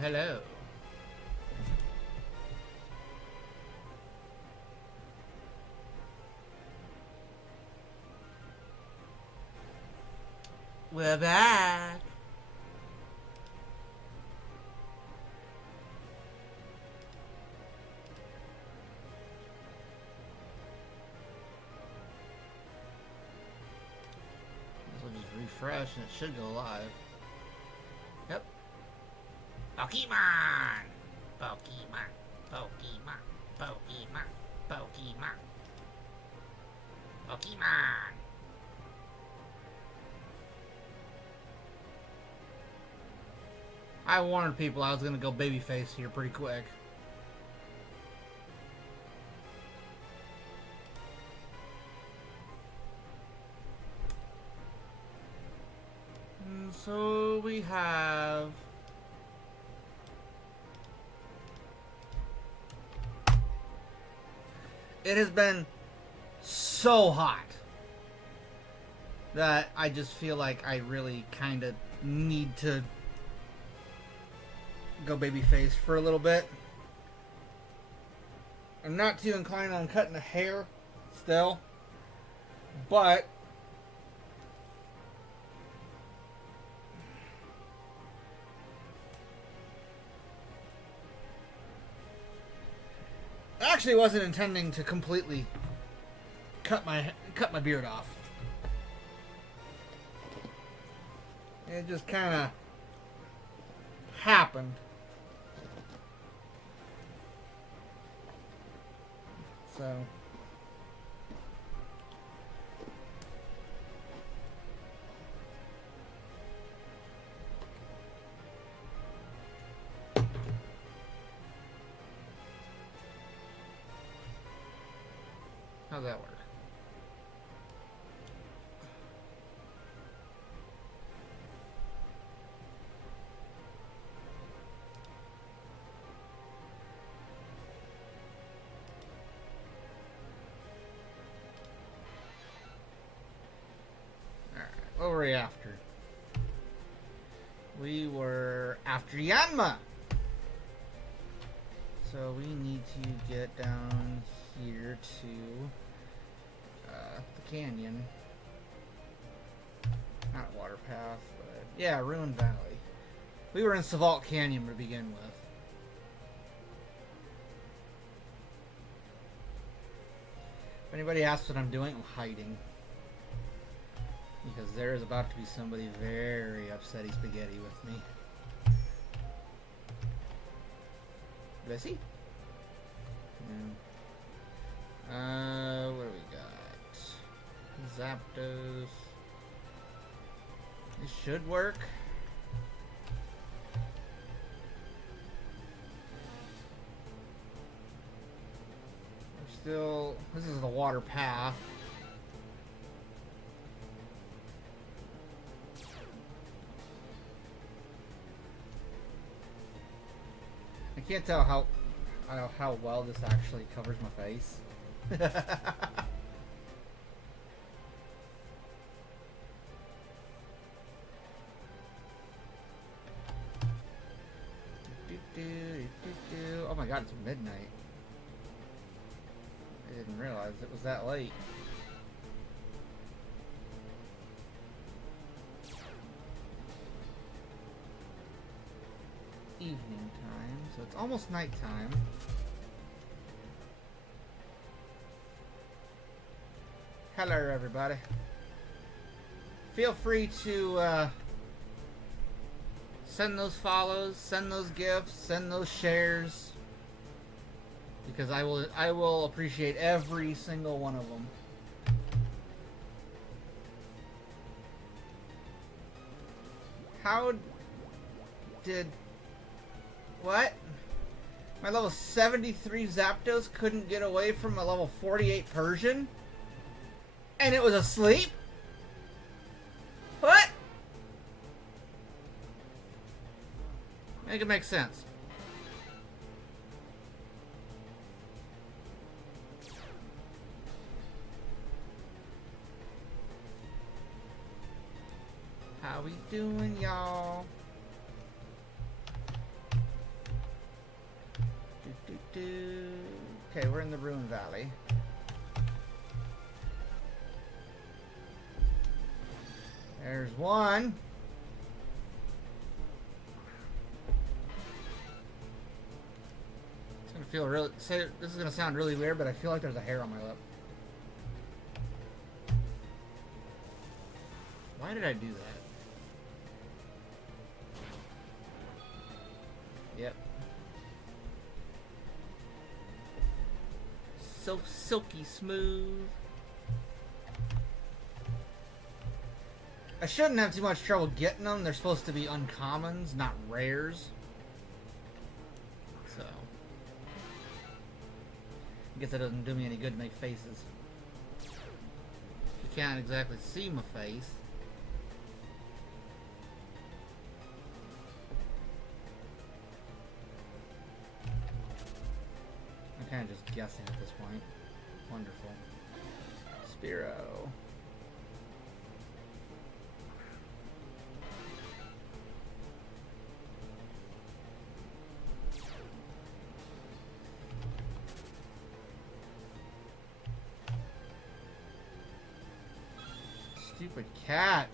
hello. We're back. This will just refresh and it should go live. Yep. Pokemon! Pokemon! Pokemon! Pokemon! Pokemon! Pokemon! I warned people I was gonna go babyface here pretty quick. And so we have... It has been so hot that I just feel like I really kind of need to go babyface for a little bit. I'm not too inclined on cutting the hair still, but I actually wasn't intending to completely cut my beard off. It just kind of happened. So how's that work? What were we after? We were after Yanma. So we need to get down here to the canyon. Not Water Path, but yeah, Ruined Valley. We were in Savalt Canyon to begin with. If anybody asks what I'm doing, I'm hiding. Because there is about to be somebody very upsetty spaghetti with me. Did I see? Yeah. What do we got? Zapdos. This should work. We're still... This is the water path. I can't tell how well this actually covers my face. Oh my god, it's midnight. I didn't realize it was that late. Evening time, so it's almost nighttime. Hello everybody. Feel free to send those follows, send those gifts, send those shares, because I will appreciate every single one of them. How did... What? My level 73 Zapdos couldn't get away from a level 48 Persian? And it was asleep? What? Make it make sense. How we doing, y'all? Okay, we're in the Ruin Valley. There's one. It's gonna feel really. This is gonna sound really weird, but I feel like there's a hair on my lip. Why did I do that? Yep. So silky smooth. I shouldn't have too much trouble getting them. They're supposed to be uncommons, not rares. So, I guess that doesn't do me any good to make faces. You can't exactly see my face. I'm kind of just guessing at this point. Wonderful. Spearow. Stupid cat.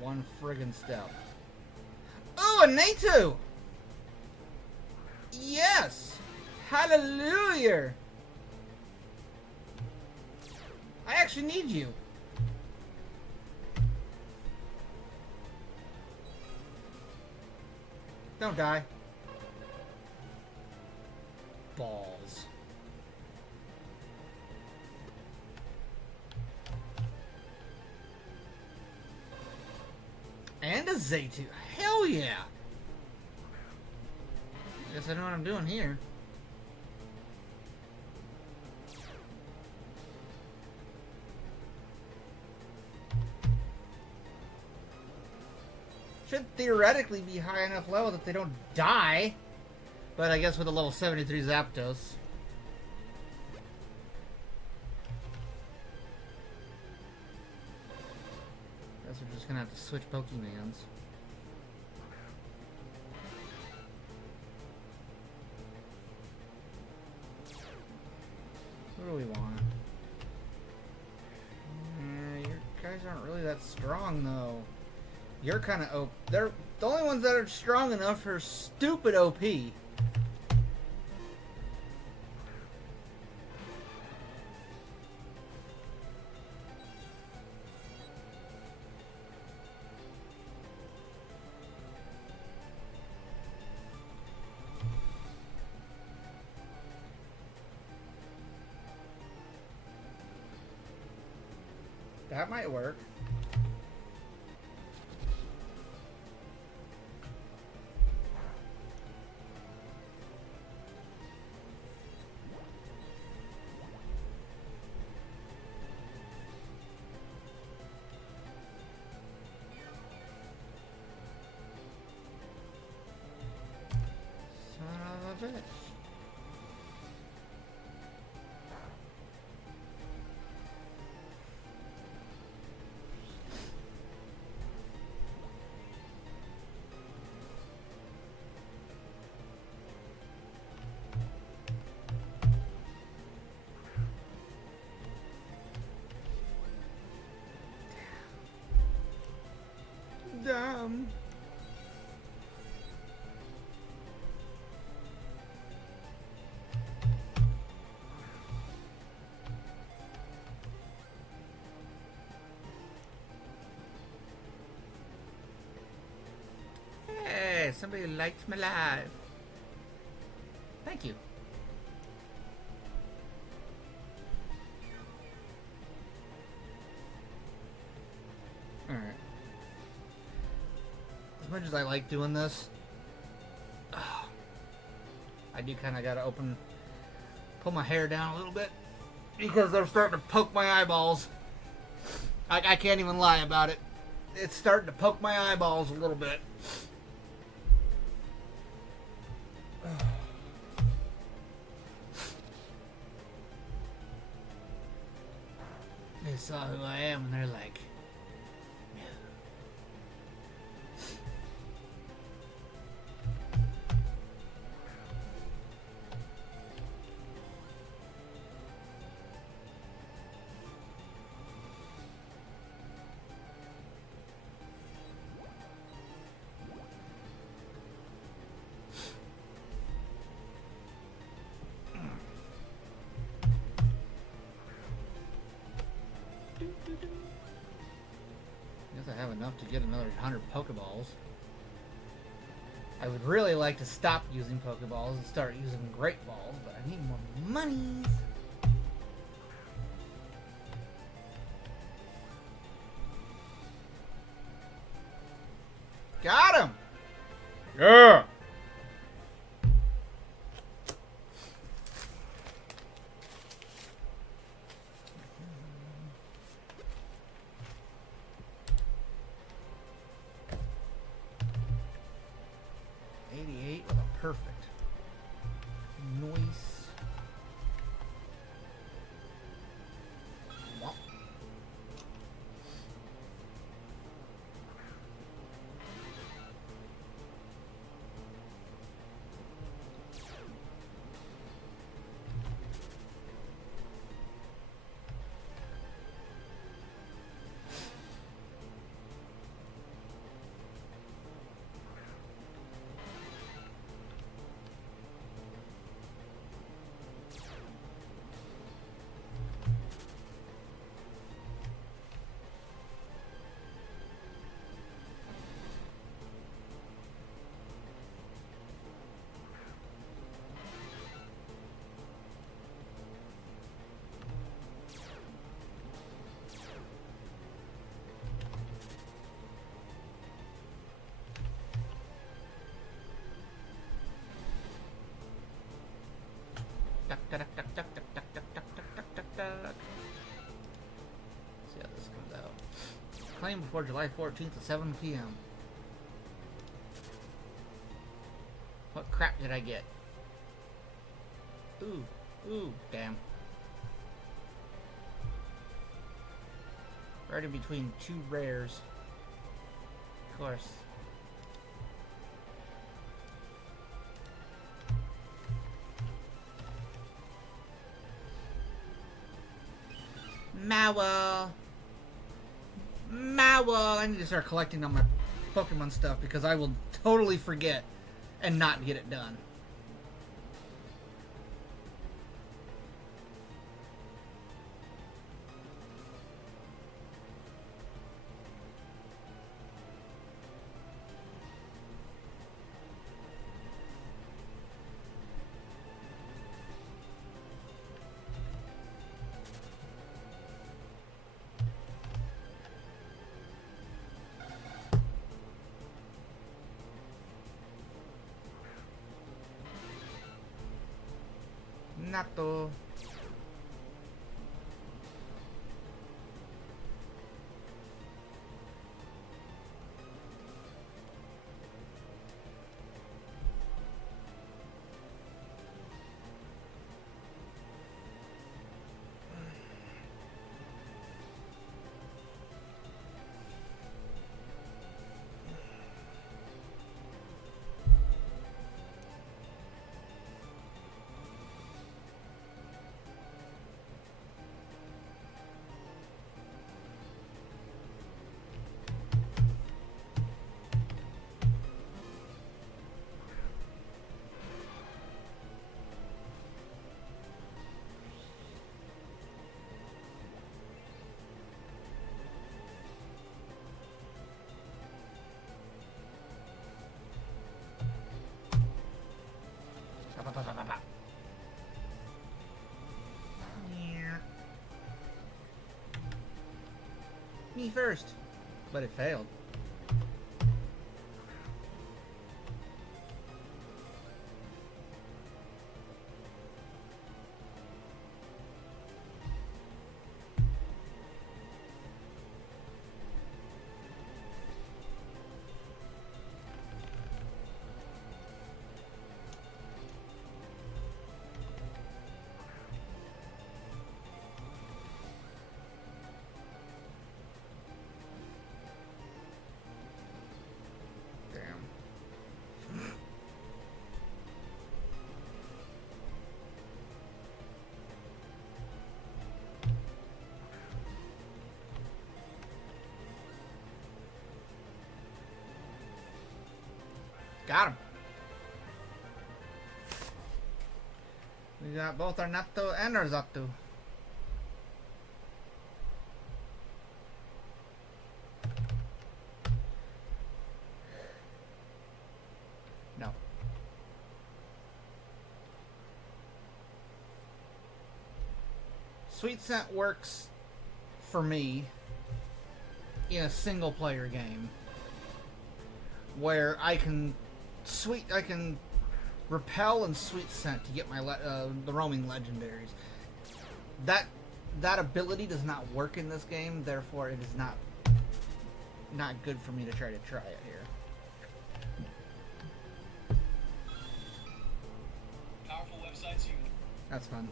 One friggin' step. Oh, a Natu! Yes! Hallelujah! I actually need you. Don't die. Balls. And a Zaytu. Hell yeah! Guess I know what I'm doing here. Should theoretically be high enough level that they don't die. But I guess with a level 73 Zapdos. Guess we're just gonna have to switch Pokemons. What do we want? Your guys aren't really that strong though. You're kind of OP. They're the only ones that are strong enough are stupid OP. That might work. Son of a bitch. Damn. Hey, somebody liked my live. Thank you. Alright. As much as I like doing this, I do kind of got to pull my hair down a little bit because they're starting to poke my eyeballs. I can't even lie about it. It's starting to poke my eyeballs a little bit. They saw who I am and they're like, no. Guess I have enough to get another 100 Pokeballs. I would really like to stop using Pokeballs and start using Great Balls, but I need more monies. Got him! Yeah! Perfect. Noise. Womp. See how this comes out. Claim before July 14th at 7 p.m. What crap did I get? Ooh, damn. Right in between two rares. Of course. Mowel. I need to start collecting on my Pokemon stuff because I will totally forget and not get it done. Nato. Yeah. Me first, but it failed. Got him. We got both our Natto and our Zatu. No. Sweet Scent works for me in a single player game where I can repel and Sweet Scent to get my the roaming legendaries. That ability does not work in this game, therefore it is not good for me to try it here. Powerful websites you. That's fun.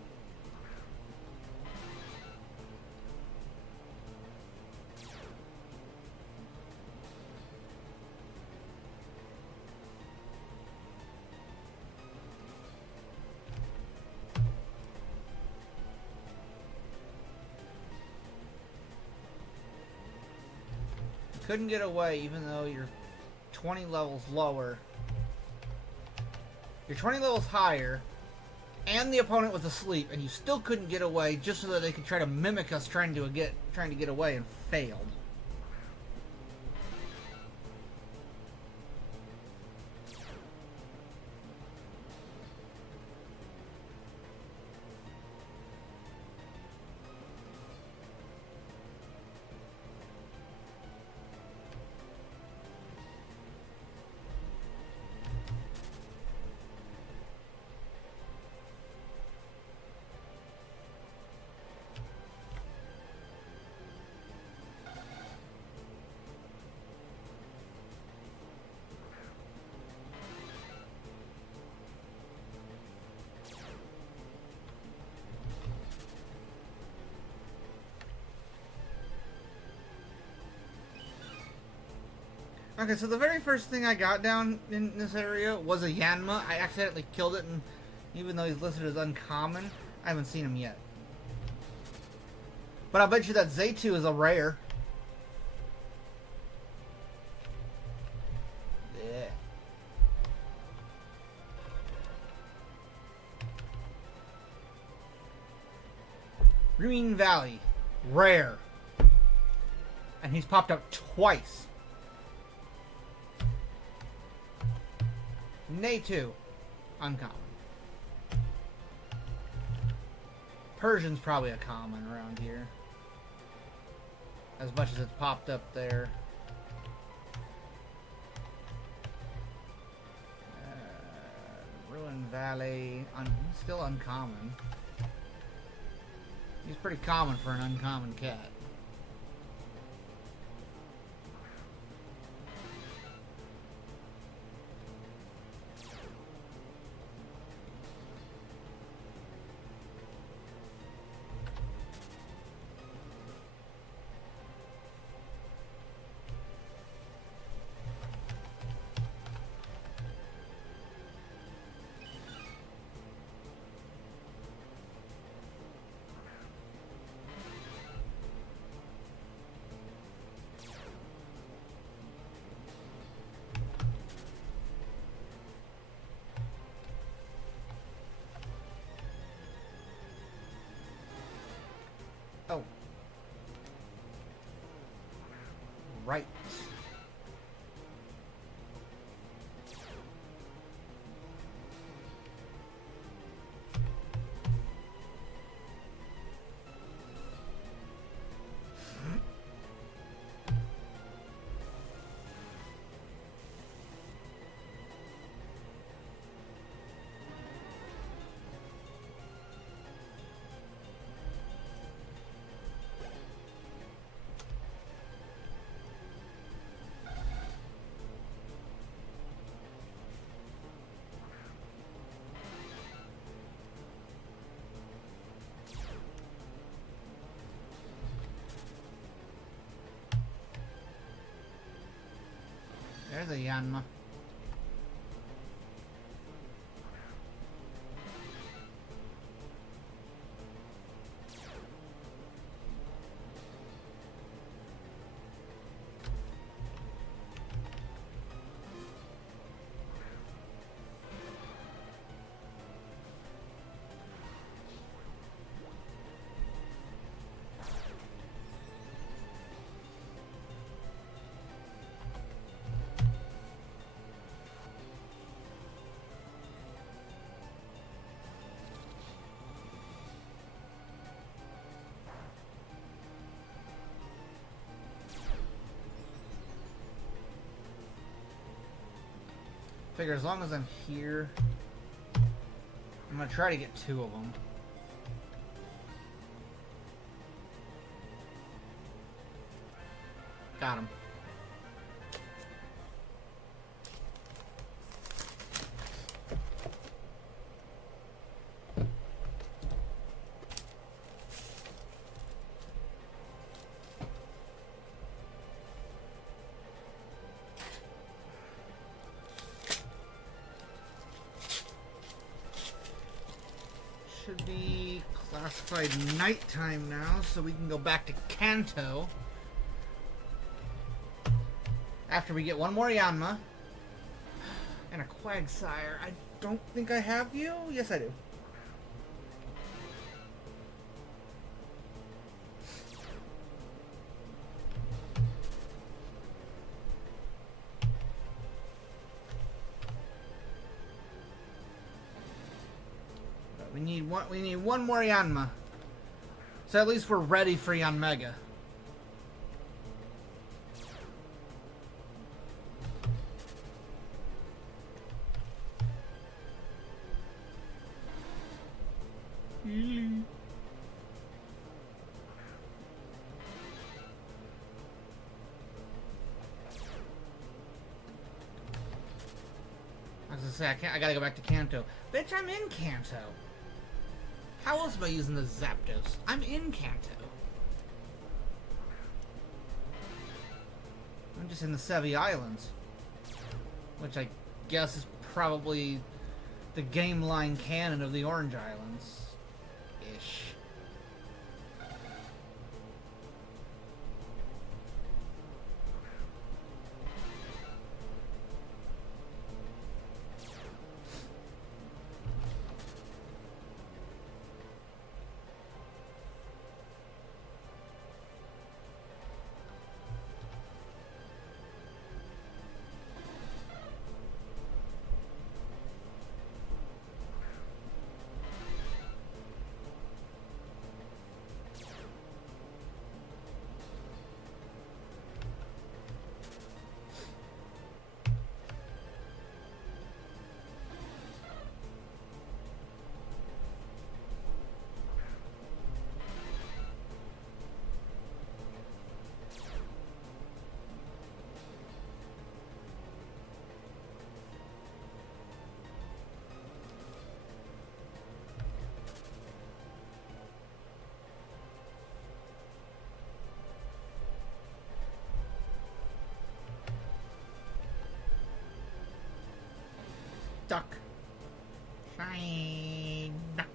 Couldn't get away even though you're 20 levels lower. You're 20 levels higher, and the opponent was asleep, and you still couldn't get away just so that they could try to mimic us trying to get away and failed. Okay, so the very first thing I got down in this area was a Yanma. I accidentally killed it, and even though he's listed as uncommon, I haven't seen him yet. But I'll bet you that Zatu is a rare. Yeah. Green Valley, rare. And he's popped up twice. Natu, uncommon. Persian's probably a common around here. As much as it's popped up there. Ruin Valley, still uncommon. He's pretty common for an uncommon cat. Oh. Right. There's a Yanma. Figure as long as I'm here, I'm gonna try to get 2 of them. Got him. Should be classified nighttime now, so we can go back to Kanto. After we get one more Yanma. And a Quagsire. I don't think I have you? Yes, I do. We need one more Yanma. So at least we're ready for Yanmega. I was gonna say I gotta go back to Kanto. Bitch, I'm in Kanto. How else am I using the Zapdos? I'm in Kanto. I'm just in the Sevi Islands. Which I guess is probably the game line canon of the Orange Islands. Ish. Duck. Shine duck.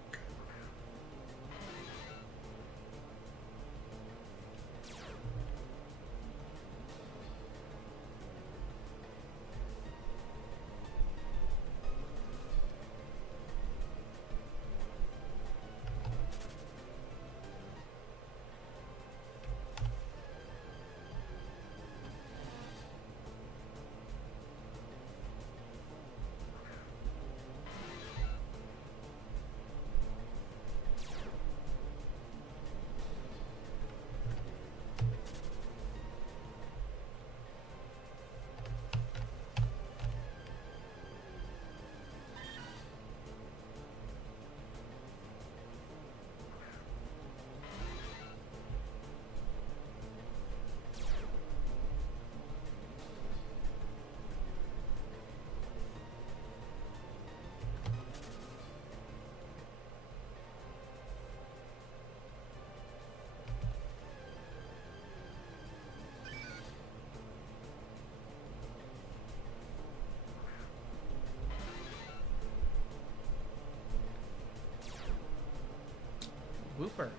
Wooper.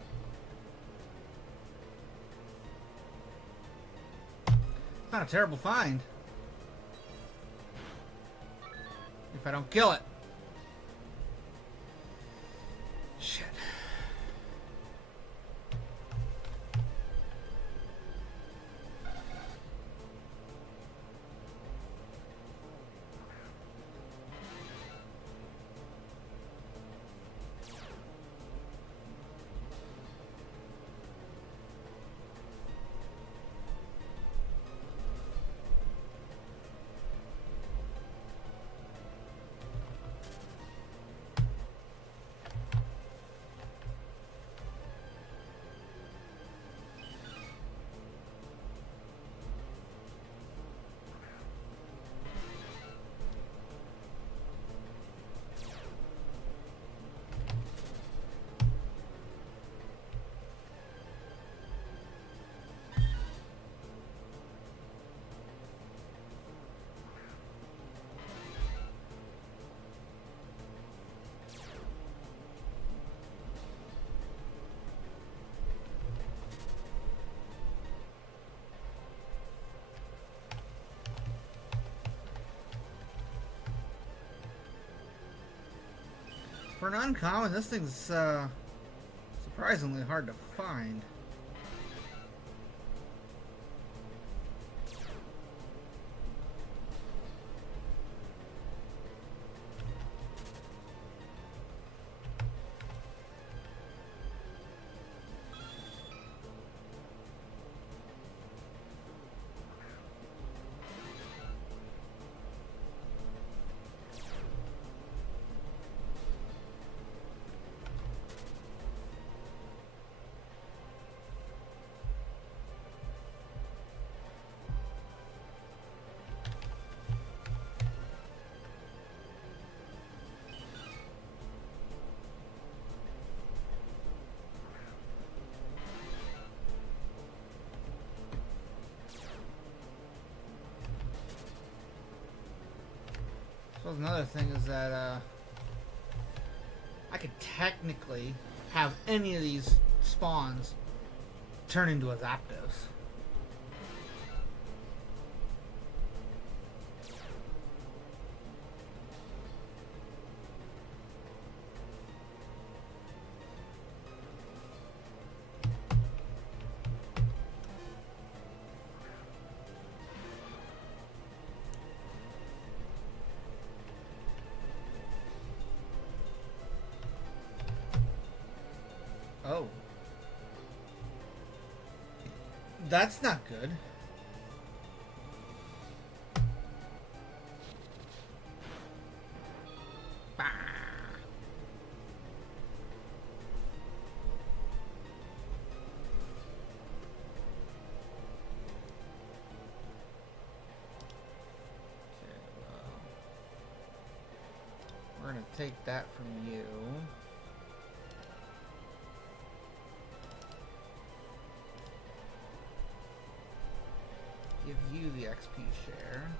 It's not a terrible find. If I don't kill it. Shit. For an uncommon, this thing's surprisingly hard to find. So another thing is that I could technically have any of these spawns turn into a Zapdos. Oh. That's not good. Bah. Okay, well, we're gonna take that from you. Give you the XP share.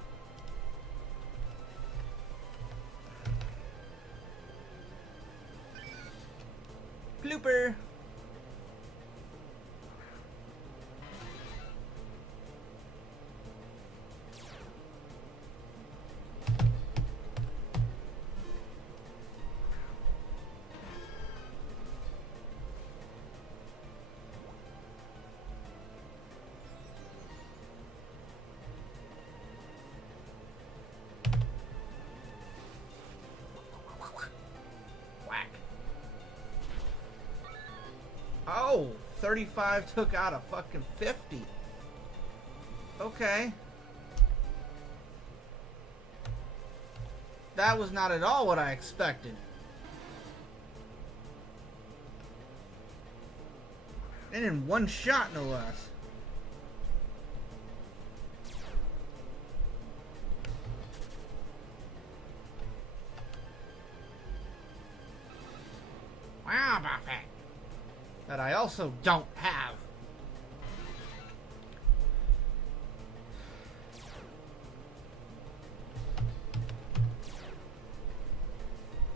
Blooper! Whack. Oh, 35 took out a fucking 50. Okay. That was not at all what I expected. And in one shot, no less. Wow, Buffett. That I also don't have.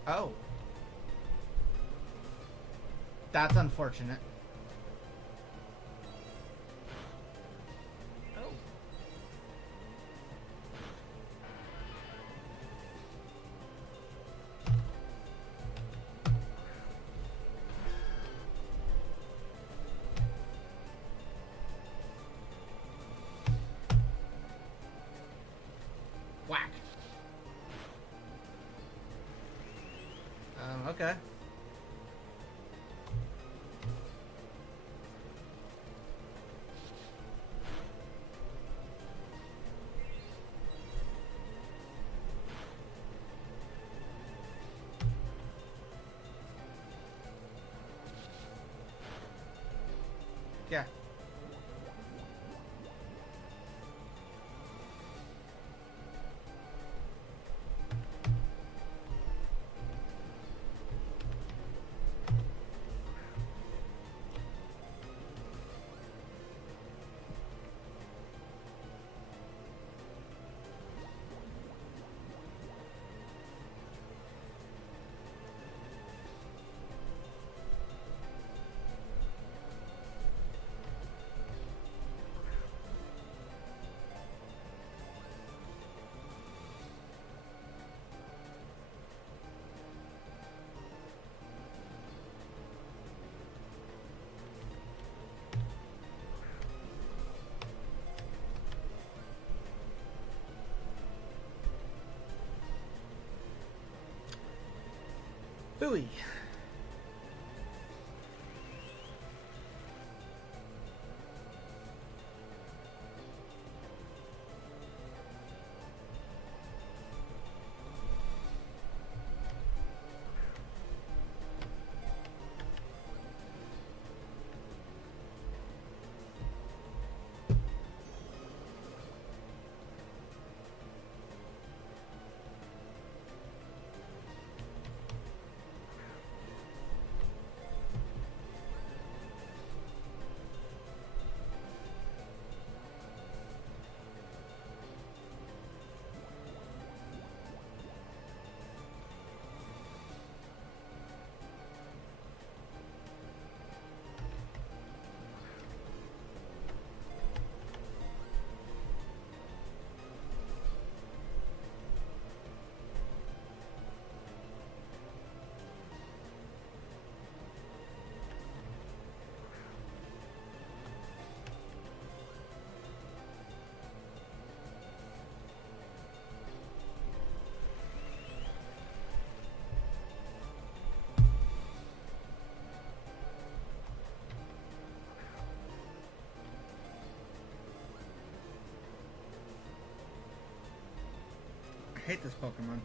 Oh. That's unfortunate. Oh. Whack. Okay. Yeah. Ooey. I hate this Pokemon.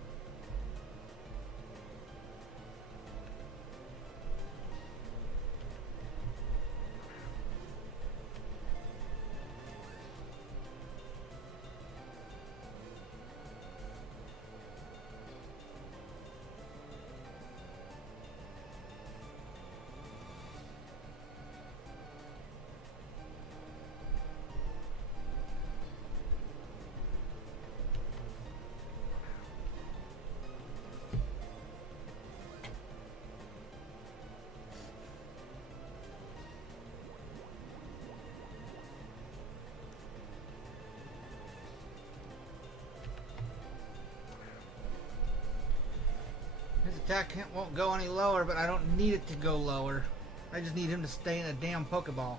His attack won't go any lower, but I don't need it to go lower. I just need him to stay in a damn Pokeball.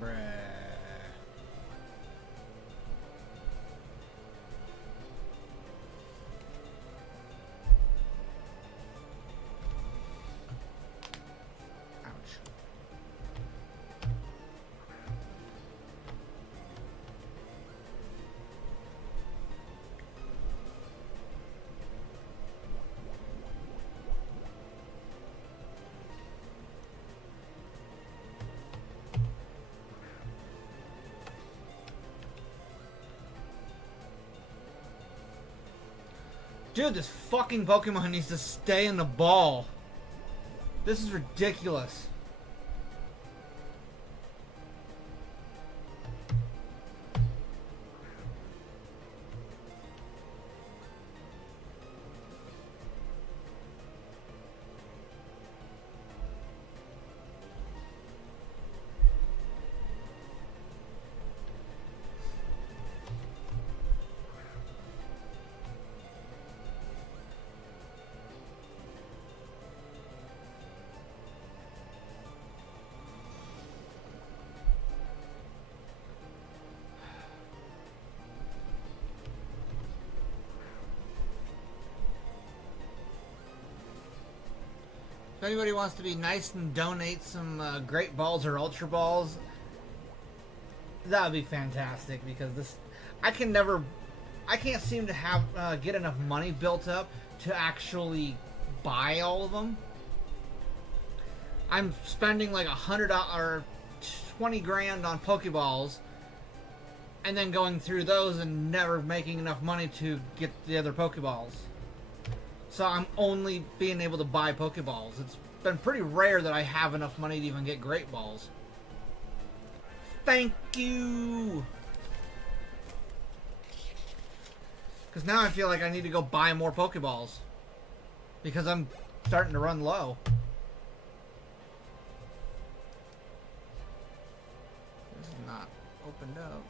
Bruh. Ouch. Dude, this fucking Pokemon needs to stay in the ball. This is ridiculous. If anybody wants to be nice and donate some Great Balls or Ultra Balls, that would be fantastic, because this, I can't seem to have get enough money built up to actually buy all of them. I'm spending like $100 or 20 grand on Pokeballs, and then going through those and never making enough money to get the other Pokeballs. So I'm only being able to buy Pokeballs. It's been pretty rare that I have enough money to even get Great Balls. Thank you! Because now I feel like I need to go buy more Pokeballs. Because I'm starting to run low. This is not opened up.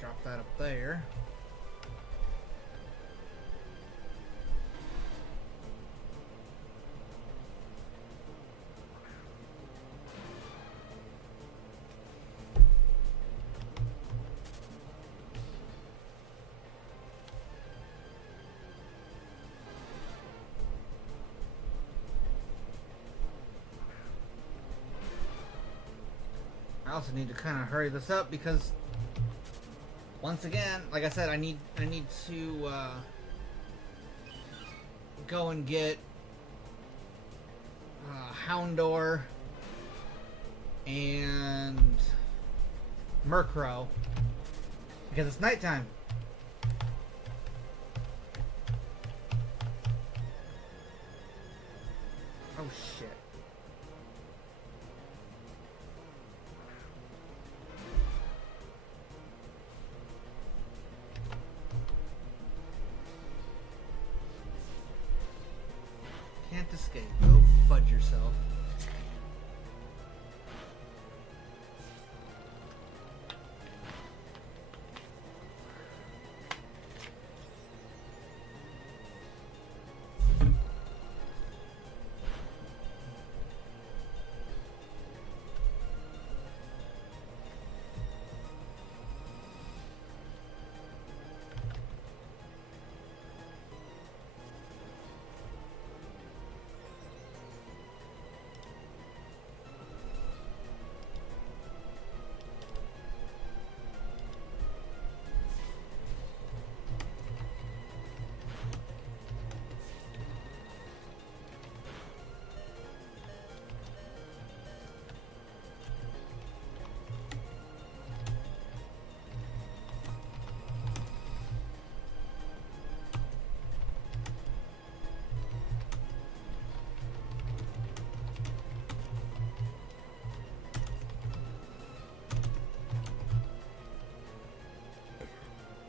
Drop that up there. I also need to kind of hurry this up because once again, like I said, I need to go and get Houndor and Murkrow because it's nighttime. Oh shit. Can't escape. Go fudge yourself.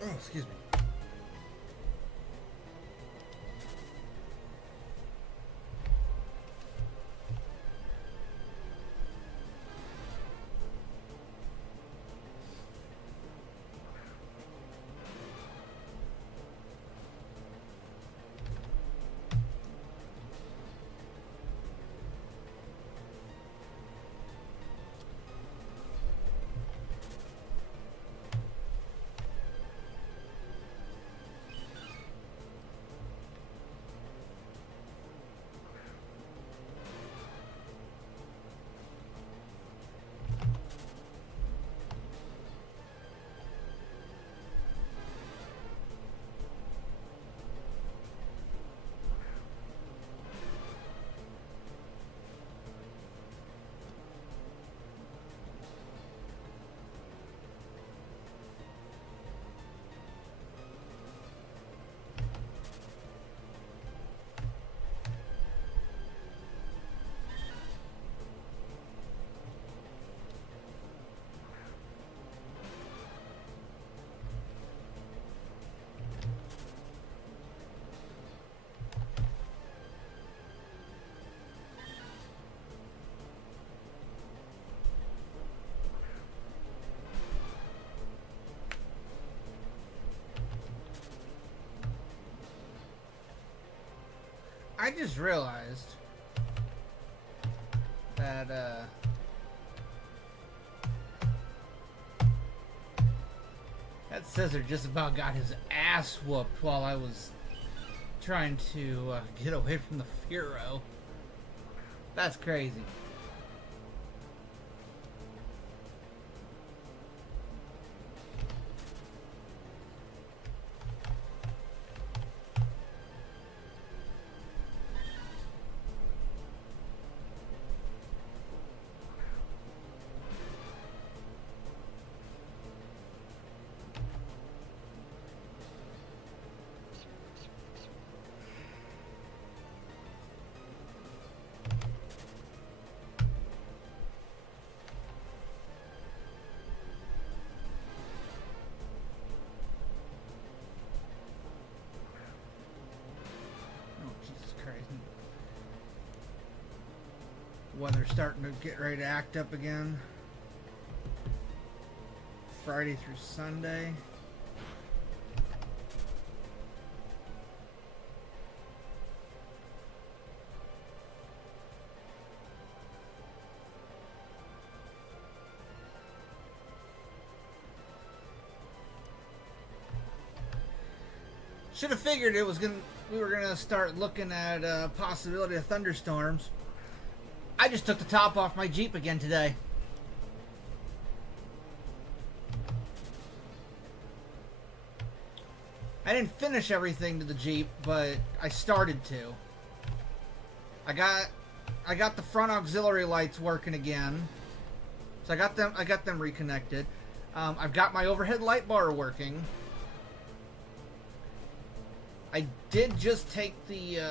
Oh, excuse me. I just realized that that Scissor just about got his ass whooped while I was trying to get away from the Furo. That's crazy. Weather's starting to get ready to act up again. Friday through Sunday. Should have figured we were gonna start looking at possibility of thunderstorms. I just took the top off my Jeep again today. I didn't finish everything to the Jeep, but I started to. I got the front auxiliary lights working again. So I got them reconnected. I've got my overhead light bar working. I did just take the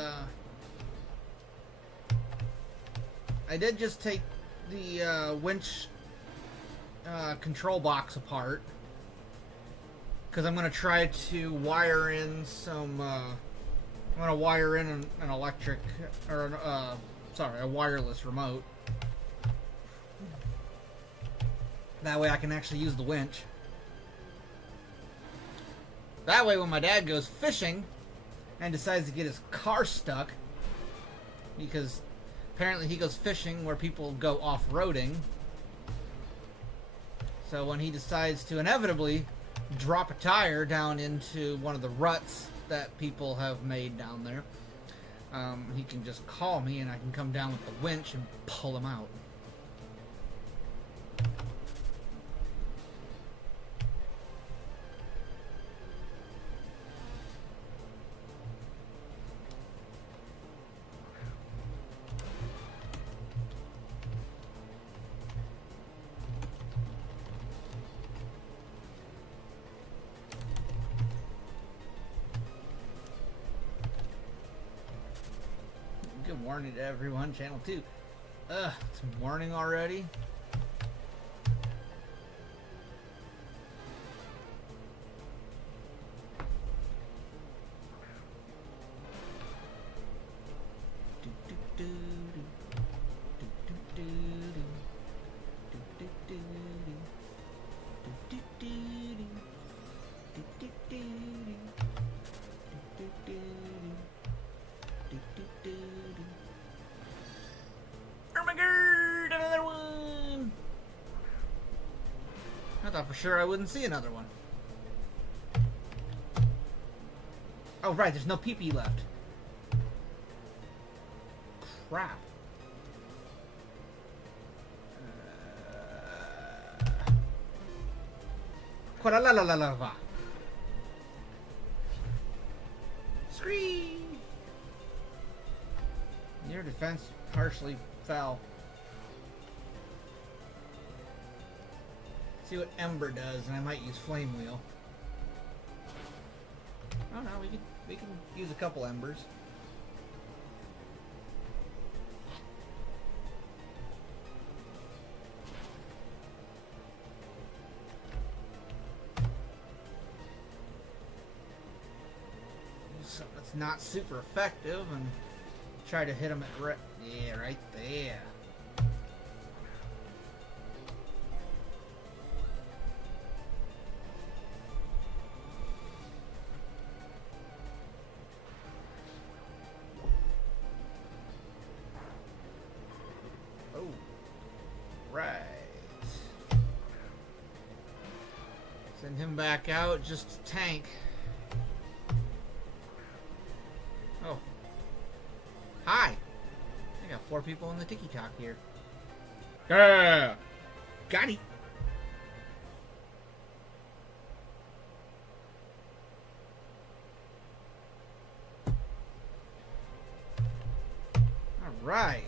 winch control box apart because I'm going to try to wire in some. I'm going to wire in an electric or a wireless remote. That way I can actually use the winch. That way when my dad goes fishing and decides to get his car stuck, because apparently he goes fishing where people go off-roading. So when he decides to inevitably drop a tire down into one of the ruts that people have made down there, he can just call me and I can come down with the winch and pull him out. Good morning to everyone, channel 2. It's morning already. Oh my god, another one! I thought for sure I wouldn't see another one. Oh right, there's no PP left. Crap. Qualalalava. Scream! Your defense partially fell. See what Ember does, and I might use Flame Wheel. Oh no, we can use a couple Embers. Something that's not super effective and try to hit him at right there. Oh, right. Send him back out just to tank. Oh. Hi. I got 4 people in the tiki talk here. Yeah, got it. All right.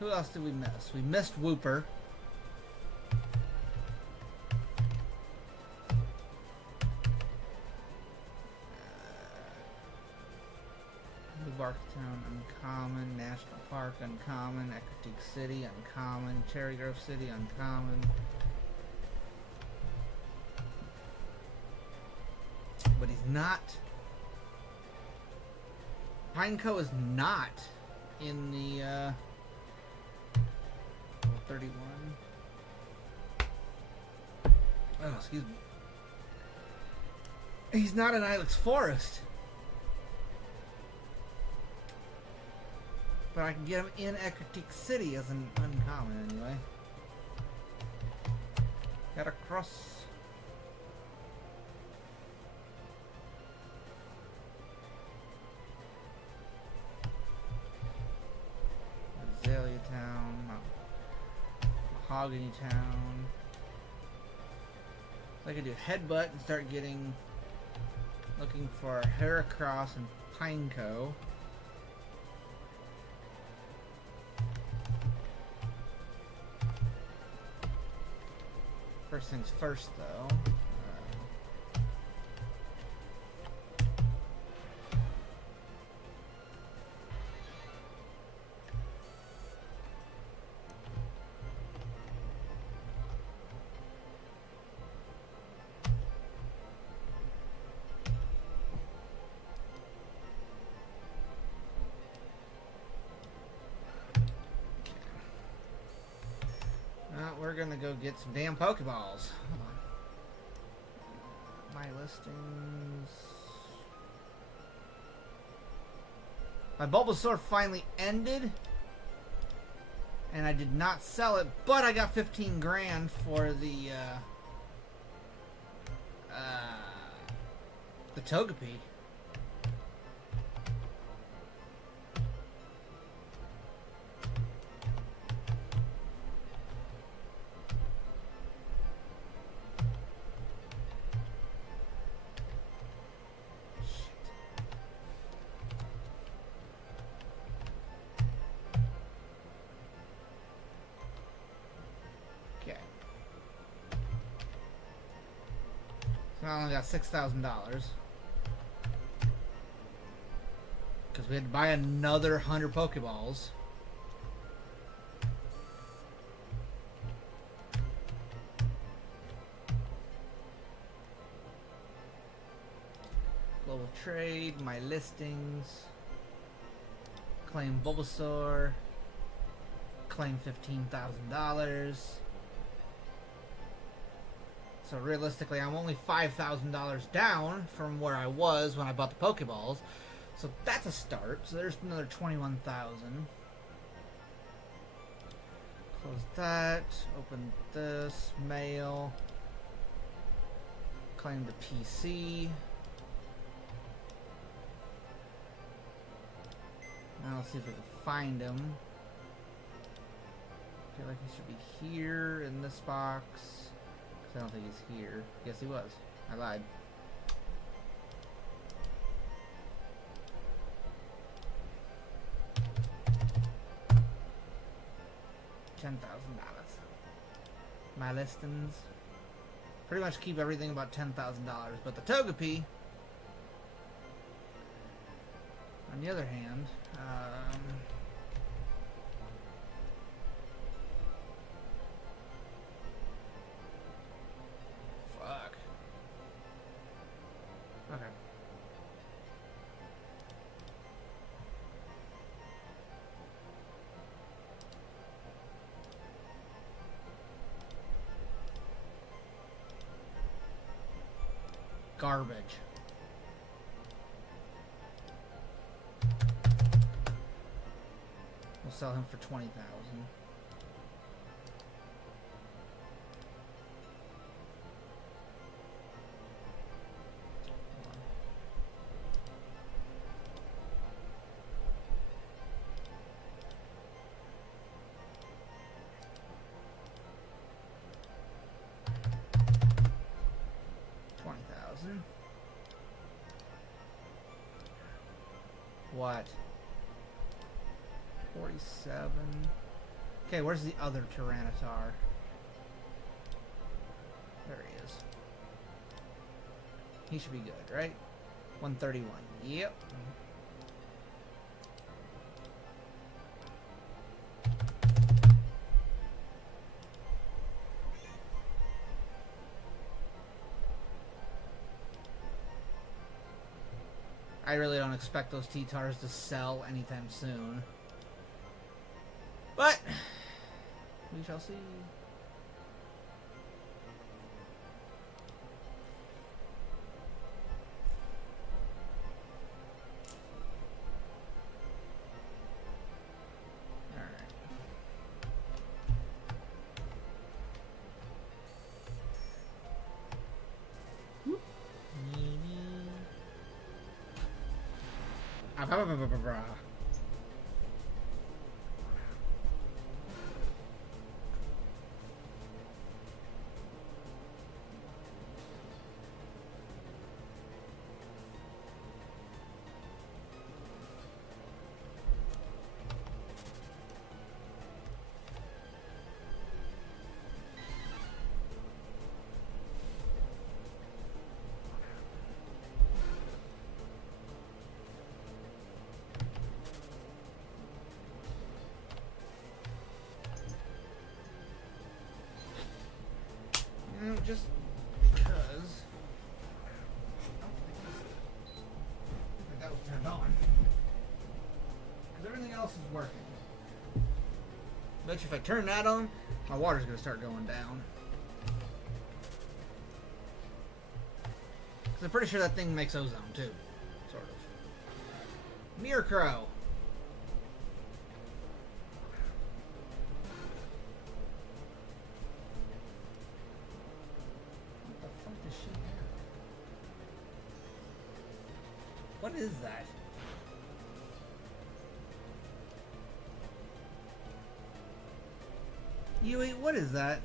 Who else did we miss? We missed Whooper. Barktown, uncommon. National Park, uncommon. Ecruteak City, uncommon. Cherry Grove City, uncommon. But he's not. Pineco is not in the 31. Oh, excuse me. He's not in Ilex Forest. But I can get him in Ecruteak City as an uncommon anyway. Gotta cross. Azalea Town. Mahogany Town. So I could do Headbutt and start looking for Heracross and Pineco. First things first, though. We're gonna go get some damn Pokeballs. Hold on. My listings. My Bulbasaur finally ended, and I did not sell it, but I got 15 grand for the Togepi. I only got $6,000 because we had to buy another 100 Pokeballs. Global trade, my listings, claim Bulbasaur, claim $15,000. So realistically, I'm only $5,000 down from where I was when I bought the Pokeballs. So that's a start. So there's another $21,000. Close that. Open this. Mail. Claim the PC. Now let's see if we can find him. I feel like he should be here in this box. I don't think he's here. Yes, he was. I lied. $10,000. My listings. Pretty much keep everything about $10,000, but the Togepi, on the other hand, okay. Garbage. We'll sell him for $20,000. what? 47. Okay, where's the other Tyranitar? There he is. He should be good, right? 131. Yep. I really don't expect those T-Tars to sell anytime soon. But we shall see. Just because I don't think that was turned on. Because everything else is working. Bet you if I turn that on, my water's going to start going down. Because I'm pretty sure that thing makes ozone too. Sort of. Mirror Crow. What is that? Yui, what is that?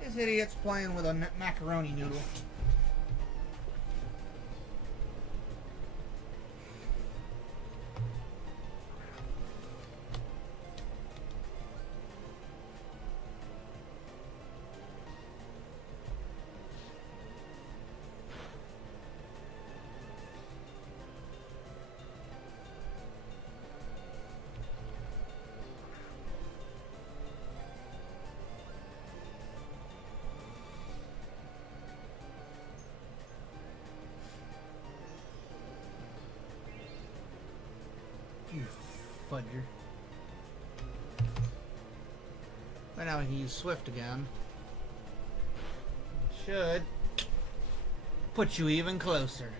This idiot's playing with a macaroni noodle. You fudger. But now we can use Swift again. Should put you even closer.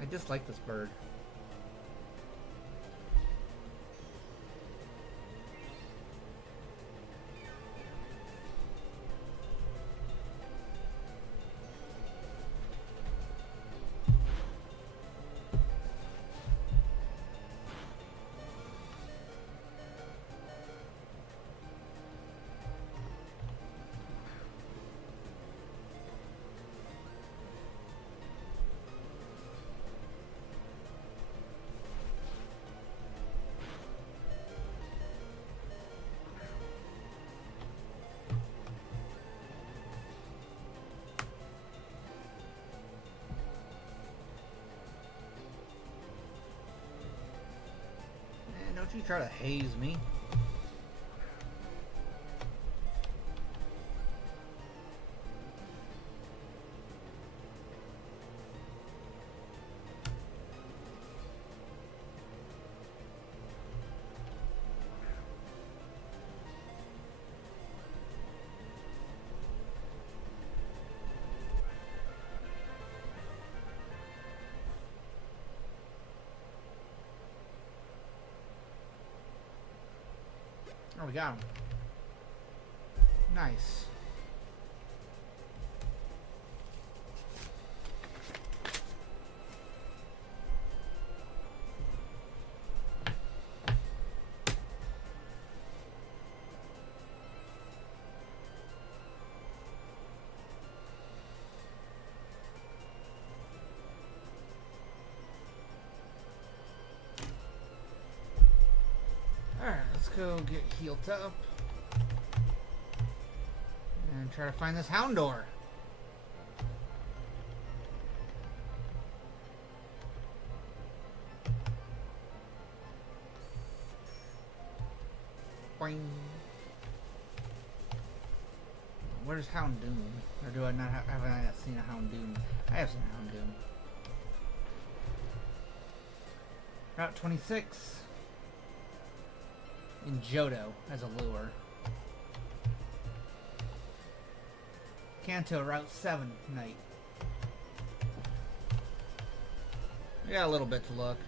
I dislike this bird. Don't you try to haze me. we got him. Nice. Alright, let's go get healed up. And try to find this Houndor. Boing. Where's Houndoom? Or do I not have I not seen a Houndoom? I have seen a Houndoom. Route 26. In Johto as a lure. Kanto, Route 7, night. We got a little bit to look.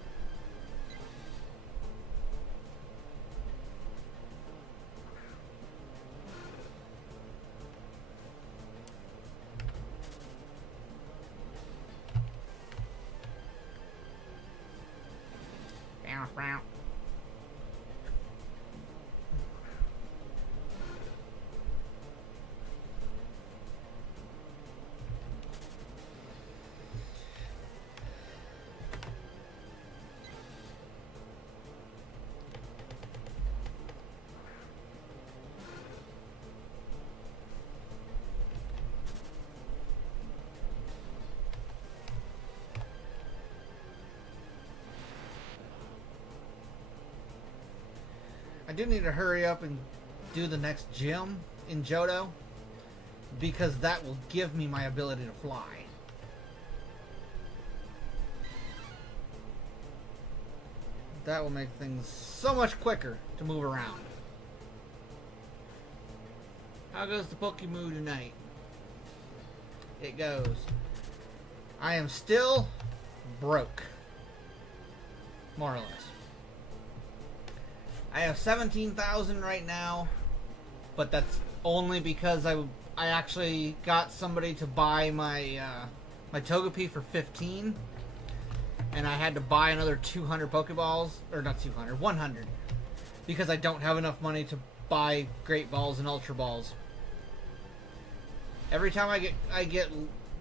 I do need to hurry up and do the next gym in Johto, because that will give me my ability to fly. That will make things so much quicker to move around. How goes the PokeMMO tonight? It goes. I am still broke. More or less. I have 17,000 right now, but that's only because I actually got somebody to buy my my Togepi for 15, and I had to buy another 200 Pokeballs, or not 200, 100, because I don't have enough money to buy Great Balls and Ultra Balls. Every time I get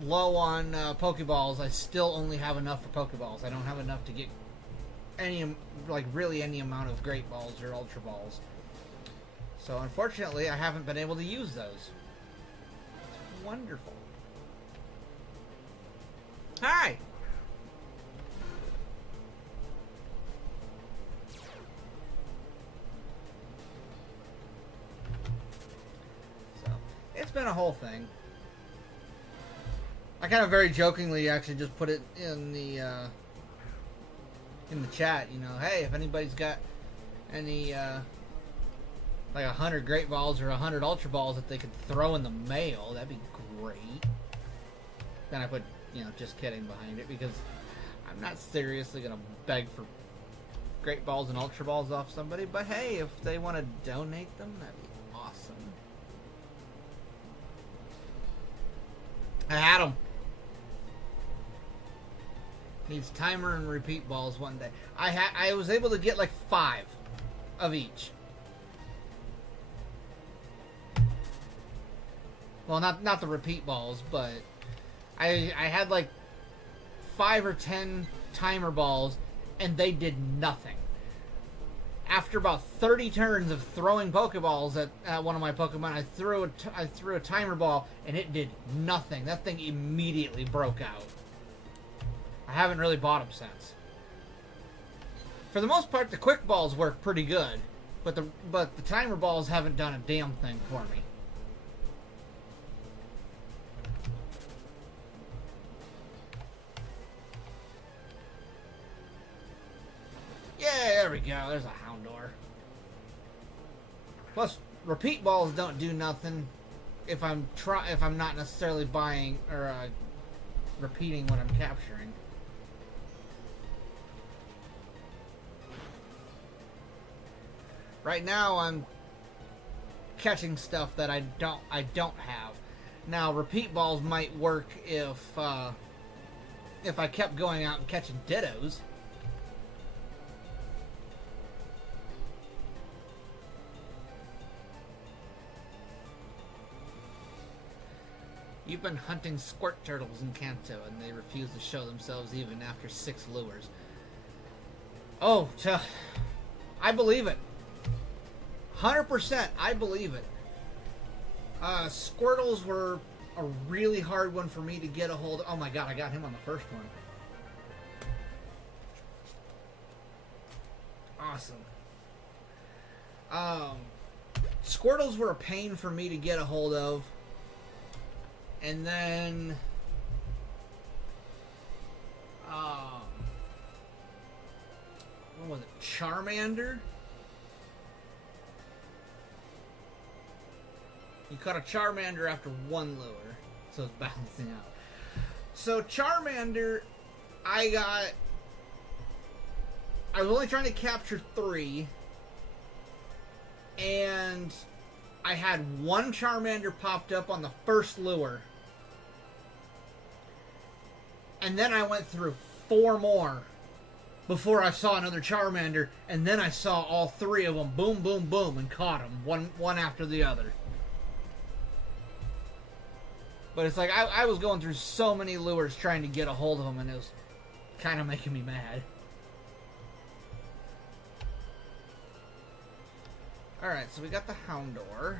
low on Pokeballs, I still only have enough for Pokeballs. I don't have enough to get any, like, really any amount of Great Balls or Ultra Balls. So unfortunately, I haven't been able to use those. It's wonderful. Hi! So, it's been a whole thing. I kind of very jokingly actually just put it in the chat, you know, hey, if anybody's got any like 100 Great Balls or 100 Ultra Balls that they could throw in the mail, that'd be great. Then I put, you know, just kidding behind it, because I'm not seriously gonna beg for Great Balls and Ultra Balls off somebody, but hey, if they want to donate them, that'd be awesome. I had them. Needs timer and repeat balls one day. I was able to get like 5 of each. Well, not the repeat balls, but I had like 5 or 10 timer balls, and they did nothing. After about 30 turns of throwing Pokeballs at one of my Pokemon, I threw a timer ball, and it did nothing. That thing immediately broke out. I haven't really bought them since. For the most part, the quick balls work pretty good, but the timer balls haven't done a damn thing for me. Yeah, there we go. There's a Houndor. Plus, repeat balls don't do nothing if I'm not necessarily buying or repeating what I'm capturing. Right now, I'm catching stuff that I don't have. Now, repeat balls might work if I kept going out and catching dittos. You've been hunting squirt turtles in Kanto, and they refuse to show themselves even after 6 lures. Oh, I believe it. 100%, I believe it. Squirtles were a really hard one for me to get a hold of. Oh my god, I got him on the first one. Awesome. Squirtles were a pain for me to get a hold of. And then... what was it? Charmander? You caught a Charmander after 1 lure, so it's balancing out. So Charmander, I was only trying to capture 3, and I had 1 Charmander popped up on the first lure, and then I went through 4 more before I saw another Charmander, and then I saw all 3 of them, boom, boom, boom, and caught them, one after the other. But it's like, I was going through so many lures trying to get a hold of them, and it was kind of making me mad. Alright, so we got the Houndour.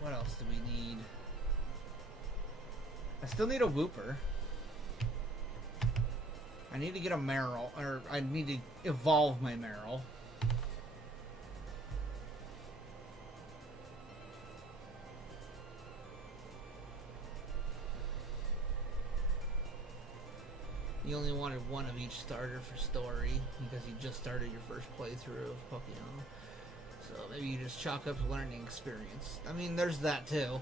What else do we need? I still need a Wooper. I need to get a Marill, or I need to evolve my Marill. You only wanted 1 of each starter for story because you just started your first playthrough of PokeMMO. So maybe you just chalk up learning experience. I mean, there's that too.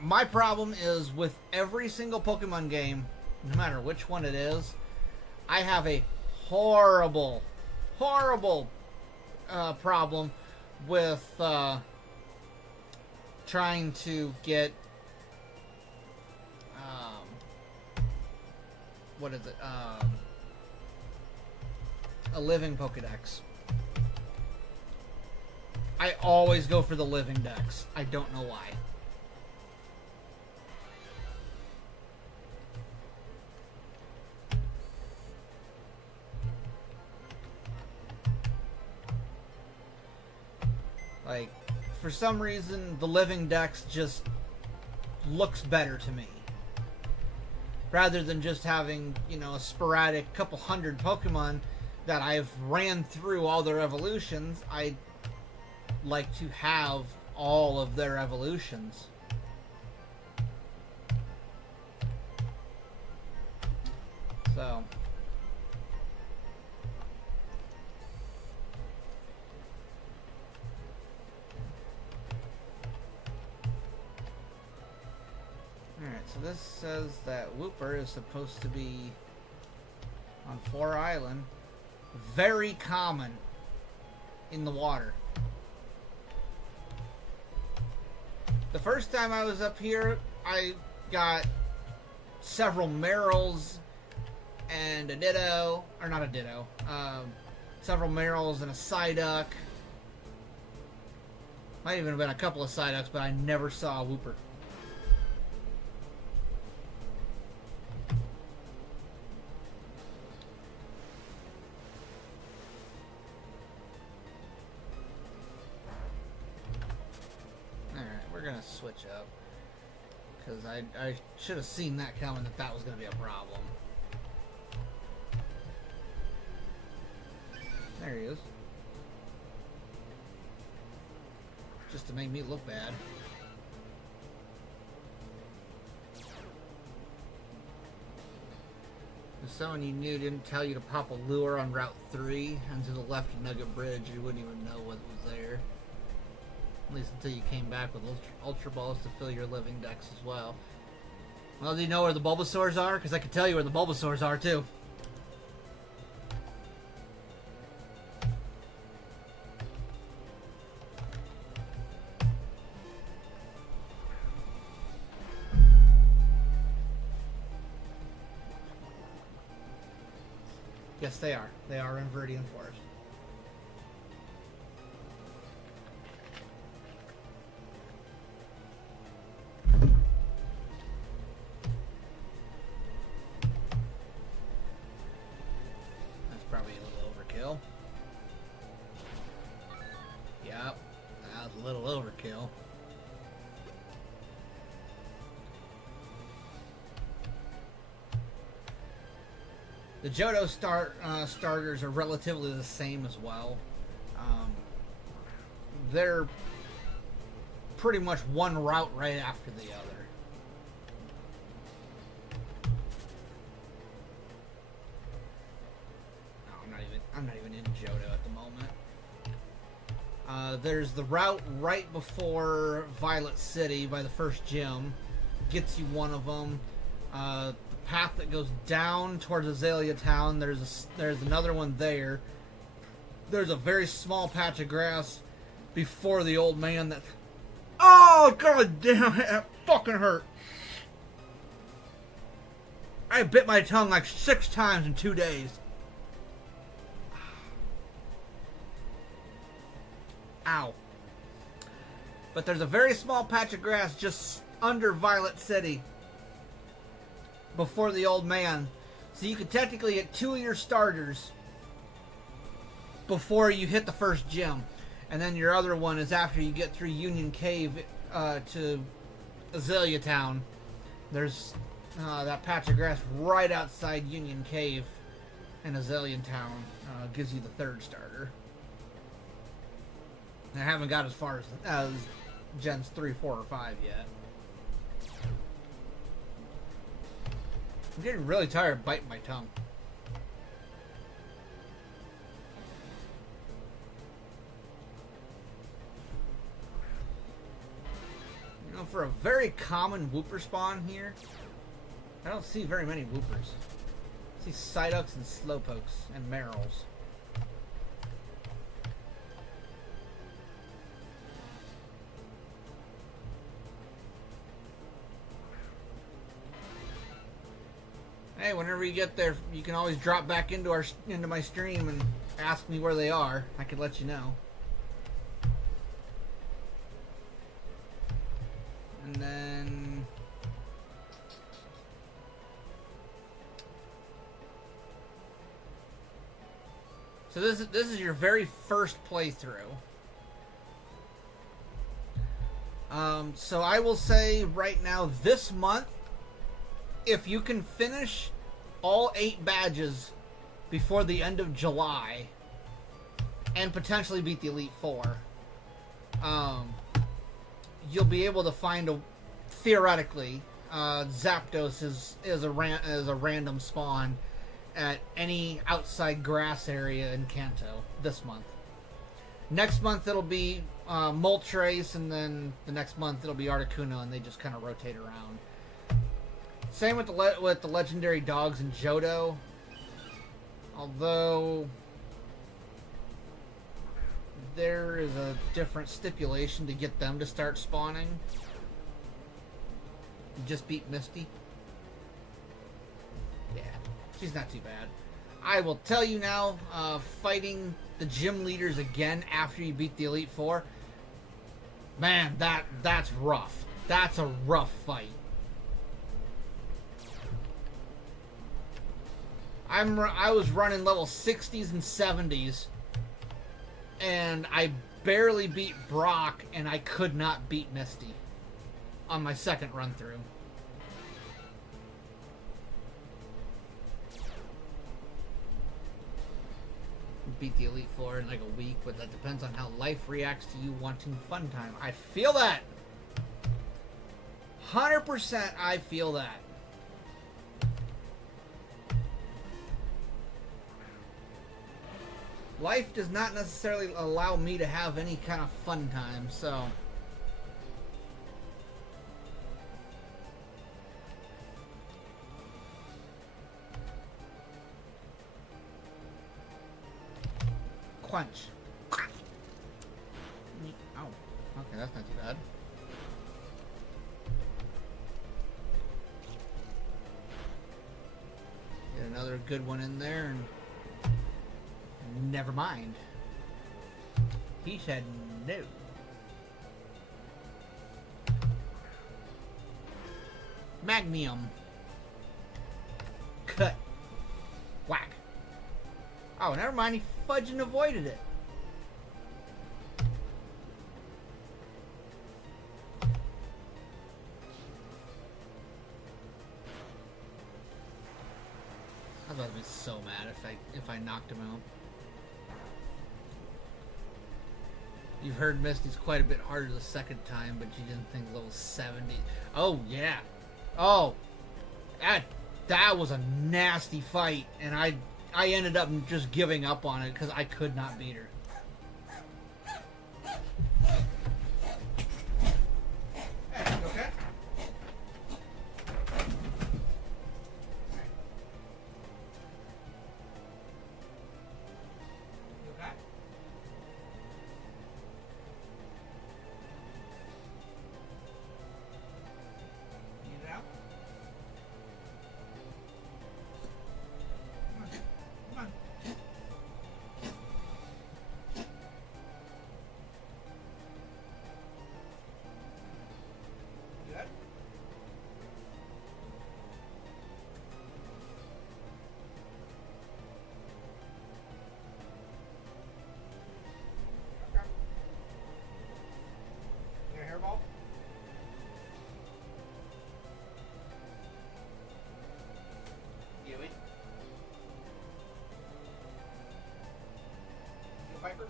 My problem is with every single Pokemon game, no matter which one it is, I have a horrible problem with trying to get what is it? A living Pokedex. I always go for the living dex. I don't know why. Like, for some reason, the living dex just looks better to me. Rather than just having, you know, a sporadic couple hundred Pokemon that I've ran through all their evolutions, I like to have all of their evolutions. So... Alright, so this says that Wooper is supposed to be on 4 Island. Very common in the water. The first time I was up here, I got several Marills and a Ditto, or not a Ditto, several Marills and a Psyduck. Might even have been a couple of Psyducks, but I never saw a Wooper. Switch up, because I should have seen that coming, that was going to be a problem. There he is. Just to make me look bad. If someone you knew didn't tell you to pop a lure on Route 3 onto the left of Nugget Bridge, you wouldn't even know what was there. At least until you came back with Ultra Balls to fill your living dex as well. Well, do you know where the Bulbasaurs are? Because I can tell you where the Bulbasaurs are, too. Yes, they are. They are in Viridian Forest. That's probably a little overkill. Yep, that was a little overkill. The Johto starters are relatively the same as well. They're pretty much one route right after the other. No, I'm not even in Johto at the moment. There's the route right before Violet City by the first gym. Gets you one of them. The path that goes down towards Azalea Town, there's another one there. There's a very small patch of grass before the old man that... Oh, god damn it, that fucking hurt. I bit my tongue like 6 times in 2 days. Ow. But there's a very small patch of grass just under Violet City before the old man. So you could technically get 2 of your starters before you hit the first gym. And then your other one is after you get through Union Cave to Azalea Town. There's that patch of grass right outside Union Cave in Azalea Town. Gives you the 3rd starter. I haven't got as far as Gens 3, 4, or 5 yet. I'm getting really tired of biting my tongue. You know, for a very common Wooper spawn here, I don't see very many Woopers. I see Psyducks and Slowpokes and Merrills. Hey, whenever you get there, you can always drop back into my stream and ask me where they are. I could let you know. And then so this is your very first playthrough. So I will say right now, this month, if you can finish all 8 badges before the end of July and potentially beat the Elite Four, you'll be able to find theoretically, Zapdos is a random spawn at any outside grass area in Kanto this month. Next month it'll be Moltres, and then the next month it'll be Articuno, and they just kind of rotate around. Same with the legendary dogs in Johto. Although there is a different stipulation to get them to start spawning. You just beat Misty. Yeah, she's not too bad. I will tell you now, fighting the gym leaders again after you beat the Elite Four, man, that's rough. That's a rough fight. I was running level 60s and 70s, and I barely beat Brock, and I could not beat Misty on my second run through. Beat the Elite Four in like a week, but that depends on how life reacts to you wanting fun time. I feel that. 100% I feel that. Life does not necessarily allow me to have any kind of fun time, so... Quench. Oh, okay, that's not too bad. Get another good one in there, and never mind. He said no. Magnium. Cut. Whack. Oh, never mind. He fudged and avoided it. I was about to be so mad if I knocked him out. You've heard Misty's quite a bit harder the second time, but you didn't think level 70. Oh yeah. Oh, that was a nasty fight, and I ended up just giving up on it because I could not beat her. Hey, you okay? You okay? Need it out? Come on. Come on. You good? Okay. You got a hairball? Yui? You a Piper?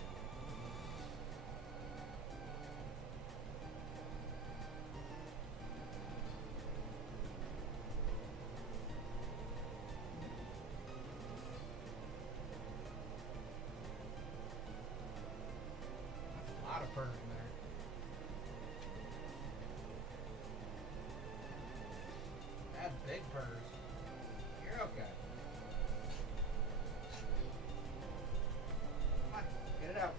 That's a lot of purrs in there. That's big purrs. You're okay. Come on, get it out.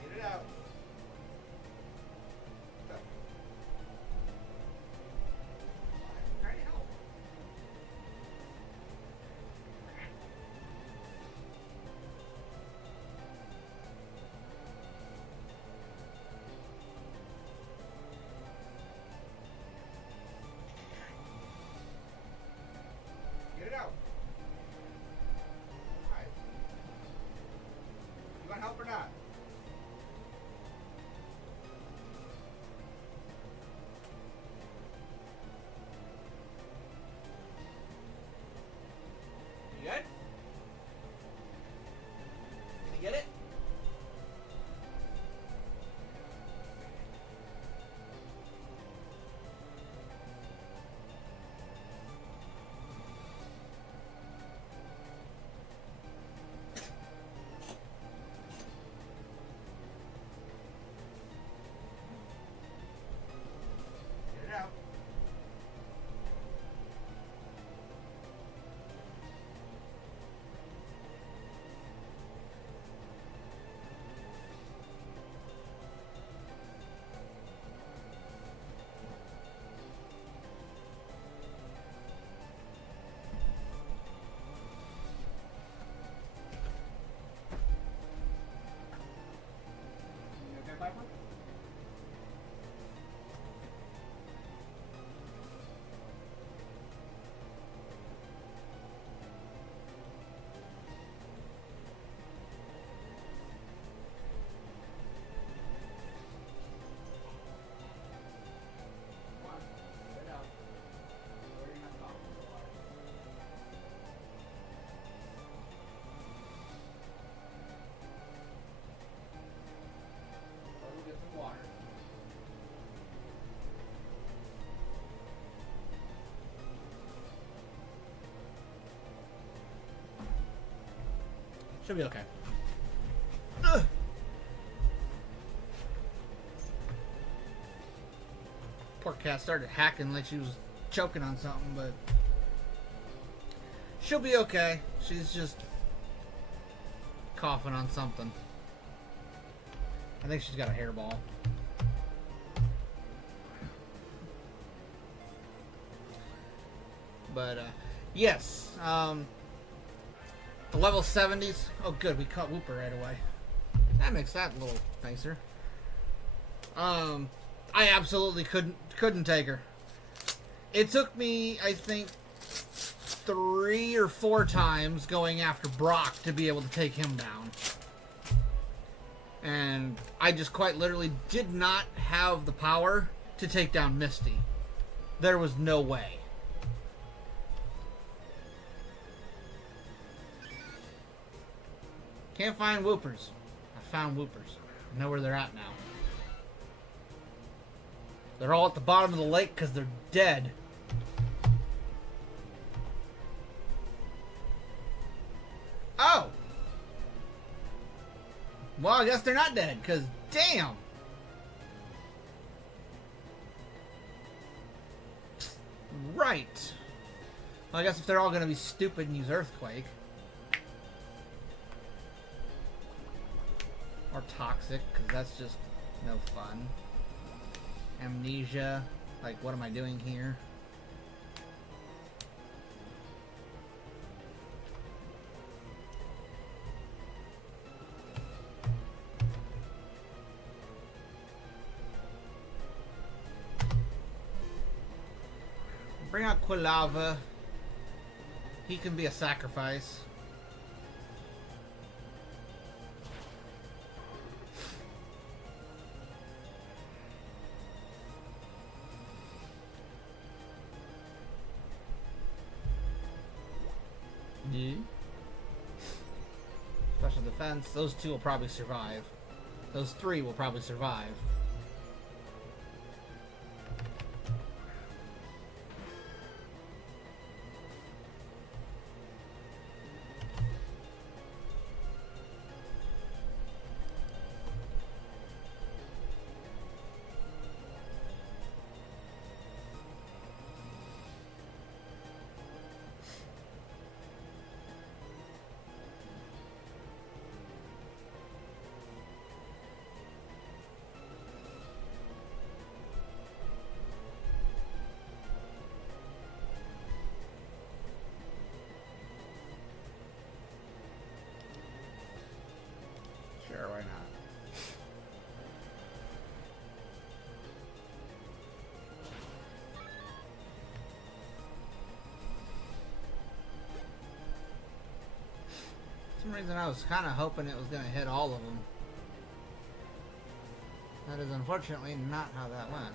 Get it out. Go. I'm trying to help. Get it out. Alright. You want help or not? You good? Can you get it? Get it out. You okay, Piper? Come on, get it out. Or you're gonna fall in the water. Or we'll get some water. Should be okay. Ugh. Poor cat started hacking like she was choking on something, but she'll be okay. She's just coughing on something. I think she's got a hairball. But, yes. The level 70s. Oh, good. We caught Whooper right away. That makes that a little nicer. I absolutely couldn't take her. It took me, I think, 3 or 4 times going after Brock to be able to take him down. And I just quite literally did not have the power to take down Misty. There was no way. Can't find Whoopers. I found Whoopers. I know where they're at now. They're all at the bottom of the lake because they're dead. Oh! Well, I guess they're not dead, because damn! Right. Well, I guess if they're all going to be stupid and use Earthquake. Or Toxic, because that's just no fun. Amnesia. Like, what am I doing here? Bring out Quilava. He can be a sacrifice. Yeah. Special defense. Those 2 will probably survive. Those 3 will probably survive. Sure, why not? For some reason I was kind of hoping it was going to hit all of them. That is unfortunately not how that went.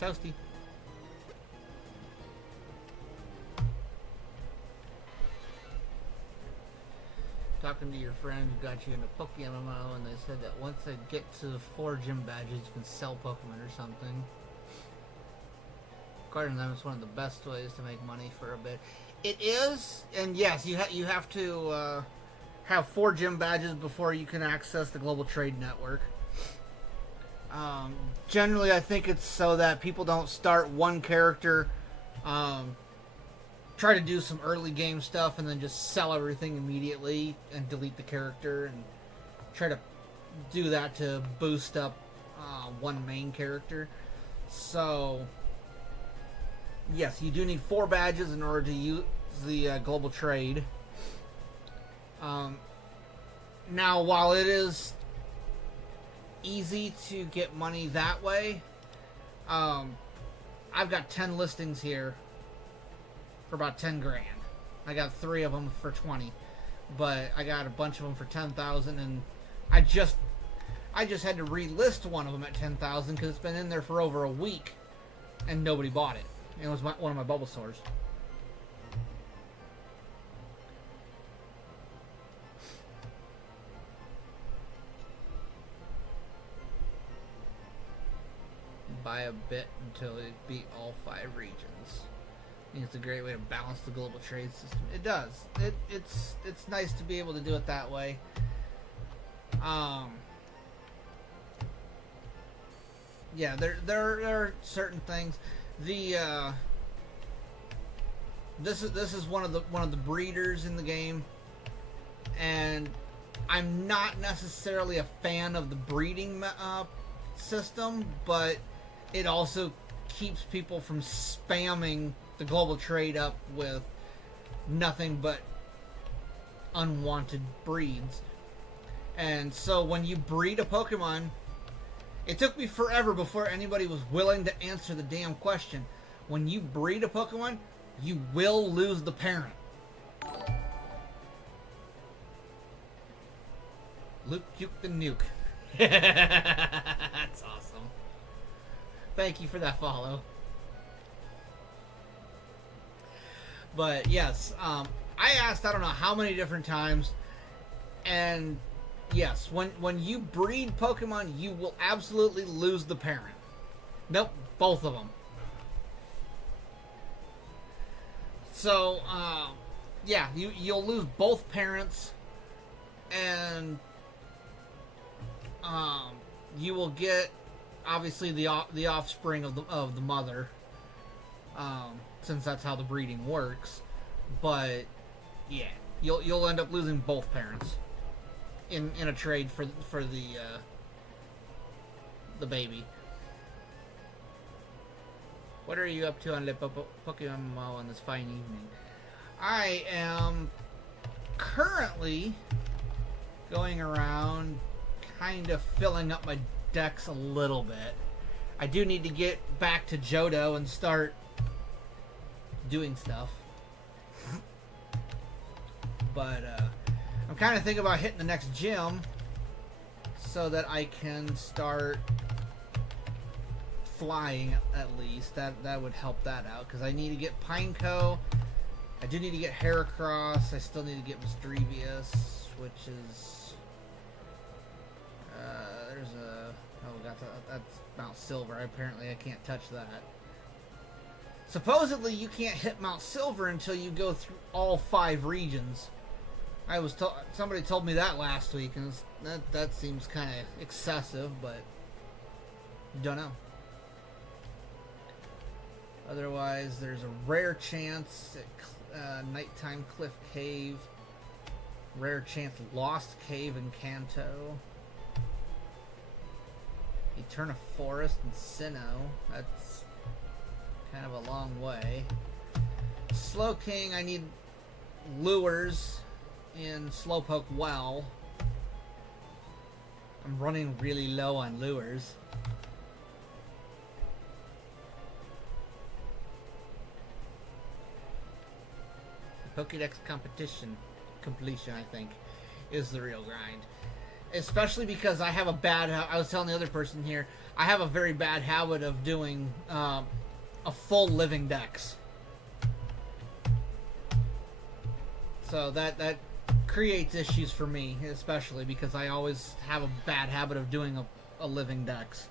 Toasty. Talking to your friend who got you into PokeMMO, and they said that once they get to 4 gym badges, you can sell Pokemon or something. According to them, it's one of the best ways to make money for a bit. It is, and yes, you have to have 4 gym badges before you can access the Global Trade Network. Generally, I think it's so that people don't start one character, try to do some early game stuff, and then just sell everything immediately and delete the character, and try to do that to boost up one main character. So, yes, you do need 4 badges in order to use the global trade. Now, while it is easy to get money that way, I've got 10 listings here for about 10 grand. I got 3 of them for 20, but I got a bunch of them for 10,000, and I just had to relist one of them at 10,000 because it's been in there for over a week and nobody bought it. It was one of my Bulbasaurs. Buy a bit until it beat all 5 regions. think it's a great way to balance the global trade system. It does. It's nice to be able to do it that way. Yeah, there are certain things. This is one of the breeders in the game, and I'm not necessarily a fan of the breeding system, but it also keeps people from spamming the global trade up with nothing but unwanted breeds. And so when you breed a Pokemon, it took me forever before anybody was willing to answer the damn question. When you breed a Pokemon, you will lose the parent. Luke the Nuke. That's awesome. Thank you for that follow. But yes, I asked I don't know how many different times, and yes, when you breed Pokemon, you will absolutely lose the parent. Nope, both of them. So, yeah, you'll lose both parents, and you will get obviously the offspring of the mother, since that's how the breeding works. But yeah, you'll end up losing both parents in a trade for the baby. What are you up to on PokeMMO on this fine evening? I am currently going around kind of filling up my decks a little bit. I do need to get back to Johto and start doing stuff. But I'm kind of thinking about hitting the next gym so that I can start flying at least. That would help that out, because I need to get Pineco. I do need to get Heracross. I still need to get Misdrevious, which is there's a that's Mount Silver. Apparently I can't touch that. Supposedly you can't hit Mount Silver until you go through all 5 regions. Somebody told me that last week, and that seems kind of excessive, but don't know. Otherwise, there's a rare chance at Nighttime Cliff Cave, rare chance Lost Cave in Kanto, Eterna Forest and Sinnoh. That's kind of a long way. Slowking, I need lures in Slowpoke Well. I'm running really low on lures. Pokédex completion, I think, is the real grind. Especially because I have I was telling the other person here, I have a very bad habit of doing a full living dex. So that creates issues for me, especially because I always have a bad habit of doing a living dex.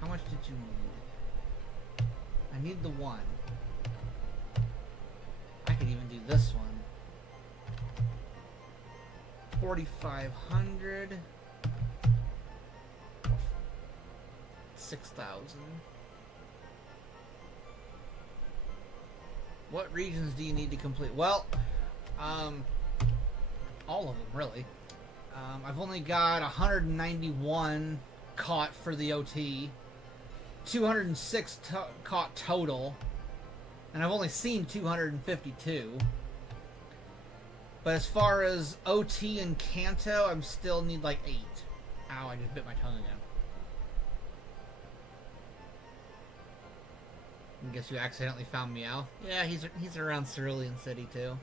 How much did you need? I need the one. I could even do this one. 4,500. 6,000. What regions do you need to complete? Well, all of them, really. I've only got 191 caught for the OT, 206 caught total, and I've only seen 252. But as far as OT and Kanto, I still need like 8. Ow, I just bit my tongue again. I guess you accidentally found Meow. Yeah, he's around Cerulean City too.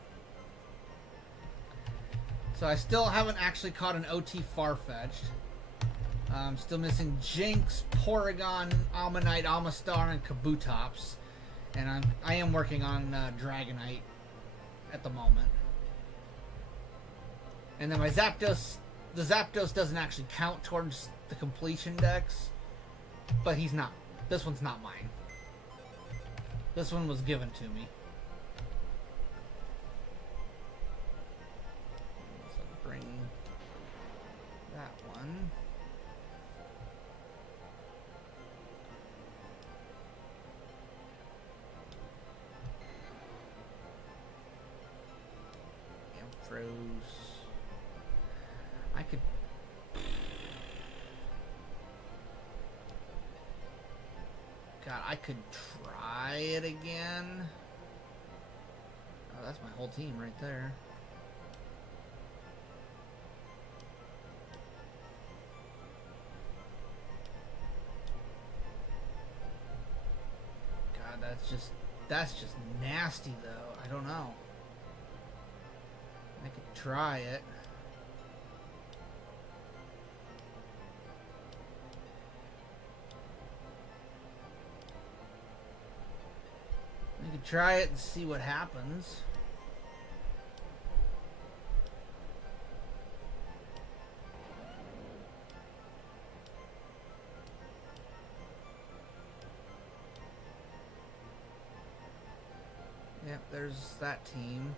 So I still haven't actually caught an OT Farfetch'd. I'm still missing Jinx, Porygon, Ammonite, Amistar, and Kabutops. And I am working on Dragonite at the moment. And then my Zapdos, the Zapdos doesn't actually count towards the completion dex, but he's not. This one's not mine. This one was given to me. So bring that one. Froze. I could. God, I could try it again. Oh, that's my whole team right there. God, that's just nasty though. I don't know. I could try it. I could try it and see what happens. Yep, there's that team.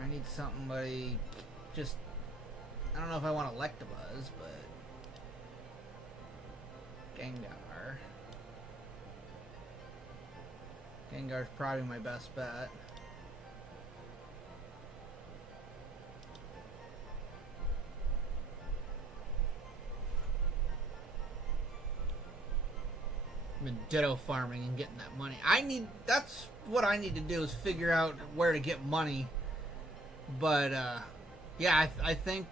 I need somebody just... I don't know if I want Electabuzz, but... Gengar. Gengar's probably my best bet. I've been ditto farming and getting that money. That's what I need to do, is figure out where to get money. But, yeah, I think,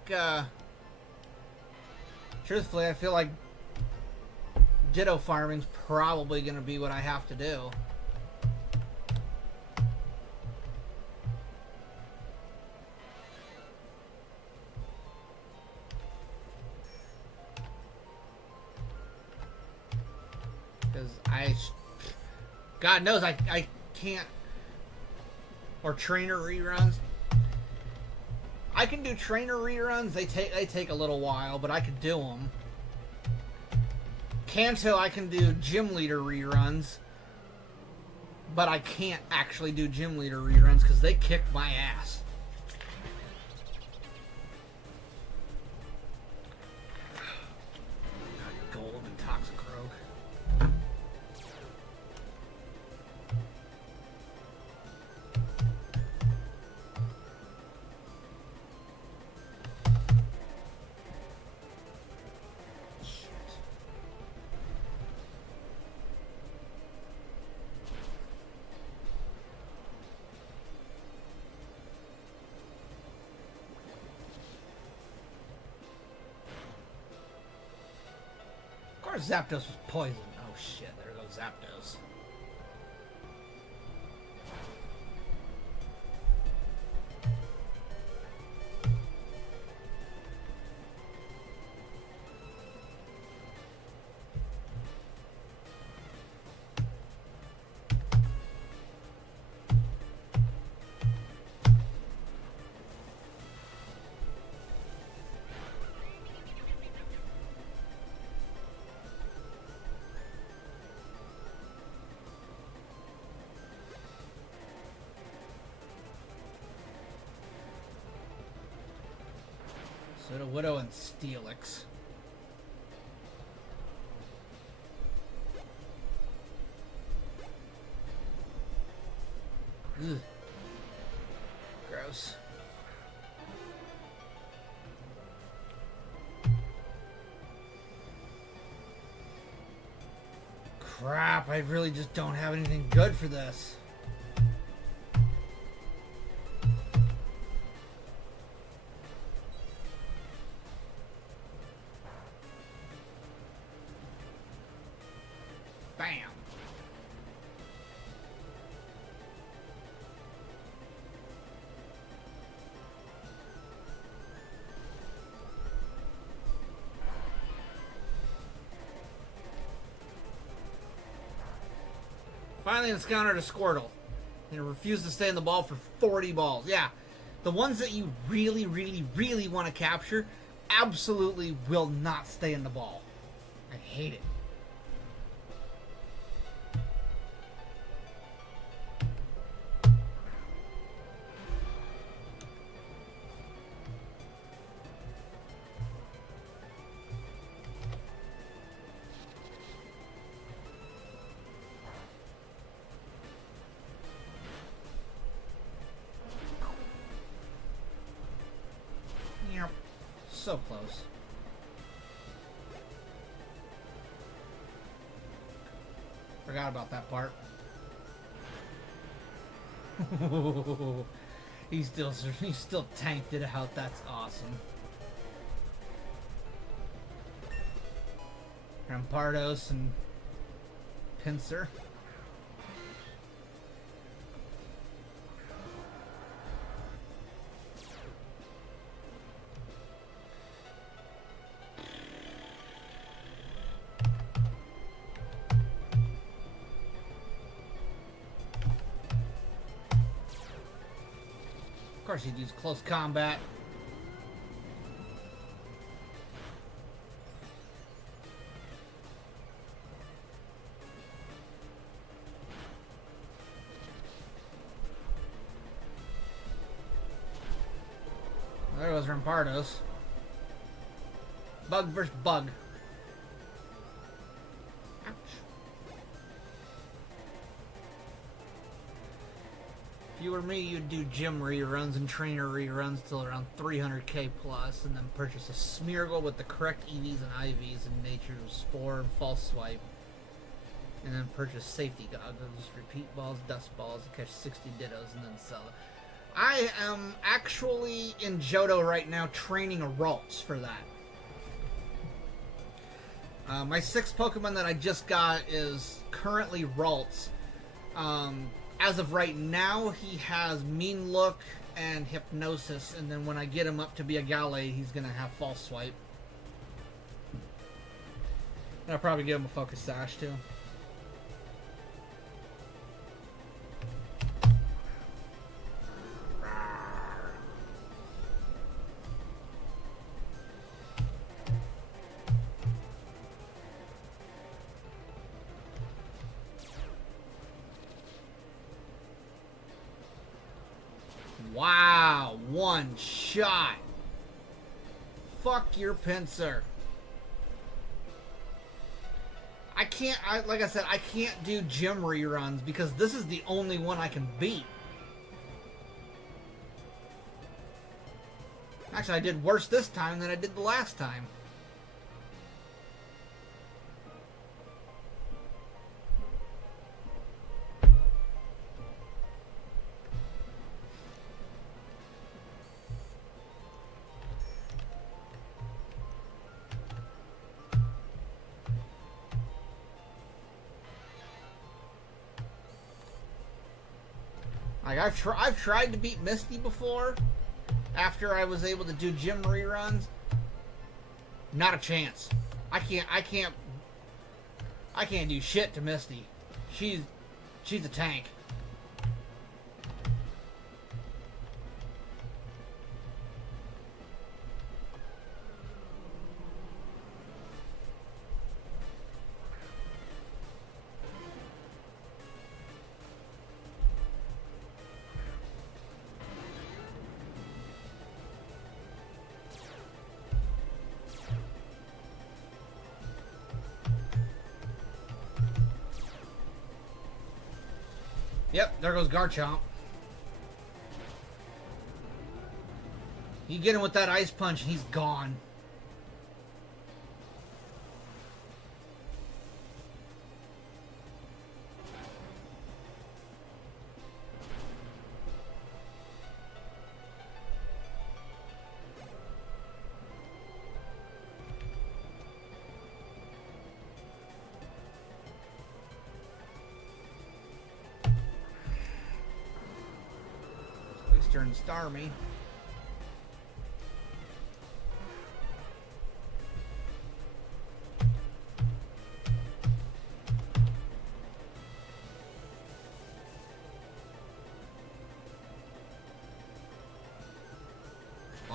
truthfully, I feel like ditto farming's probably going to be what I have to do. Because God knows I can't, or trainer reruns. I can do trainer reruns. They take a little while, but I could do them. Kanto, I can do gym leader reruns, but I can't actually do gym leader reruns because they kick my ass. Golem and Toxicroak. Zapdos was poisoned. Oh shit, there goes Zapdos. Widow and Steelix. Ugh. Gross. Crap, I really just don't have anything good for this. Bam. Finally encountered a Squirtle. And it refused to stay in the ball for 40 balls. Yeah. The ones that you really, really, really want to capture absolutely will not stay in the ball. I hate it. Yep. So close. Forgot about that part. He still tanked it out. That's awesome. Rampardos and Pinsir. Of course he'd use close combat. There goes Rampardos. Bug versus bug. Ouch. If you were me, you'd do gym reruns and trainer reruns till around 300k plus, and then purchase a Smeargle with the correct EVs and IVs in Nature's Spore and False Swipe. And then purchase safety goggles, repeat balls, dust balls, and catch 60 Dittos, and then sell it. I am actually in Johto right now training a Ralts for that. My 6th Pokemon that I just got is currently Ralts. As of right now, he has Mean Look and Hypnosis, and then when I get him up to be a Gallade, he's going to have False Swipe. And I'll probably give him a Focus Sash, too. Wow, one shot. Fuck your Pinsir. Like I said, I can't do gym reruns because this is the only one I can beat. Actually, I did worse this time than I did the last time. Like I've tried to beat Misty before after I was able to do gym reruns. Not a chance. I can't do shit to Misty. She's a tank. Yep, there goes Garchomp. You get him with that Ice Punch and he's gone. And Starmie.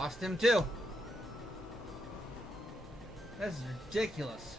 Lost him too. That's ridiculous.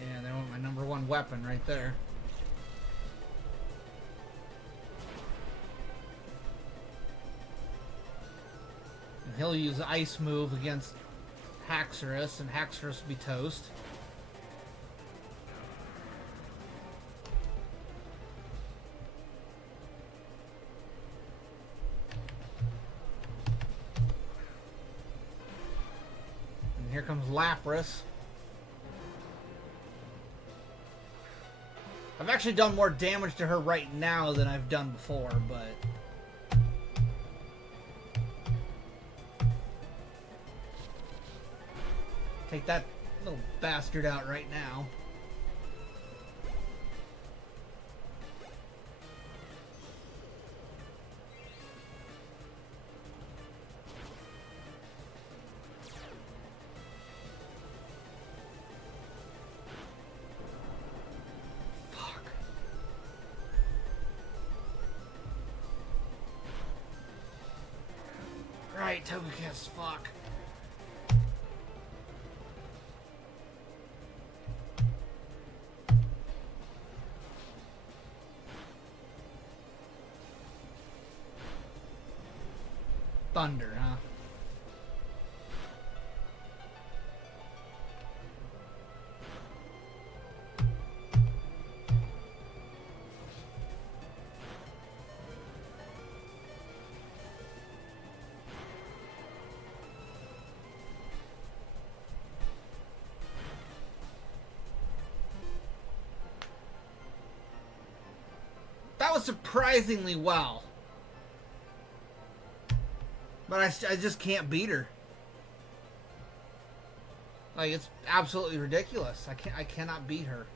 Yeah, they want my number one weapon right there. And he'll use Ice move against Haxorus, and Haxorus will be toast. And here comes Lapras. I've actually done more damage to her right now than I've done before, but... Take that little bastard out right now. Right, Togekiss, fuck. Thunder, huh? That was surprisingly well. But I just can't beat her. Like, it's absolutely ridiculous. I cannot beat her.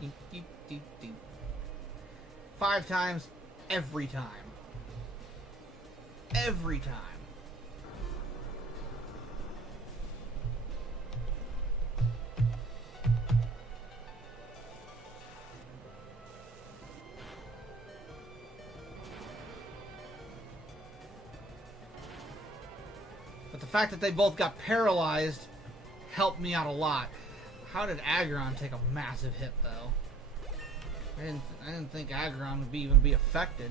Deep, deep, deep, deep. 5 times, every time. Every time. But the fact that they both got paralyzed helped me out a lot. How did Aggron take a massive hit, though? I didn't think Aggron would even be affected.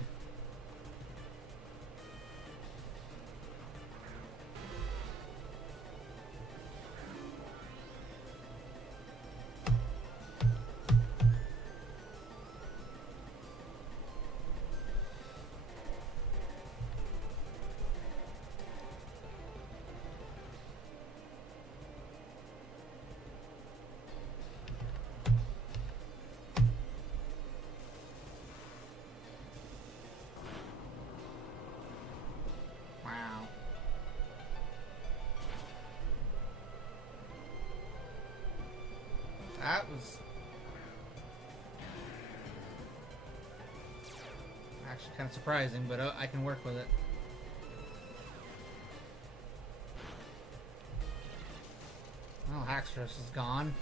actually kind of surprising, but I can work with it. Well, Haxorus is gone.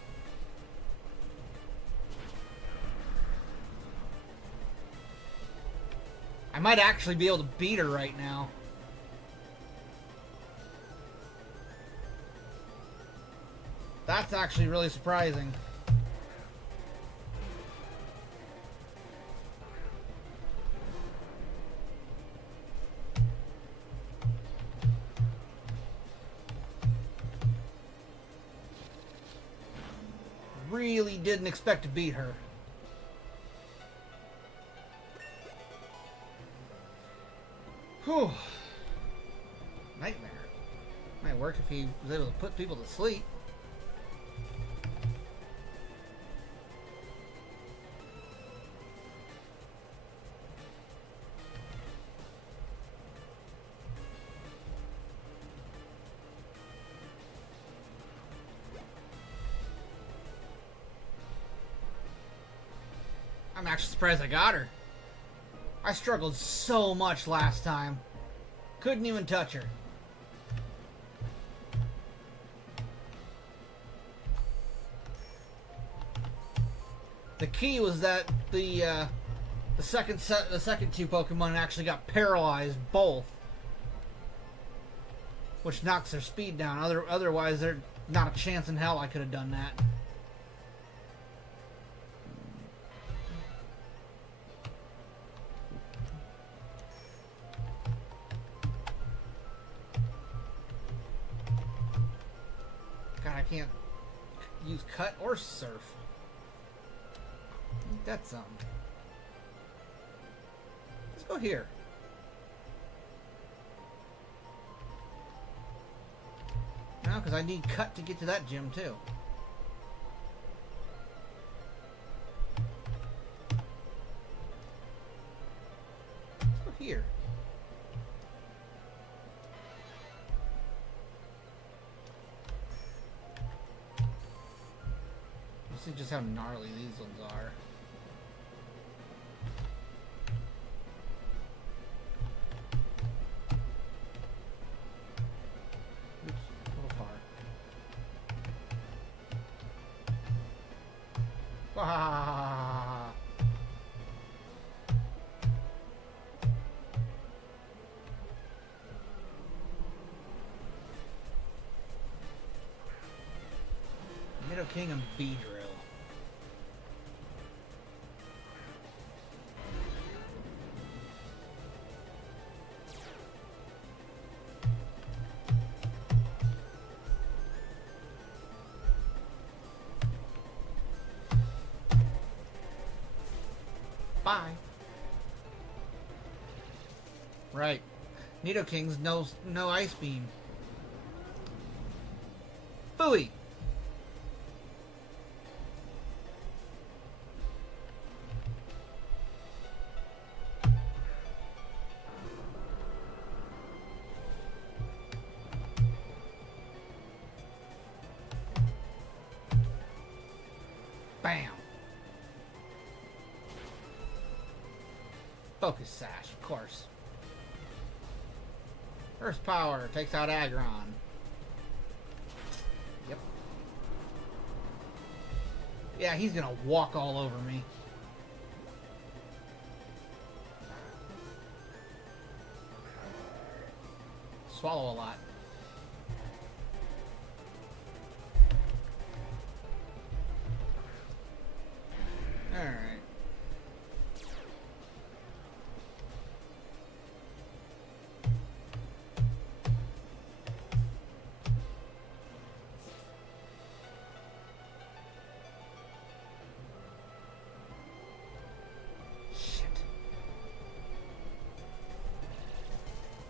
I might actually be able to beat her right now. That's actually really surprising. Really didn't expect to beat her. Whew. Nightmare. Might work if he was able to put people to sleep. I'm actually surprised I got her. I struggled so much last time. Couldn't even touch her. The key was that the second two Pokemon actually got paralyzed both, which knocks their speed down. Otherwise, there's not a chance in hell I could have done that. God, I can't use Cut or Surf. Ain't that something? Let's go here. No, because I need Cut to get to that gym too. Let's go here. See just how gnarly these ones are. Oops, a little far. Ah! Nidoking and Beedrill. Bye. Right. Nidoking's no Ice Beam. Phooey! Bam! Focus Sash, of course. Earth Power takes out Aggron. Yep. Yeah, he's gonna walk all over me. Swallow a lot. Alright.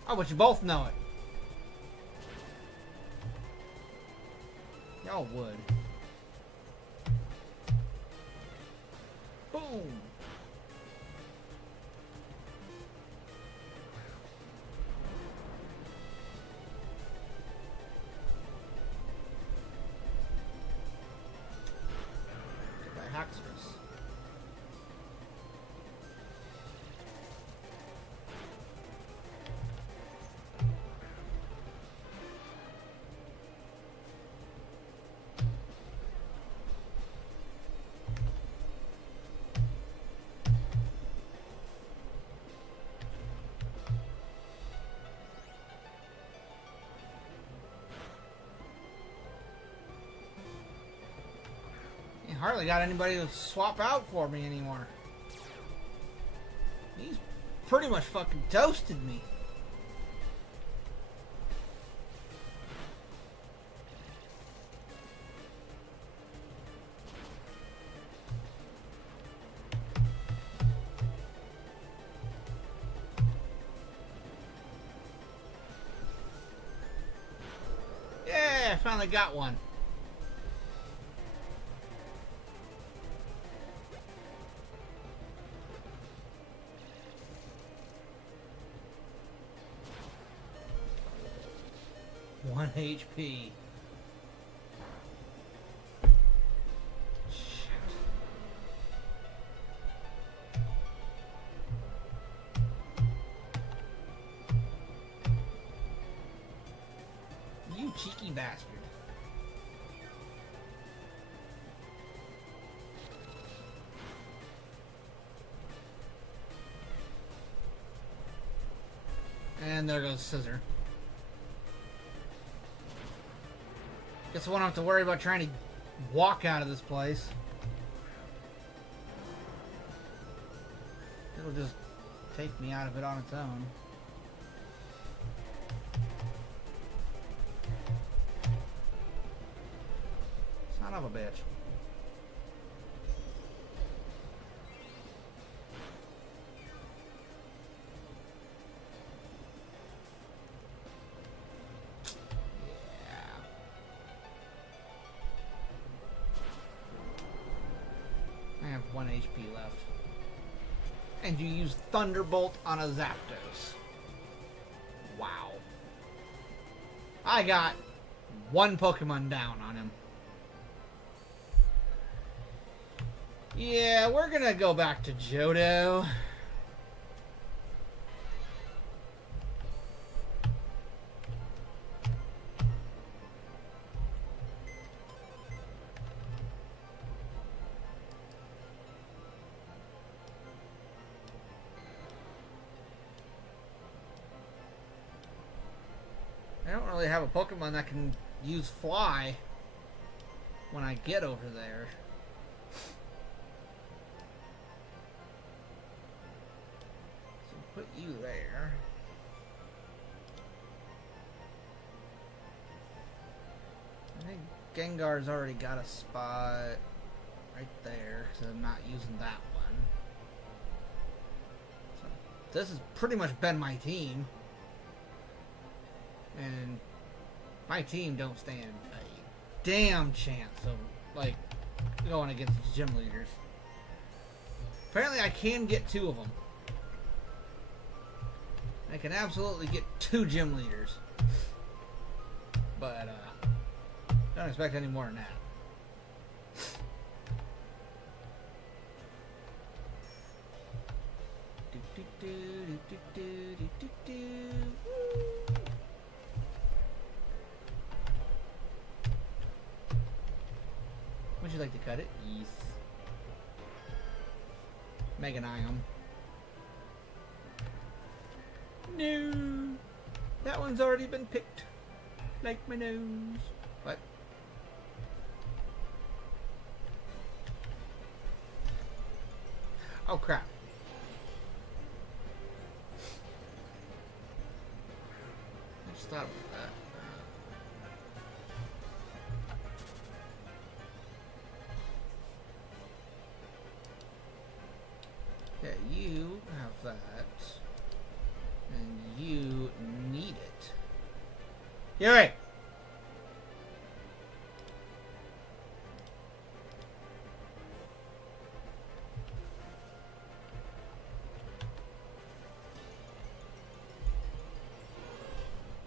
Oh, but you both know it. Y'all would. Boom. Get that Haxorus. hardly got anybody to swap out for me anymore. He's pretty much fucking toasted me. Yeah, I finally got one. One HP. Shit. You cheeky bastard. And there goes Scissor. Guess I won't have to worry about trying to walk out of this place. It'll just take me out of it on its own. Son of a bitch. I have 1 HP left. And you use Thunderbolt on a Zapdos. Wow. I got 1 Pokemon down on him. Yeah, we're gonna go back to Johto. I don't really have a Pokemon that can use Fly when I get over there. So put you there. I think Gengar's already got a spot right there, because I'm not using that one. So this has pretty much been my team. And my team don't stand a damn chance of, like, going against the gym leaders. Apparently I can get 2 of them. I can absolutely get 2 gym leaders. But, don't expect any more than that. Would you like to cut it? Yes. Meganium. No. That one's already been picked. Like my nose. What? Oh crap. I just thought about that. Okay, you have that. And you need it. Yeah, right.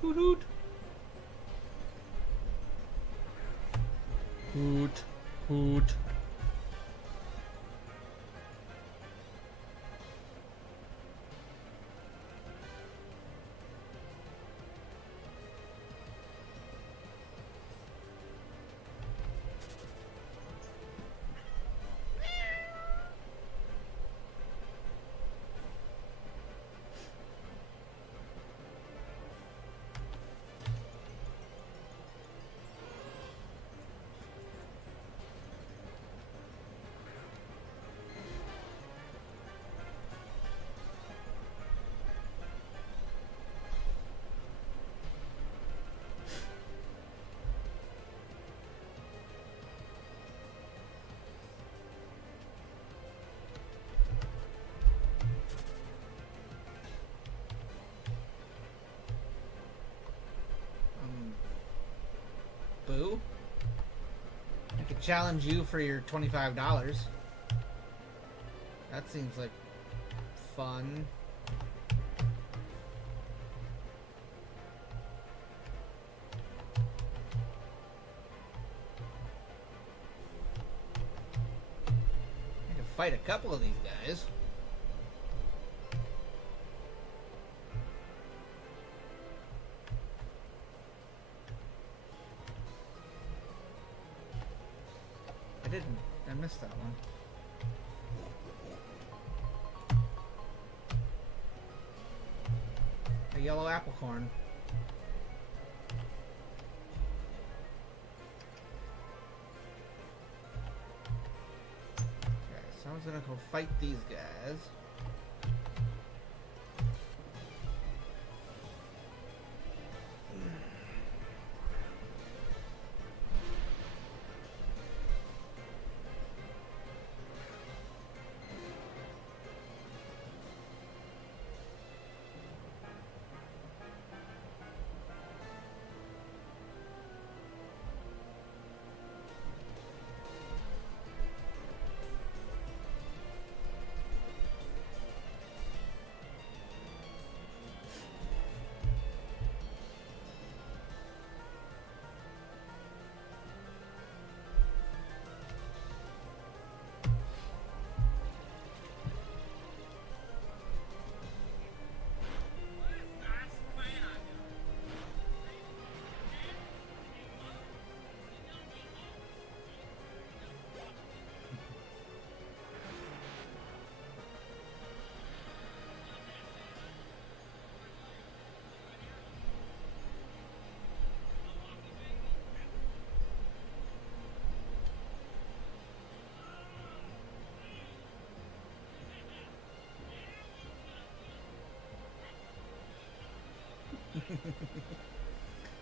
Hoot hoot. Hoot hoot. could challenge you for your $25. That seems like fun. I can fight a couple of these guys. I missed that one. A yellow applecorn. Okay, so I was gonna go fight these guys.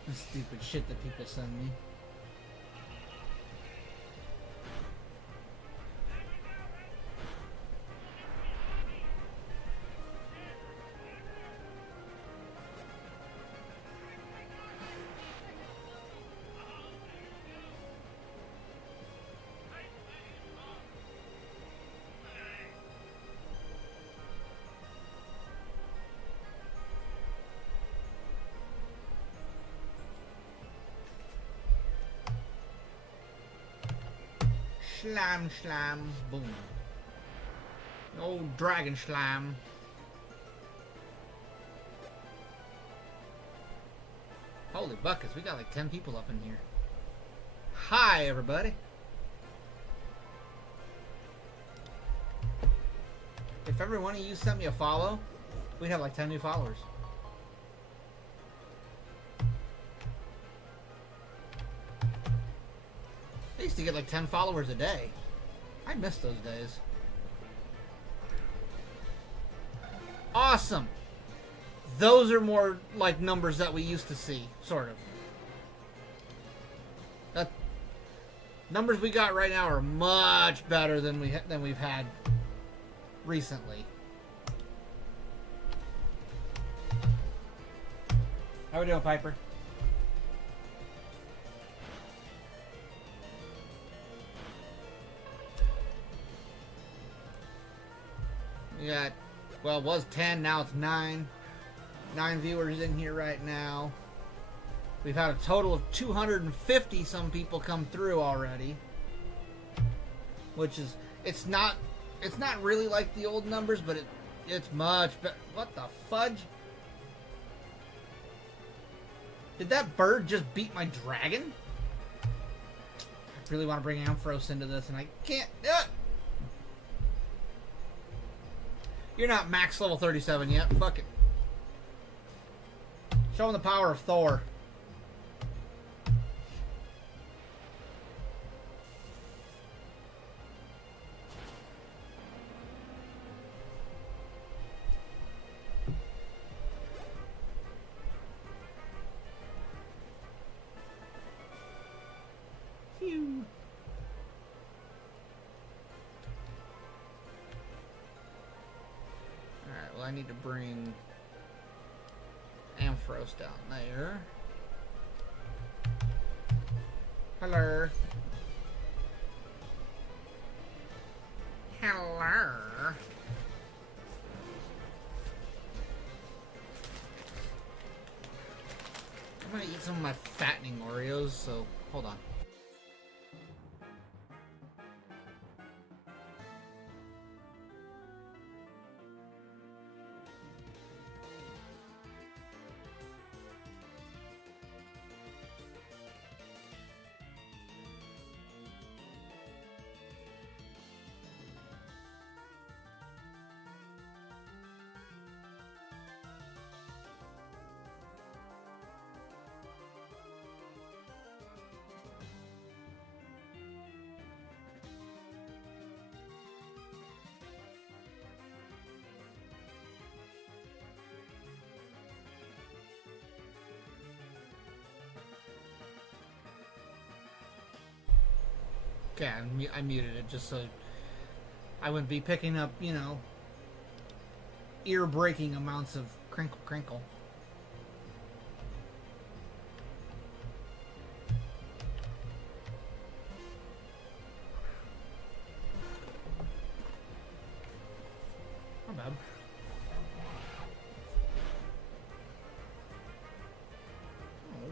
The stupid shit that people send me. Slam, slam, boom. Old dragon slam. Holy buckets, we got like 10 people up in here. Hi, everybody. If every one of you sent me a follow, we'd have like 10 new followers. I used to get like 10 followers a day. I miss those days. Awesome! Those are more like numbers that we used to see, sort of. That numbers we got right now are much better than we've had recently. How we doing, Piper? We got, well, it was 10, now it's 9. 9 viewers in here right now. We've had a total of 250 some people come through already. Which is, it's not really like the old numbers, but it's much better. What the fudge? Did that bird just beat my dragon? I really want to bring Ampharos into this and I can't do it. You're not max level 37 yet. Fuck it. Show him the power of Thor. Phew. Alright, well I need to bring Ampharos down there. Hello. Hello. I'm gonna eat some of my fattening Oreos, so hold on. Okay, I muted it just so I wouldn't be picking up, you know, ear-breaking amounts of crinkle crinkle. Not bad. Oh.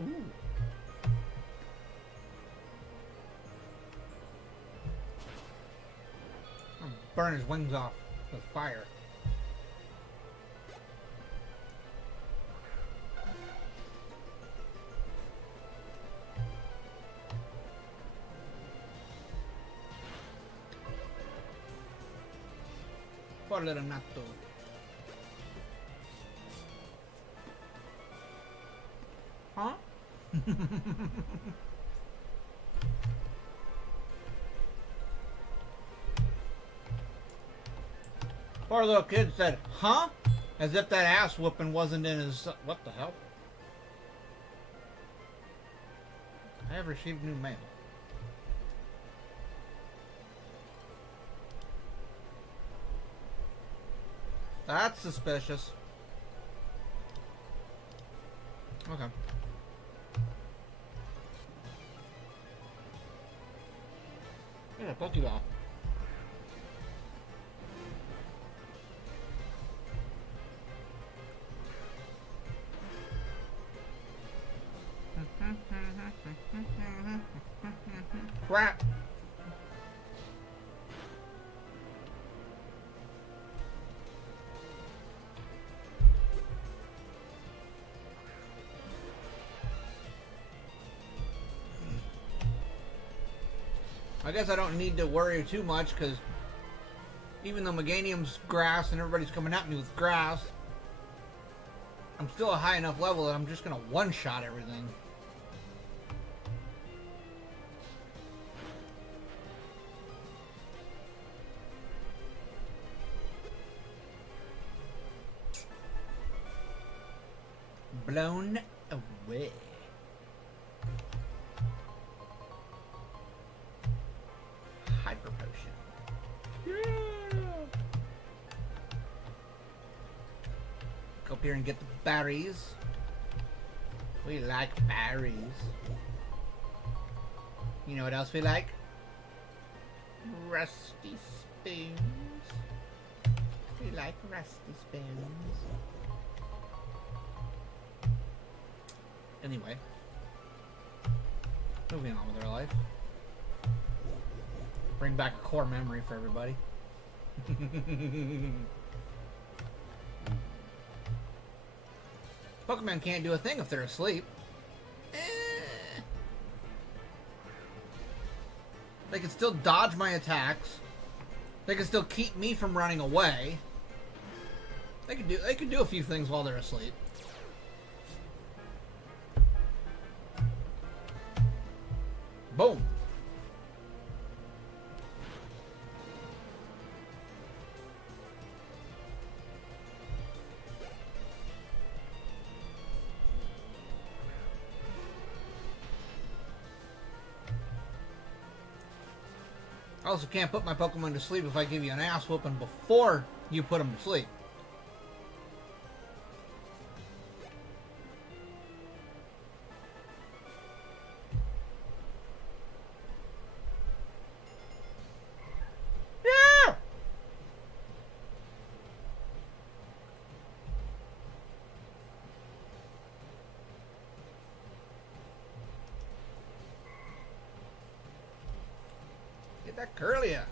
Ooh. I'll burn his wings off with fire. Poor little Natto. Huh? Poor little kid said, huh? As if that ass whooping wasn't in his... What the hell? I have received new mail. That's suspicious. Okay. Yeah, Pokeball. Crap. I guess I don't need to worry too much because even though Meganium's grass and everybody's coming at me with grass, I'm still a high enough level that I'm just gonna one-shot everything. Blown away. Hyper potion. Yeah. Go up here and get the berries. We like berries. You know what else we like? Rusty spoons. We like rusty spoons. Anyway, moving on with our life. Bring back a core memory for everybody. Pokemon can't do a thing if they're asleep. They can still dodge my attacks. They can still keep me from running away. They can do a few things while they're asleep. Boom. also can't put my Pokemon to sleep if I give you an ass whooping before you put them to sleep. Yeah! Get that Curlia.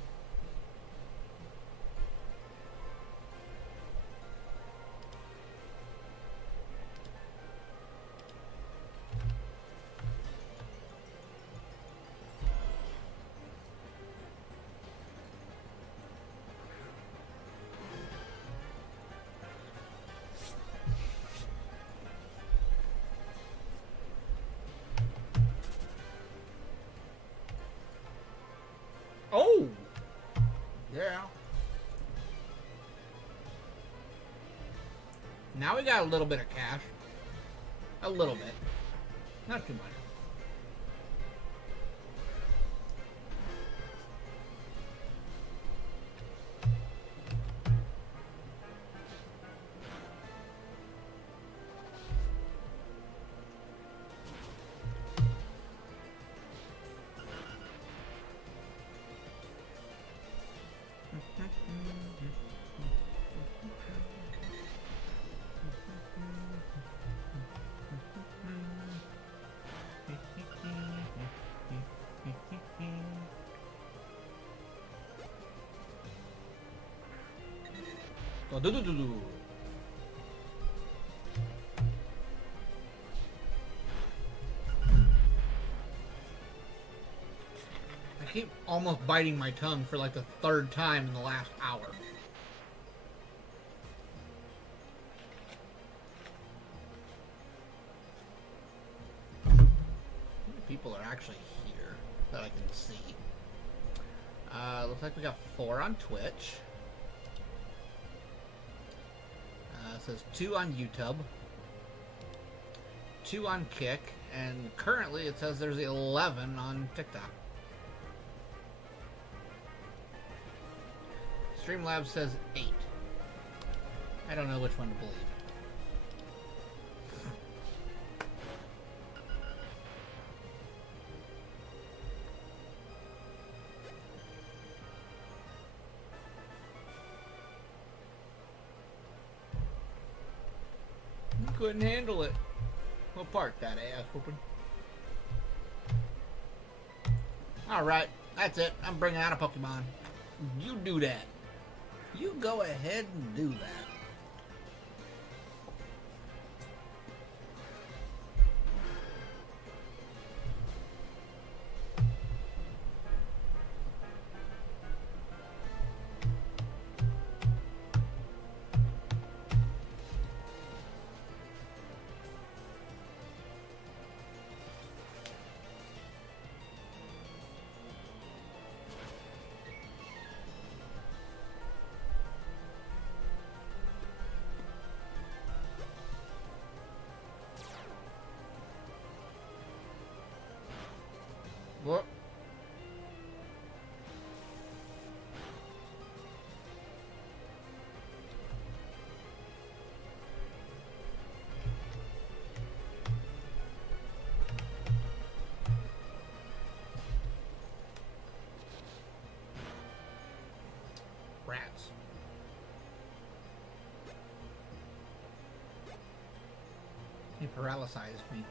Oh! Yeah. Now we got a little bit of cash. A little bit. Not too much. Oh, do. I keep almost biting my tongue for like the third time in the last hour. How many people are actually here that I can see? Looks like we got 4 on Twitch. It says 2 on YouTube, 2 on Kick, and currently it says there's 11 on TikTok. Streamlabs says 8. I don't know which one to believe. Couldn't handle it. We'll park that ass whooping. Alright, that's it. I'm bringing out a Pokemon. You do that. You go ahead and do that. What? Rats. He paralyzed me.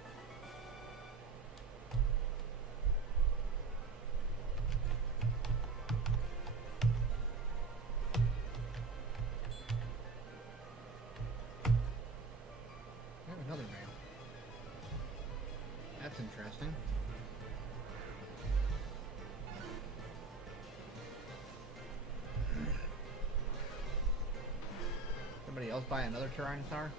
Another mail. That's interesting. Somebody else buy another Tyrannosaur?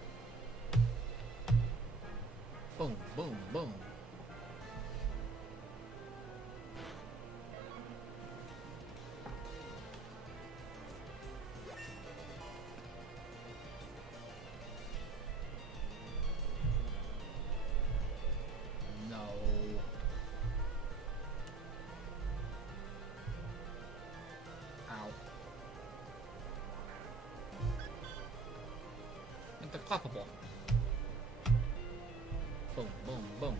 Boom, boom, boom. At the clockable. Boom, boom, boom.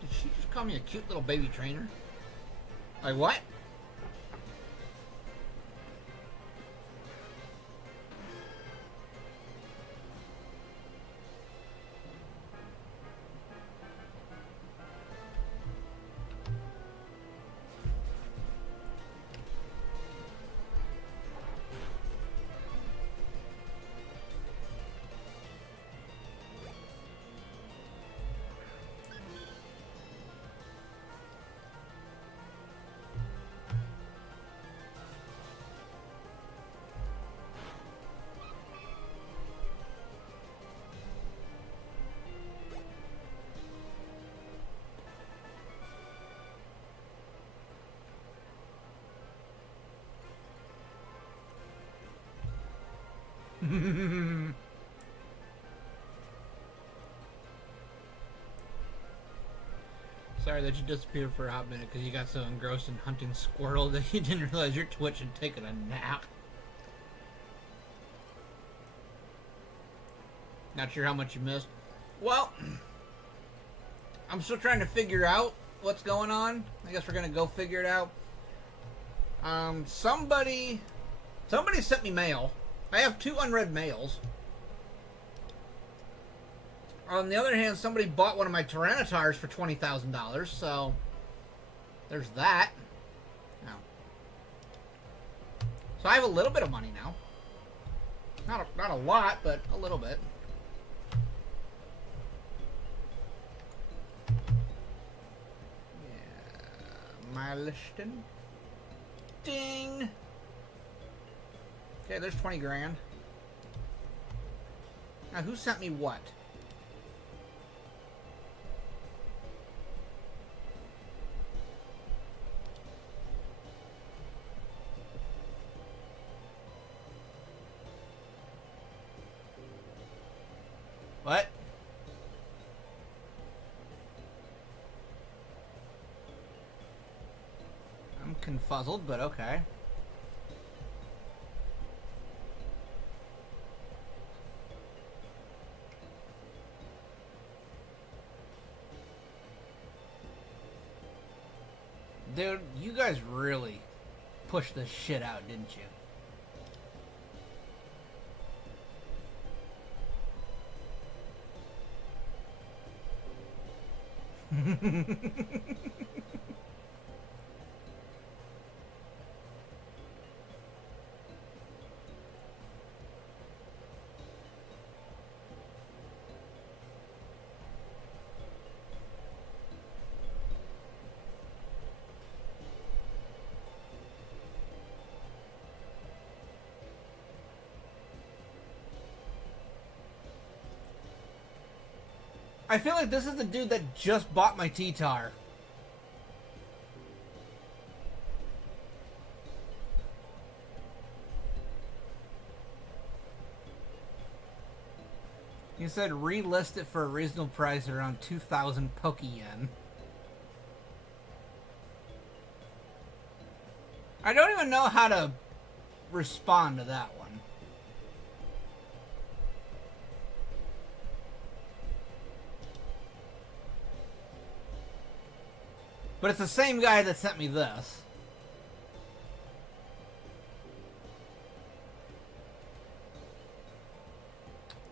Did she just call me a cute little baby trainer? Like what? Sorry that you disappeared for a hot minute because you got so engrossed in hunting squirrel that you didn't realize your Twitch had taken a nap. Not sure how much you missed. Well, I'm still trying to figure out what's going on. I guess we're gonna go figure it out. Somebody sent me mail. I have 2 unread mails. On the other hand, somebody bought one of my Tyrannotars for $20,000, so there's that. Now, so I have a little bit of money now. Not a lot, but a little bit. Yeah, my listing. Ding. Okay, there's 20 grand. Now, who sent me what? What? I'm confuzzled, but okay. Dude, you guys really pushed this shit out, didn't you? I feel like this is the dude that just bought my T-Tar. He said relist it for a reasonable price around 2,000 Poke Yen. I don't even know how to respond to that one. But it's the same guy that sent me this.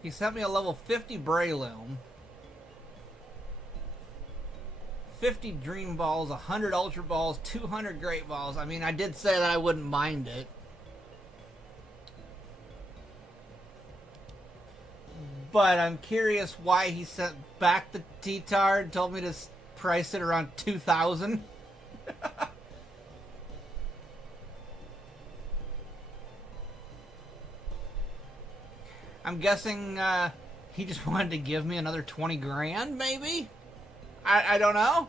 He sent me a level 50 Breloom, 50 Dream Balls, 100 Ultra Balls, 200 Great Balls. I mean, I did say that I wouldn't mind it. But I'm curious why he sent back the T-Tar and told me to price it around 2,000. I'm guessing he just wanted to give me another 20 grand, maybe? I don't know.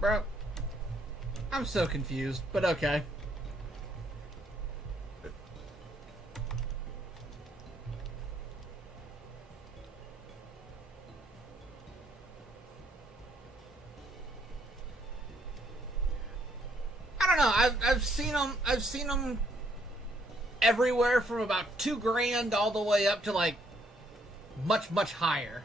Bro, I'm so confused, but okay. I don't know. I've seen them. I've seen them everywhere from about 2 grand all the way up to like much higher.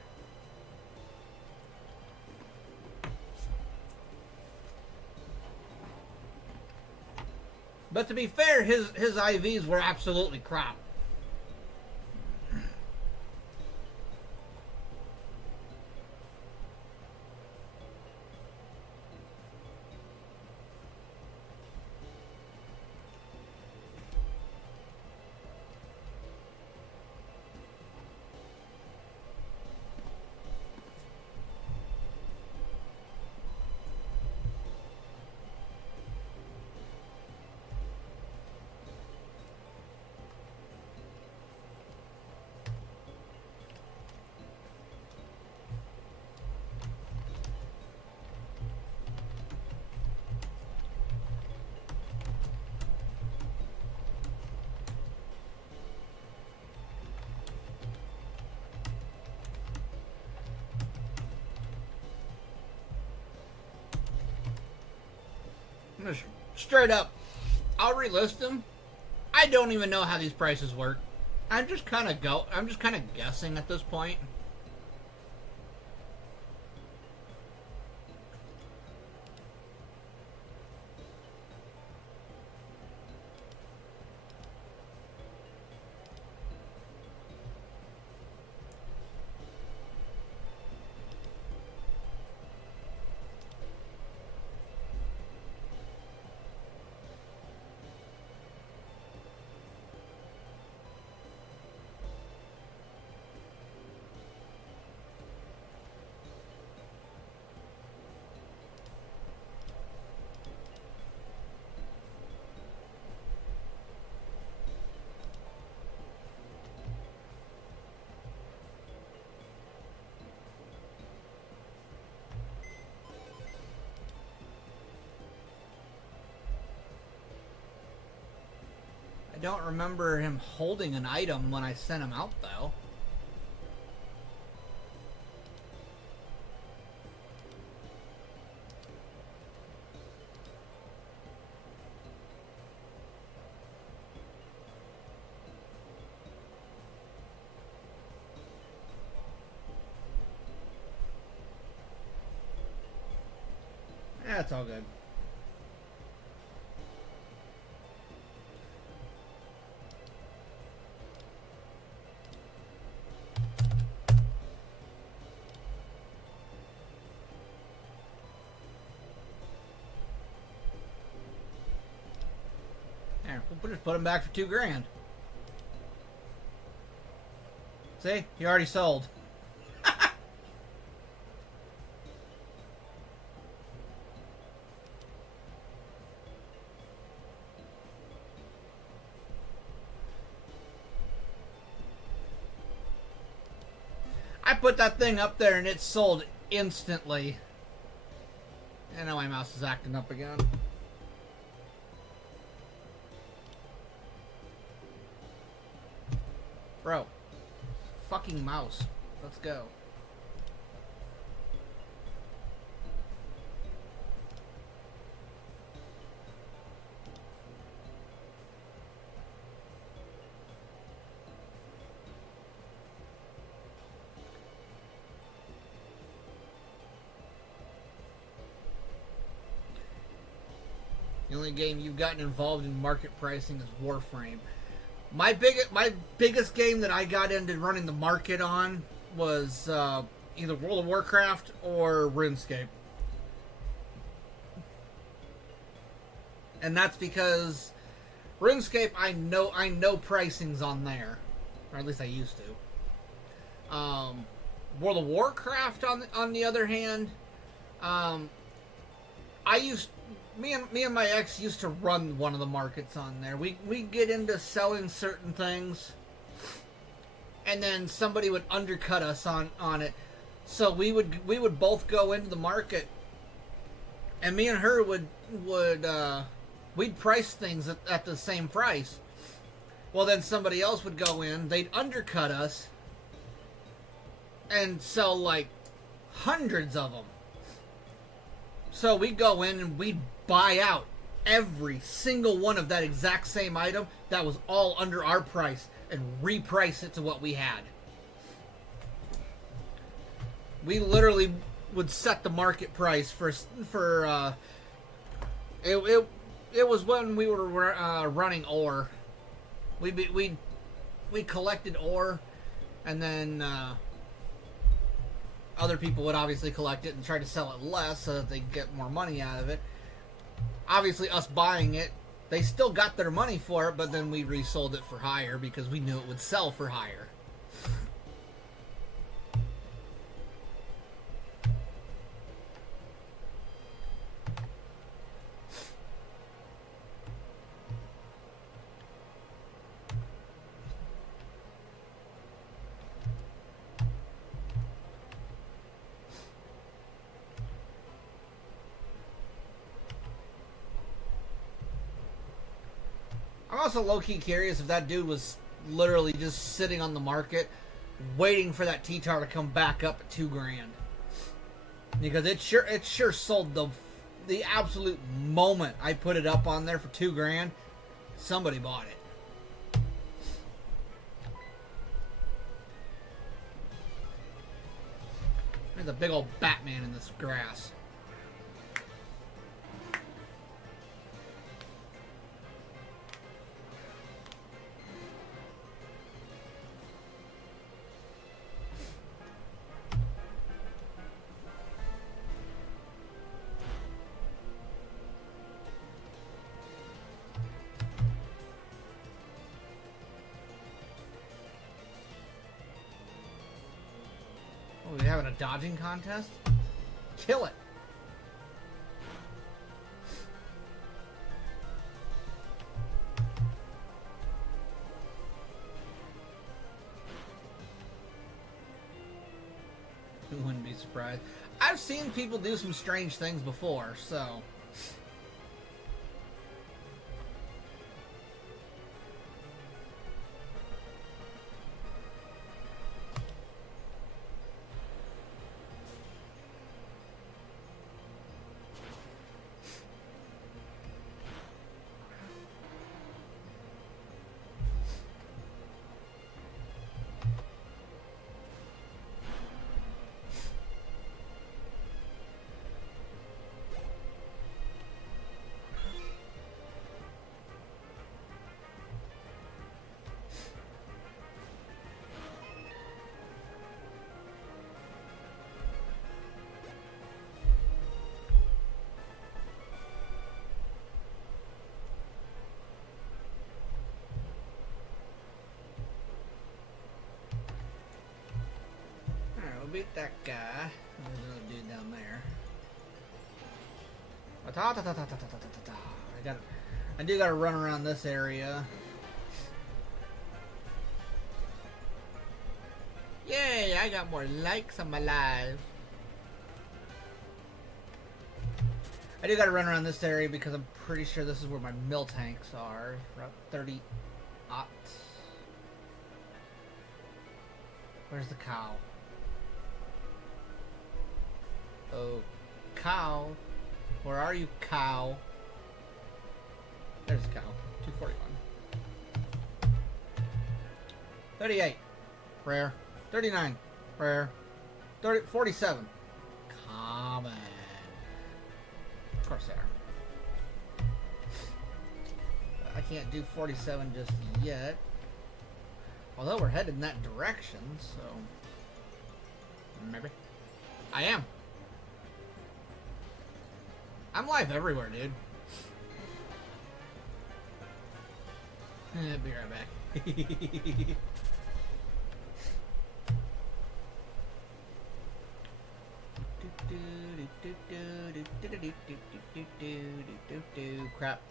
But to be fair, his IVs were absolutely crap. Straight up, I'll relist them. I don't even know how these prices work. I'm just kind of guessing at this point. I don't remember him holding an item when I sent him out, though. That's all good. There, we'll just put him back for 2 grand. See? He already sold. I put that thing up there and it sold instantly. And now my mouse is acting up again. Bro. Fucking mouse. Let's go. The only game you've gotten involved in market pricing is Warframe. My biggest game that I got into running the market on was either World of Warcraft or RuneScape. And that's because RuneScape, I know pricing's on there, or at least I used to. World of Warcraft, on the other hand, me and my ex used to run one of the markets on there. We get into selling certain things, and then somebody would undercut us on it. So we would both go into the market, and me and her would we'd price things at the same price. Well, then somebody else would go in, they'd undercut us, and sell like hundreds of them. So we'd go in and we'd buy out every single one of that exact same item that was all under our price and reprice it to what we had. We literally would set the market price for it was when we were running ore. We collected ore, and then other people would obviously collect it and try to sell it less so that they get more money out of it. Obviously, us buying it, they still got their money for it, but then we resold it for higher because we knew it would sell for higher. I'm also low-key curious if that dude was literally just sitting on the market waiting for that T-Tar to come back up at $2,000. Because it sure sold the absolute moment I put it up on there for $2,000. Somebody bought it. There's a big old Batman in this grass. Oh, we having a dodging contest? Kill it. Who wouldn't be surprised? I've seen people do some strange things before, so... Beat that guy. There's another dude down there. I do gotta run around this area. Yay! I got more likes on my live. I do gotta run around this area because I'm pretty sure this is where my mill tanks are. Route 30 aught. Where's the cow? Oh, cow. Where are you, cow? There's the cow. 241. 38. Rare. 39. Rare. 47. Common. Of course they are. can't do 47 just yet. Although we're headed in that direction, so... Maybe. I am. I'm live everywhere, dude. Be right back. Crap.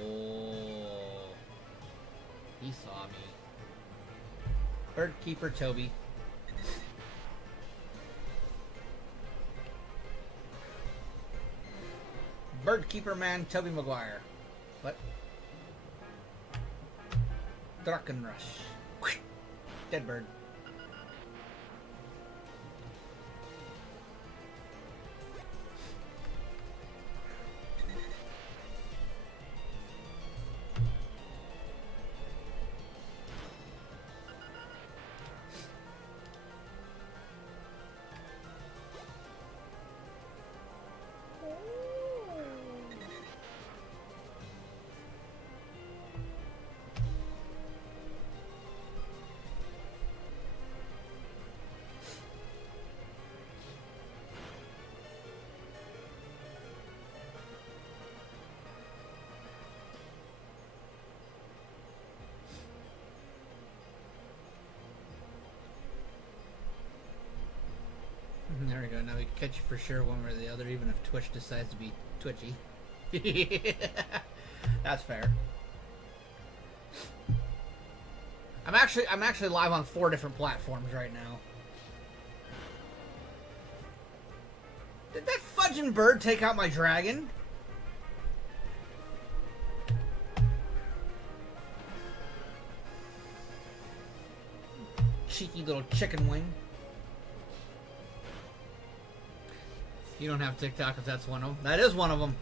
Oh. He saw me. Bird Keeper Toby. Bird Keeper Man Toby Maguire. What? Draken Rush. Dead bird. There we go. Now we can catch you for sure one way or the other, even if Twitch decides to be twitchy. That's fair. I'm actually live on 4 different platforms right now. Did that fudging bird take out my dragon? Cheeky little chicken wing. You don't have TikTok if that's one of them. That is one of them.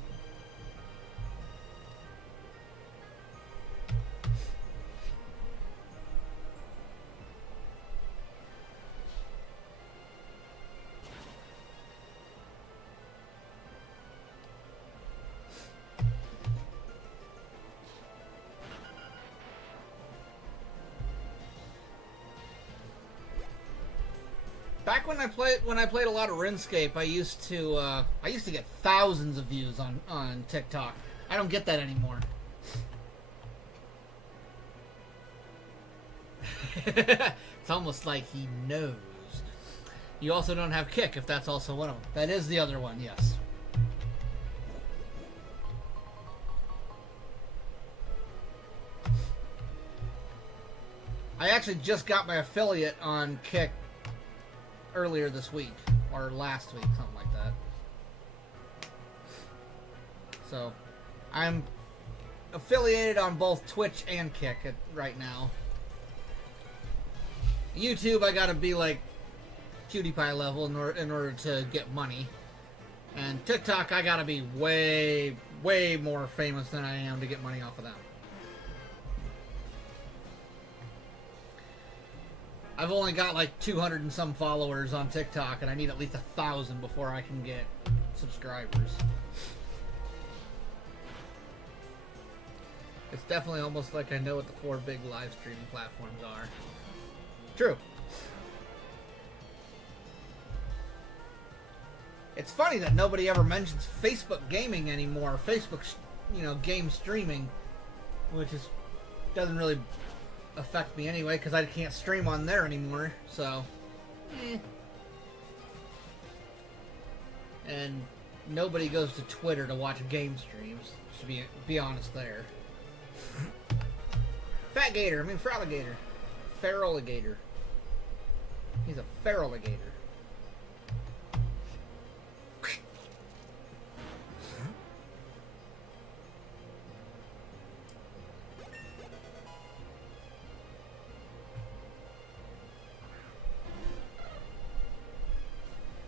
Back when I played a lot of RuneScape, I used to get thousands of views on TikTok. I don't get that anymore. It's almost like he knows. You also don't have Kick, if that's also one of them. That is the other one, yes. I actually just got my affiliate on Kick earlier this week, or last week, something like that. So, I'm affiliated on both Twitch and Kick right now. YouTube, I gotta be like PewDiePie level in order to get money. And TikTok, I gotta be way, way more famous than I am to get money off of them. I've only got like 200 and some followers on TikTok, and I need at least 1,000 before I can get subscribers. It's definitely almost like I know what the 4 big live streaming platforms are. True. It's funny that nobody ever mentions Facebook gaming anymore. Facebook, game streaming, which doesn't really affect me anyway, because I can't stream on there anymore, so and nobody goes to Twitter to watch game streams, to be honest there. Fraligator. Feraligator. He's a feraligator.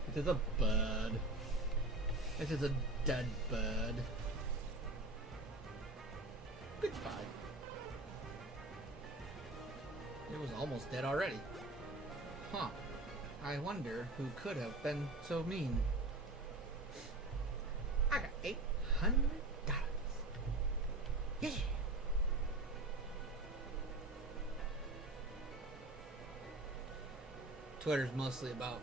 It is a bird. It is a dead bird. Goodbye. It was almost dead already. Huh. I wonder who could have been so mean. I got $800. Twitter's mostly about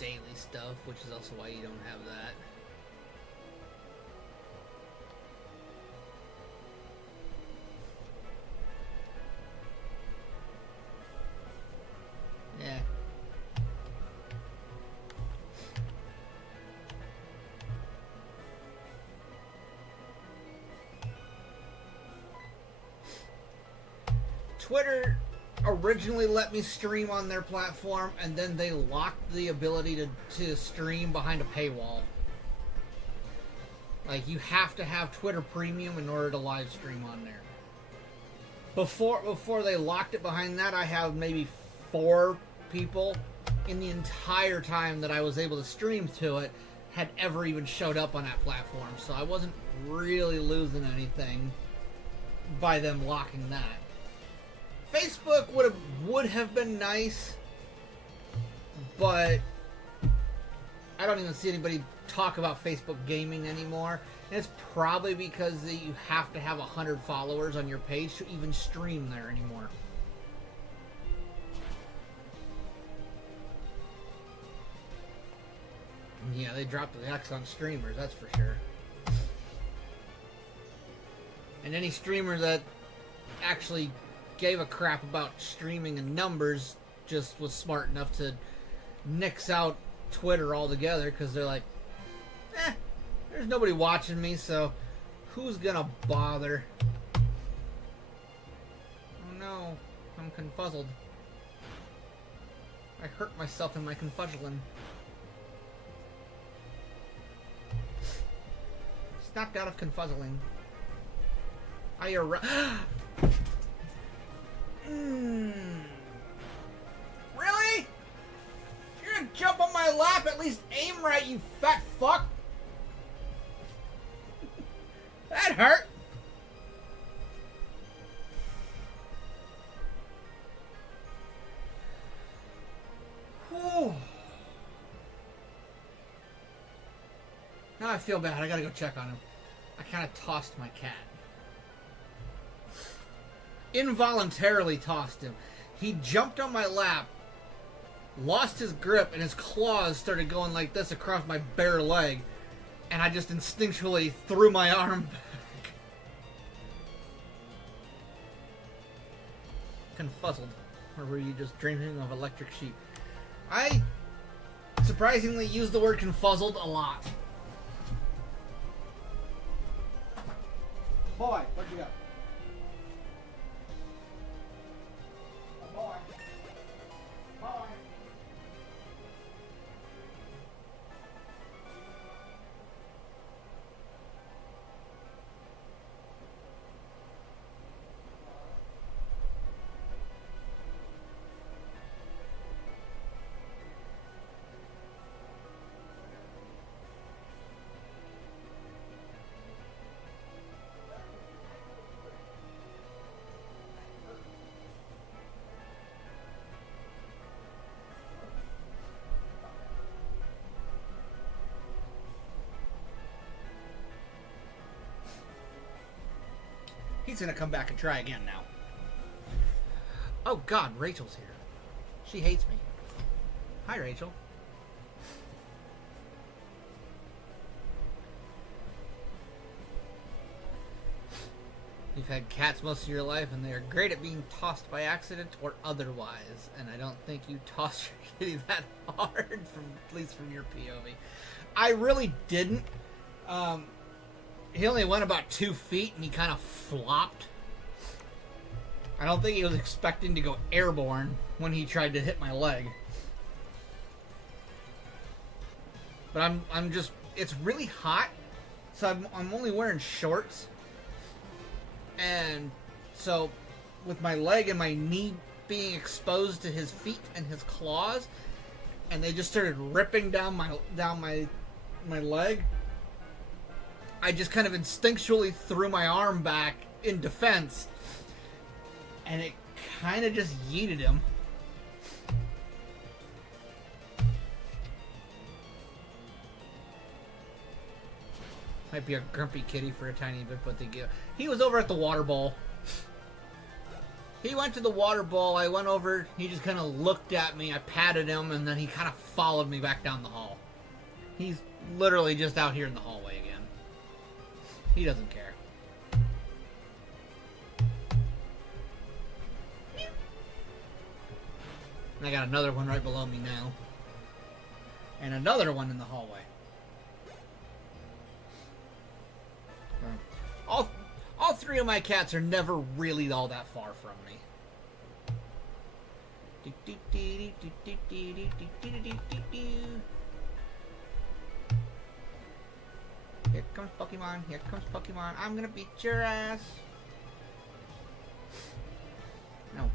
daily stuff, which is also why you don't have that. Yeah. Twitter originally let me stream on their platform, and then they locked the ability to stream behind a paywall. Like, you have to have Twitter Premium in order to live stream on there. Before they locked it behind that, I have maybe 4 people in the entire time that I was able to stream to it had ever even showed up on that platform. So I wasn't really losing anything by them locking that. Facebook would have been nice, but I don't even see anybody talk about Facebook gaming anymore. And it's probably because you have to have 100 followers on your page to even stream there anymore. Yeah, they dropped the X on streamers, that's for sure. And any streamer that actually gave a crap about streaming and numbers just was smart enough to nix out Twitter altogether, because they're like, there's nobody watching me, so who's gonna bother? Oh no, I'm confuzzled. I hurt myself in my confuzzling. Snapped out of confuzzling. I Really? You're gonna jump on my lap? At least aim right, you fat fuck! That hurt! Whew. Now I feel bad. I gotta go check on him. I kind of tossed my cat. Involuntarily tossed him. He jumped on my lap, lost his grip, and his claws started going like this across my bare leg, and I just instinctually threw my arm back. Confuzzled. Or were you just dreaming of electric sheep? I surprisingly use the word confuzzled a lot. Boy, where'd you go? Boy. Boy. He's gonna come back and try again now. Oh God, Rachel's here. She hates me. Hi, Rachel. You've had cats most of your life, and they are great at being tossed by accident or otherwise. And I don't think you tossed your kitty that hard, at least from your POV. I really didn't. He only went about 2 feet, and he kind of flopped. I don't think he was expecting to go airborne when he tried to hit my leg. But I'm just, it's really hot, so I'm only wearing shorts. And so, with my leg and my knee being exposed to his feet and his claws, and they just started ripping down my leg, I just kind of instinctually threw my arm back in defense, and it kind of just yeeted him. Might be a grumpy kitty for a tiny bit, but he was over at the water bowl. He went to the water bowl. I went over. He just kind of looked at me. I patted him, and then he kind of followed me back down the hall. He's literally just out here in the hallway again. He doesn't care. And I got another one right below me now. And another one in the hallway. All three of my cats are never really all that far from me. Here comes Pokemon. Here comes Pokemon. I'm gonna beat your ass. No.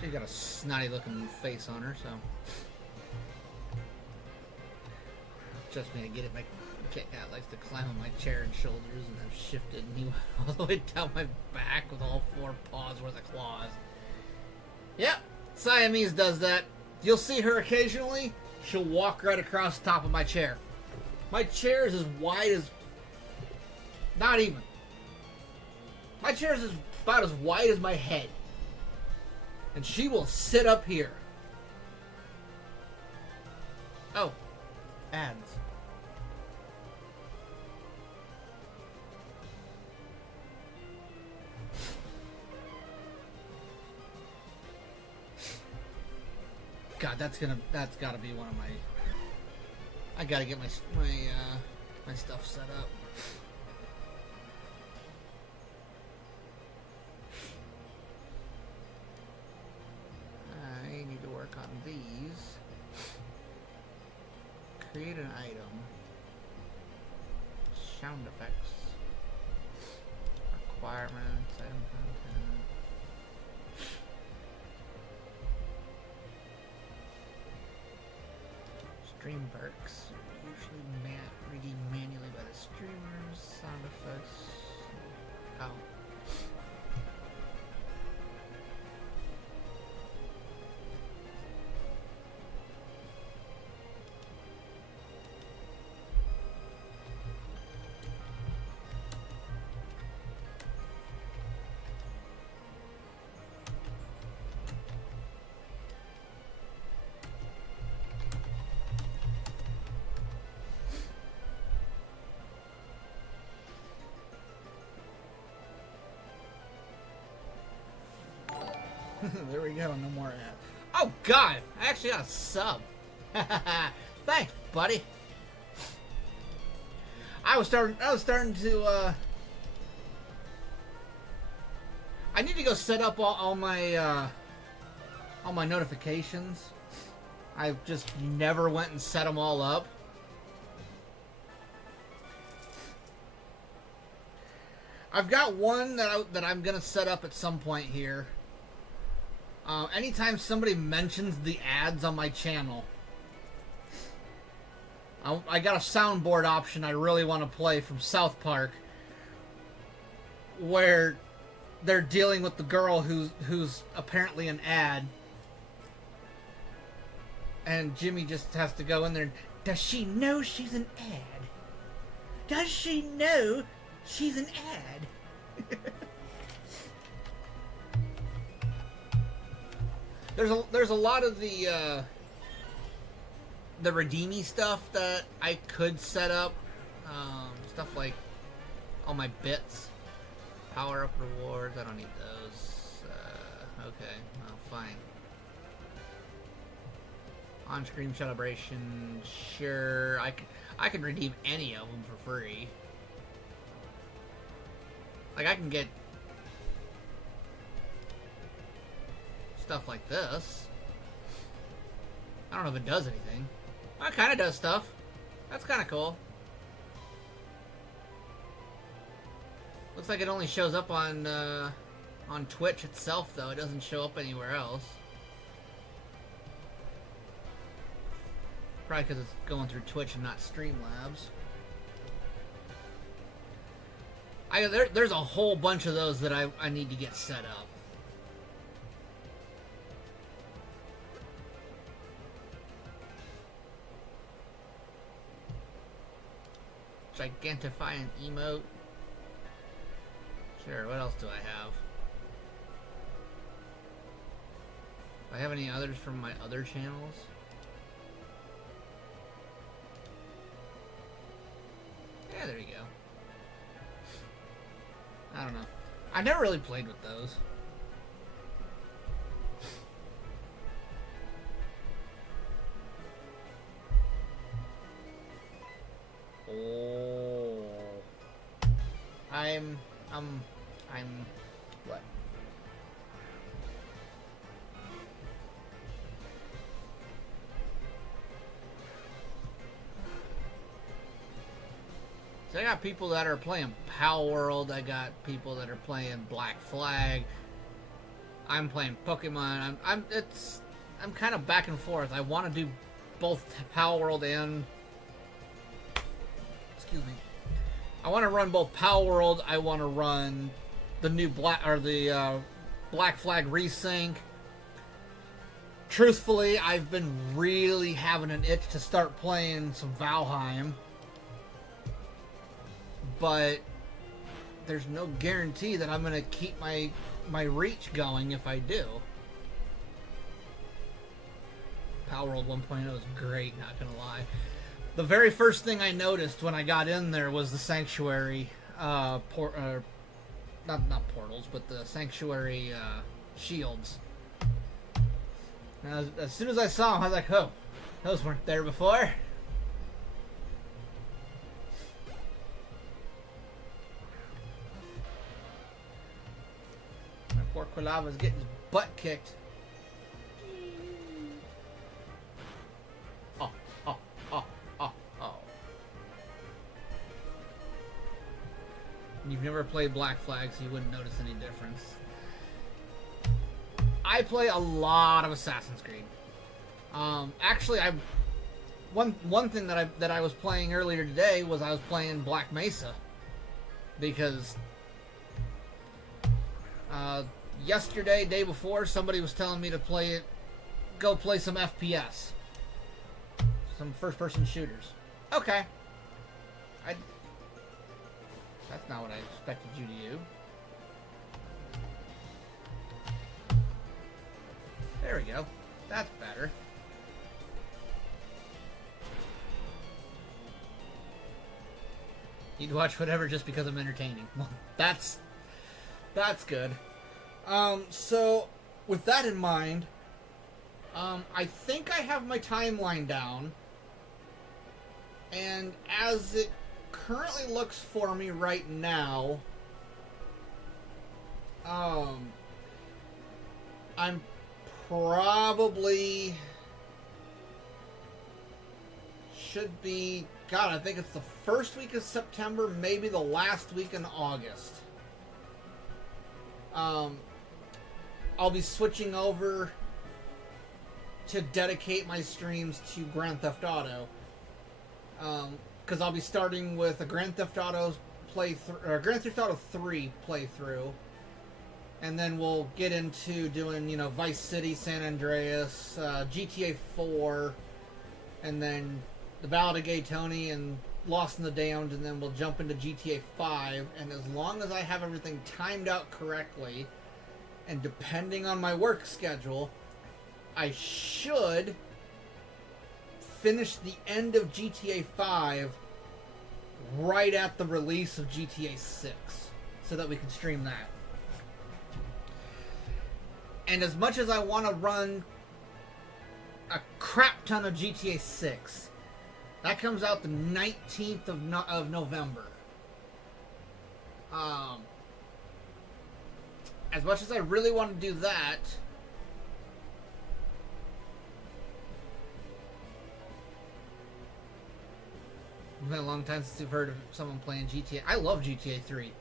She's got a snotty looking face on her, so. Trust me, I get it. My cat likes to climb on my chair and shoulders, and I've shifted, and he went all the way down my back with all 4 paws worth of claws. Yep, Siamese does that. You'll see her occasionally. She'll walk right across the top of my chair. My chair is as wide as... Not even. My chair is about as wide as my head. And she will sit up here. Oh. Ads. God, that's gotta be one of my... I gotta get my stuff set up. I need to work on these. Create an item. Sound effects. Requirements. Item content. Stream perks. Usually redeemed manually by the streamers. Sound effects. Oh. There we go, no more ads. Oh God, I actually got a sub. Thanks, buddy. I was starting to I need to go set up all my notifications. I just never went and set them all up. I've got one that I'm gonna set up at some point here. Anytime somebody mentions the ads on my channel, I got a soundboard option I really want to play from South Park, where they're dealing with the girl who's apparently an ad, and Jimmy just has to go in there. Does she know she's an ad? Does she know she's an ad? There's a lot of the redeemy stuff that I could set up. Stuff like all my bits, power up rewards. I don't need those. Okay, well, fine. On-screen celebration, sure. I can redeem any of them for free. Like I can get stuff like this. I don't know if it does anything. It kind of does stuff. That's kind of cool. Looks like it only shows up on Twitch itself, though. It doesn't show up anywhere else. Probably because it's going through Twitch and not Streamlabs. There's a whole bunch of those that I need to get set up. Gigantifying emote. Sure, what else do I have? Do I have any others from my other channels? Yeah, there you go. I don't know. I never really played with those. Oh. I'm what? So I got people that are playing Power World. I got people that are playing Black Flag. I'm playing Pokemon. I'm kind of back and forth. I want to do both Power World and excuse me. I want to run both Power World. I want to run the new Black Flag resync. Truthfully, I've been really having an itch to start playing some Valheim, but there's no guarantee that I'm going to keep my reach going if I do. Power World 1.0 is great, not going to lie. The very first thing I noticed when I got in there was the Sanctuary, not portals, but the Sanctuary shields. And as soon as I saw them, I was like, oh, those weren't there before. My poor Quilava's getting his butt kicked. You've never played Black Flag, so you wouldn't notice any difference. I play a lot of Assassin's Creed. Actually, one thing that I was playing earlier today was I was playing Black Mesa because yesterday, day before, somebody was telling me to go play some FPS, some first-person shooters. Okay, that's not what I expected you to do. There we go. That's better. You'd watch whatever just because I'm entertaining. Well, that's good. So, with that in mind, I think I have my timeline down. And as it currently looks for me right now, I'm probably should be, God, I think it's the first week of September, maybe the last week in August. I'll be switching over to dedicate my streams to Grand Theft Auto. Because I'll be starting with a Grand Theft Auto playthrough, or Grand Theft Auto 3 playthrough, and then we'll get into doing, Vice City, San Andreas, GTA 4, and then the Ballad of Gay Tony and Lost in the Damned, and then we'll jump into GTA 5. And as long as I have everything timed out correctly, and depending on my work schedule, I should finish the end of GTA 5 right at the release of GTA 6 so that we can stream that. And as much as I want to run a crap ton of GTA 6, that comes out the 19th of November. As much as I really want to do that, it's been a long time since you've heard of someone playing GTA. I love GTA 3.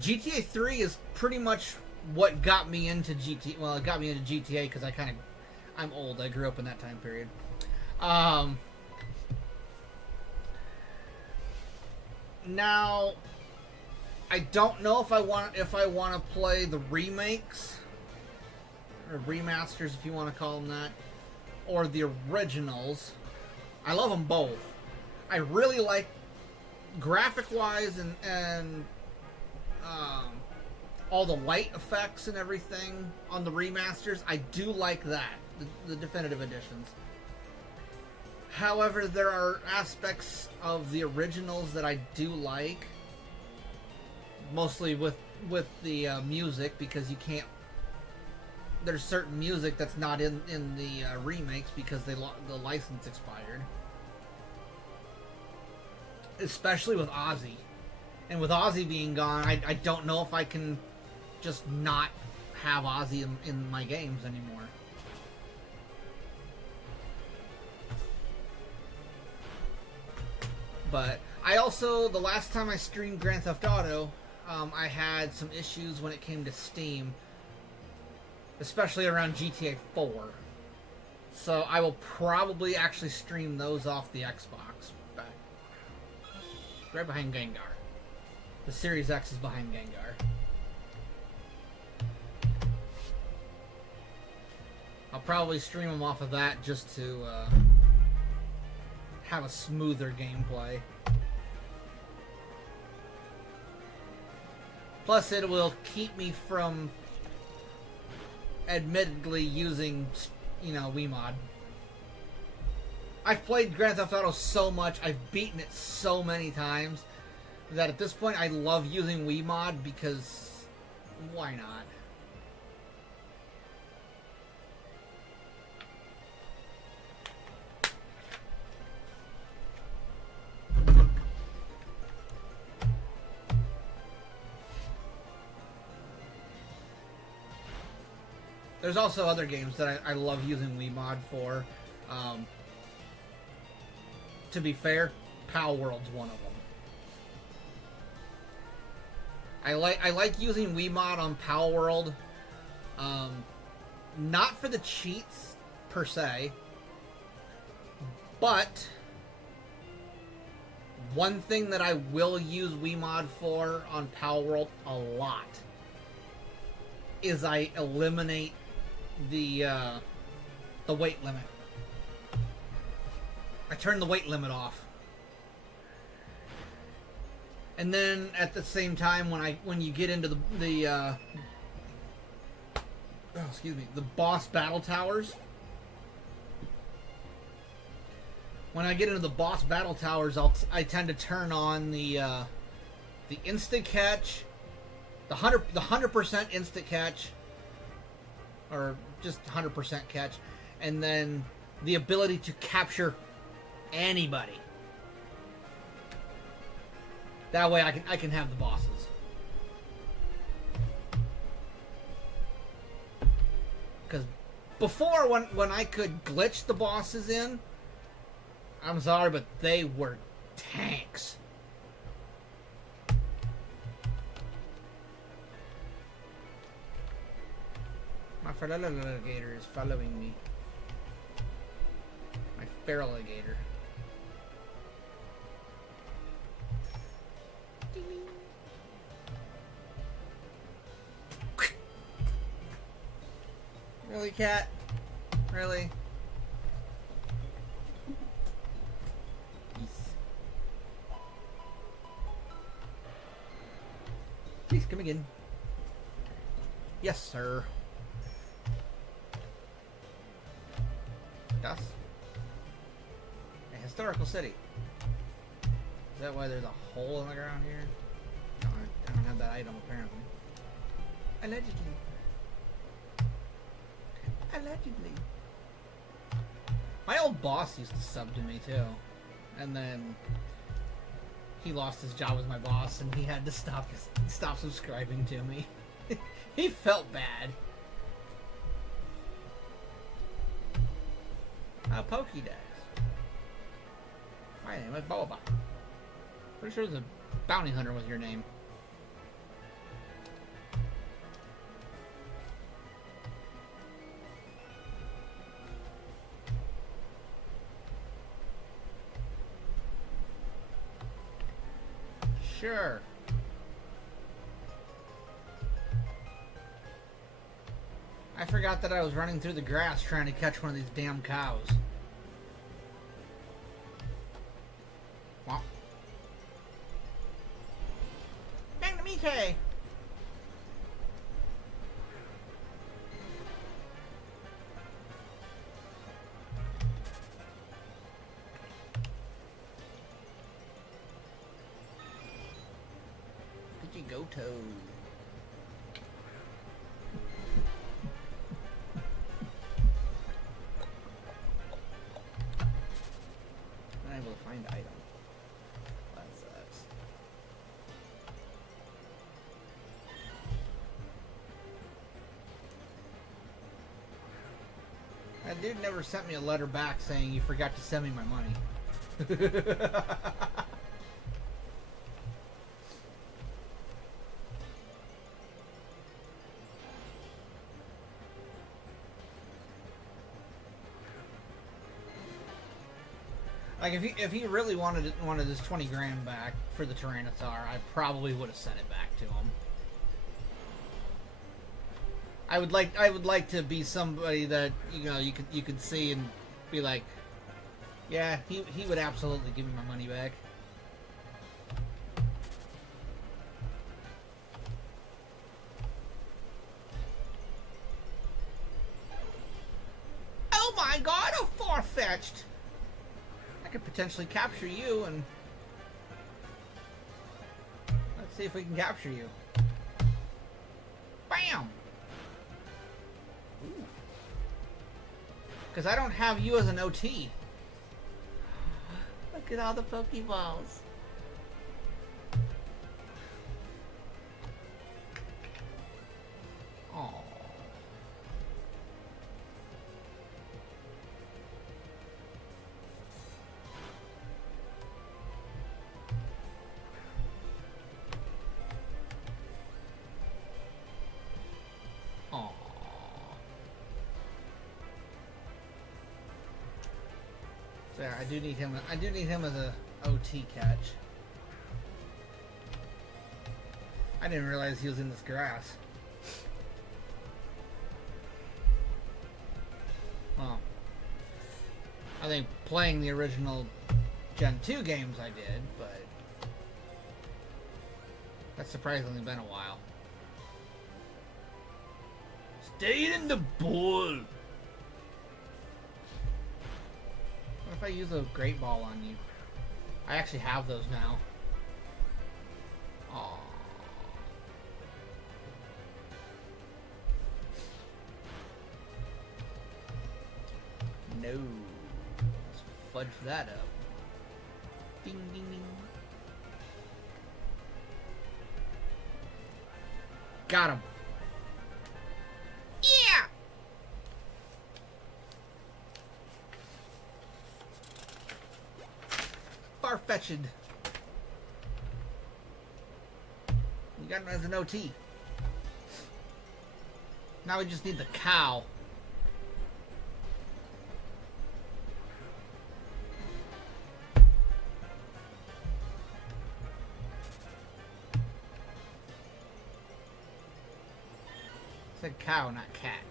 GTA 3 is pretty much what got me into GTA. Well, it got me into GTA because I'm old. I grew up in that time period. Now, I don't know if I want to play the remakes or remasters, if you want to call them that, or the originals. I love them both. I really like graphic-wise and all the light effects and everything on the remasters, I do like that, the definitive editions. However, there are aspects of the originals that I do like, mostly with the music, because you can't. There's certain music that's not in the remakes because the license expired. Especially with Ozzy. And with Ozzy being gone, I don't know if I can just not have Ozzy in my games anymore. But I also, the last time I streamed Grand Theft Auto, I had some issues when it came to Steam. Especially around GTA 4. So I will probably actually stream those off the Xbox. But right behind Gengar. The Series X is behind Gengar. I'll probably stream them off of that just to have a smoother gameplay. Plus it will keep me from admittedly using, Wiimod. I've played Grand Theft Auto so much, I've beaten it so many times, that at this point I love using Wiimod because why not? There's also other games that I love using Wiimod for. To be fair, Pal World's one of them. I like using Wiimod on Pal World. Not for the cheats per se, but one thing that I will use Wiimod for on Pal World a lot is I eliminate the weight limit. I turn the weight limit off. And then at the same time when you get into the boss battle towers. When I get into the boss battle towers, I tend to turn on the instant catch, the 100% instant catch, or just 100% catch, and then the ability to capture anybody. That way I can have the bosses. Because before, when I could glitch the bosses in, I'm sorry, but they were tanks. My feral alligator is following me. My feral alligator. Really, cat? Really? Please come again. Yes, sir. Das? A historical city. Is that why there's a hole in the ground here? No, I don't have that item apparently. Allegedly. Allegedly. My old boss used to sub to me too. And then he lost his job as my boss and he had to stop subscribing to me. He felt bad. Pokédex. My name is Boba. Pretty sure the bounty hunter was your name. Sure. I forgot that I was running through the grass trying to catch one of these damn cows. Womp. 50K. Pidgeotto. Unable to find item. That sucks. That dude never sent me a letter back saying you forgot to send me my money. Like if he really wanted his 20 grand back for the Tyranitar, I probably would have sent it back to him. I would like to be somebody that you could see and be like, yeah, he would absolutely give me my money back. Oh my God, a far-fetched! I could potentially capture you, and let's see if we can capture you. Bam! Because I don't have you as an OT. Look at all the Pokeballs. Aww. Aww. So yeah, I do need him as a OT catch. I didn't realize he was in this grass. Well, I think playing the original Gen 2 games I did, but that's surprisingly been a while. Stay in the ball! What if I use a Great Ball on you? I actually have those now. Aww. No. Let's fudge that up. Ding ding ding. Got him. Yeah! Far-fetched. You got him as an OT. Now we just need the cow. I said cow, not cat.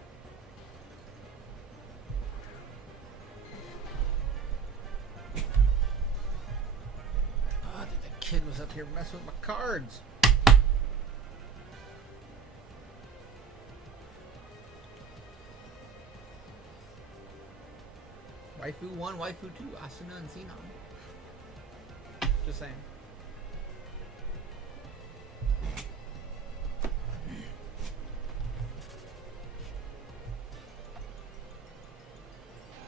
Oh, the kid was up here messing with my cards. Waifu 1, Waifu 2, Asuna and Xenon. Just saying.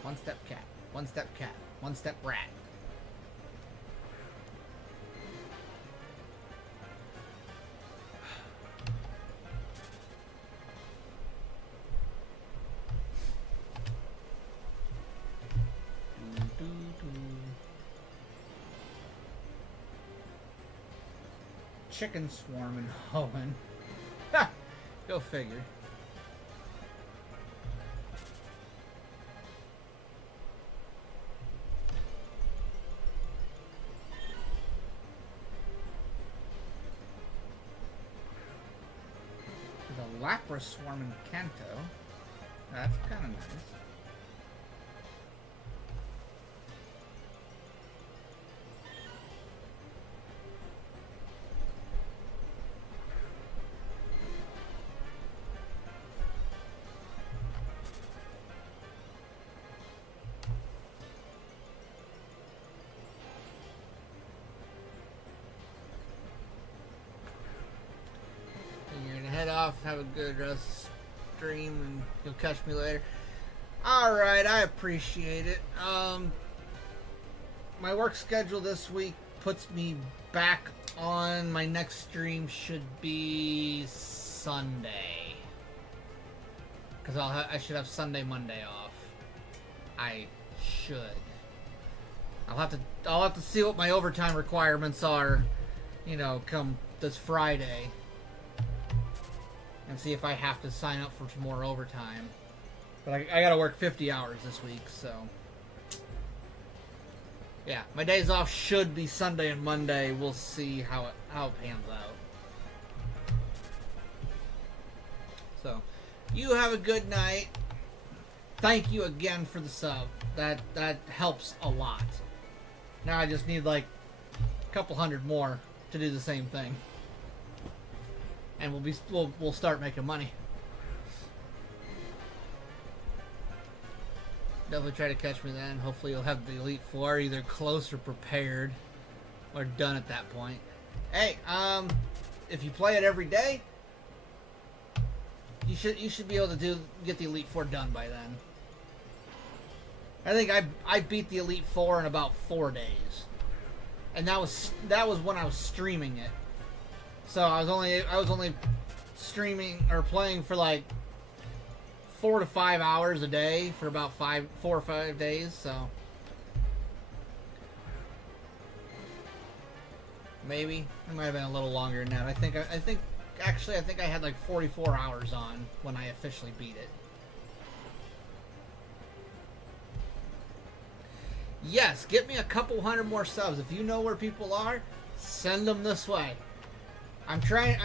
One step cat, one step cat, one step rat. Chicken swarming Hoenn. Ha! Go figure. The Lapras swarming Kanto. That's kind of nice. off. Have a good stream, and you'll catch me later. Alright, I appreciate it. My work schedule this week puts me back on. My next stream should be Sunday, because I should have Sunday, Monday off. I should. I'll have to see what my overtime requirements are, you know, come this Friday, and see if I have to sign up for some more overtime. But I gotta work 50 hours this week, so yeah, my days off should be Sunday and Monday. We'll see how it pans out. So, you have a good night. Thank you again for the sub. That helps a lot. Now I just need like a couple hundred more to do the same thing, and we'll start making money. Definitely try to catch me then. Hopefully you'll have the Elite Four either close or prepared, or done at that point. Hey, if you play it every day, you should be able to get the Elite Four done by then. I think I beat the Elite Four in about 4 days, and that was when I was streaming it. So I was only streaming or playing for like 4 to 5 hours a day for about 4 or 5 days. So maybe it might have been a little longer than that. I think I had like 44 hours on when I officially beat it. Yes, get me a couple hundred more subs. If you know where people are, send them this way. I'm trying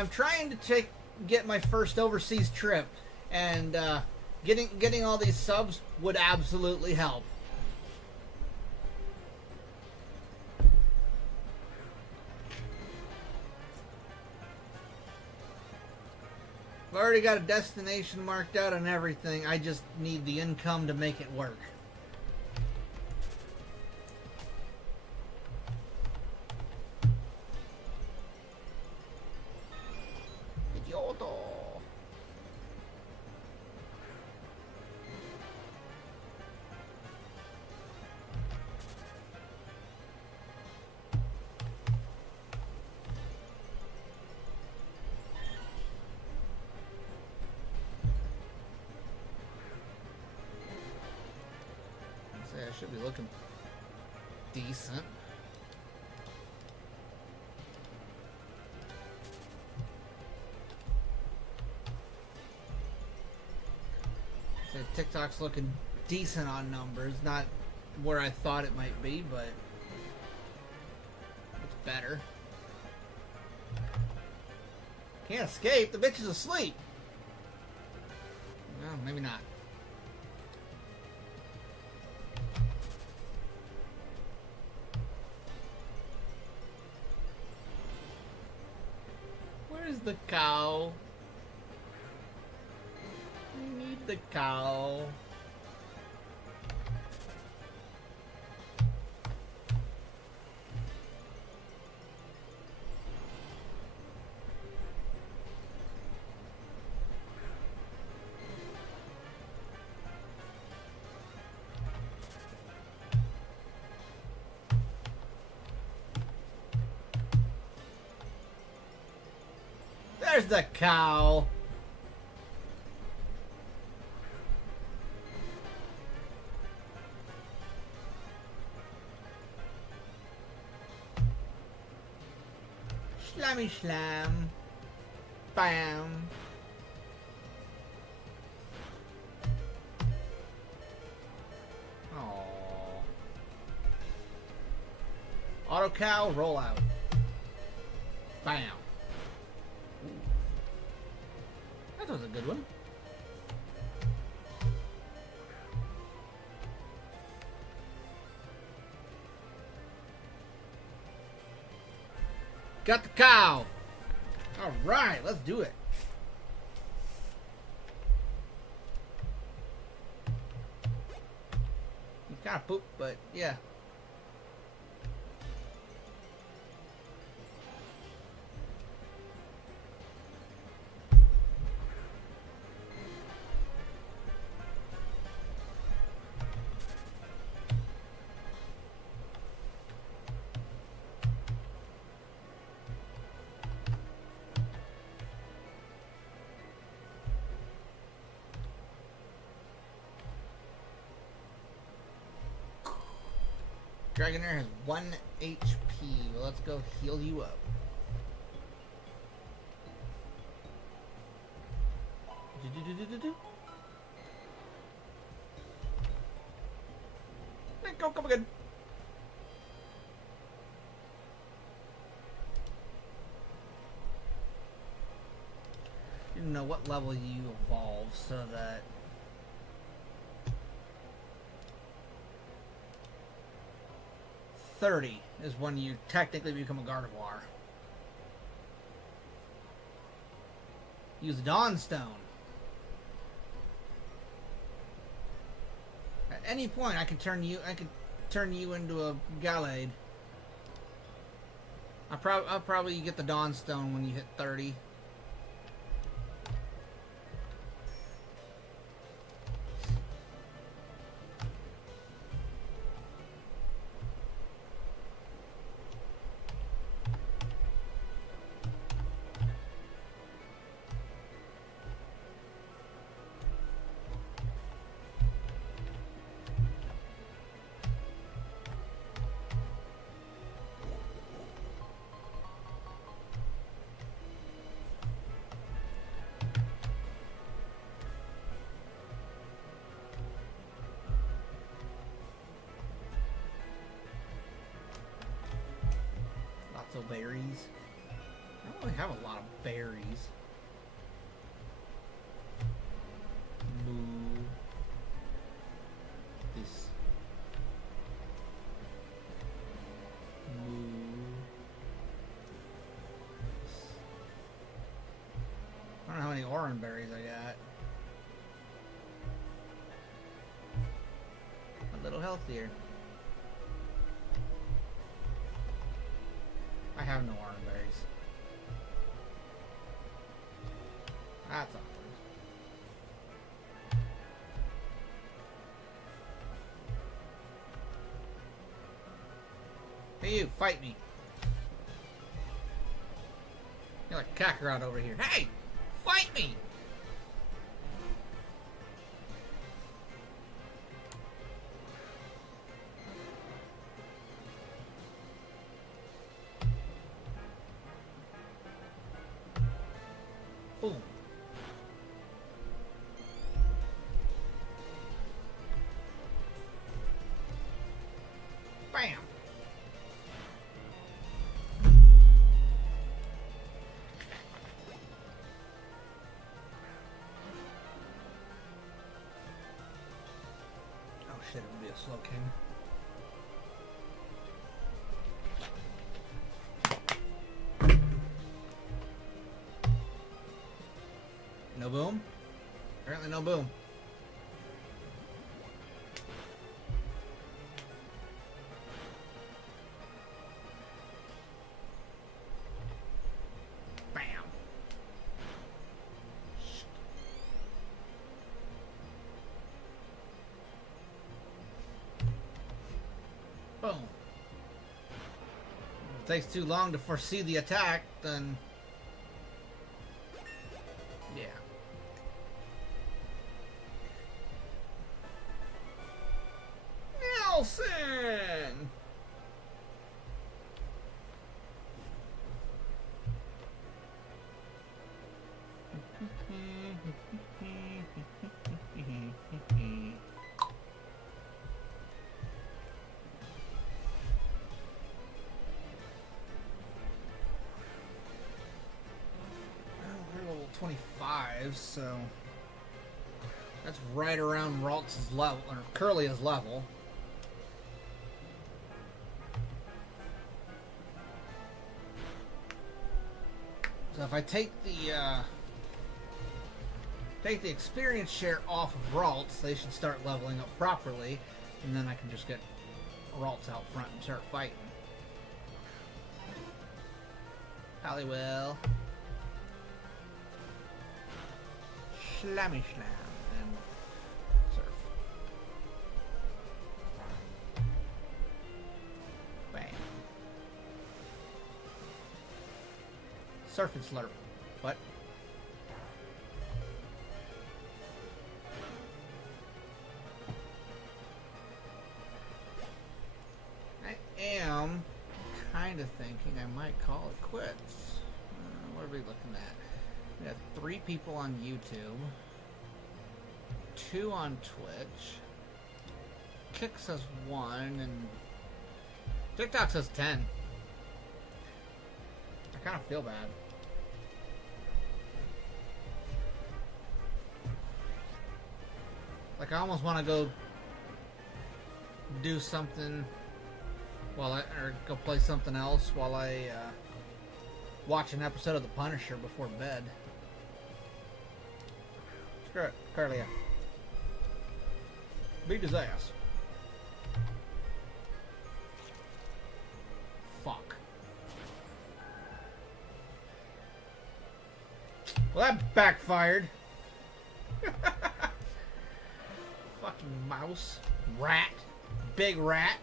to get my first overseas trip, and getting all these subs would absolutely help. I've already got a destination marked out and everything. I just need the income to make it work. Should be looking decent. So TikTok's looking decent on numbers. Not where I thought it might be, but it's better. Can't escape. The bitch is asleep. No, maybe not. Where's the cow? We need the cow. There's the cow. Slammy slam. Bam. Aww. Auto cow, roll out. Bam. That was a good one. Got the cow. All right, let's do it. He's kind of poop, but yeah. Dragonair has 1 HP. Well, let's go heal you up. Come again. You know what level you evolve so that 30 is when you technically become a Gardevoir. Use Dawnstone. At any point, I could turn you into a Gallade. I'll probably get the Dawnstone when you hit 30. Berries. I don't really have a lot of berries. Moo. This. Moo. I don't know how many orange berries I got. A little healthier. I have no orange berries. That's awkward. Hey you, fight me. You're like Kakarot over here. Hey! Fight me! Boom. Bam. Oh shit, it would be a slow king. No boom? Apparently no boom. Bam. Boom. If it takes too long to foresee the attack, then yeah. Nelson! We're level 25, so that's right around Ralts' level, or Curly's level. So if I take the experience share off of Ralts, they should start leveling up properly, and then I can just get Ralts out front and start fighting. Halliwell. Slammy Slam. And Surf. Bam. Surf and Slurp. What? thinking I might call it quits. What are we looking at? We got 3 people on YouTube, 2 on Twitch. Kick says 1, and TikTok says 10. I kind of feel bad. Like, I almost want to go do something or go play something else while I watch an episode of The Punisher before bed. Screw it, Carlia. Beat his ass. Fuck. Well, that backfired. Fucking mouse. Rat. Big rat.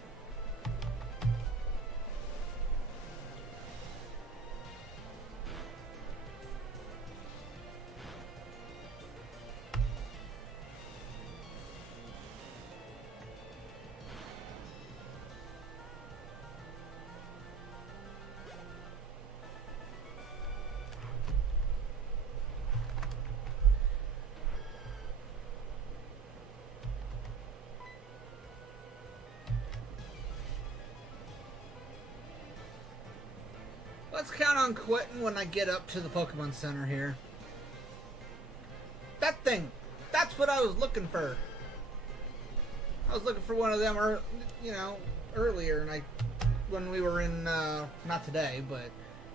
Let's count on quitting when I get up to the Pokemon Center here. That thing! That's what I was looking for. I was looking for one of them, earlier, and when we were in, not today, but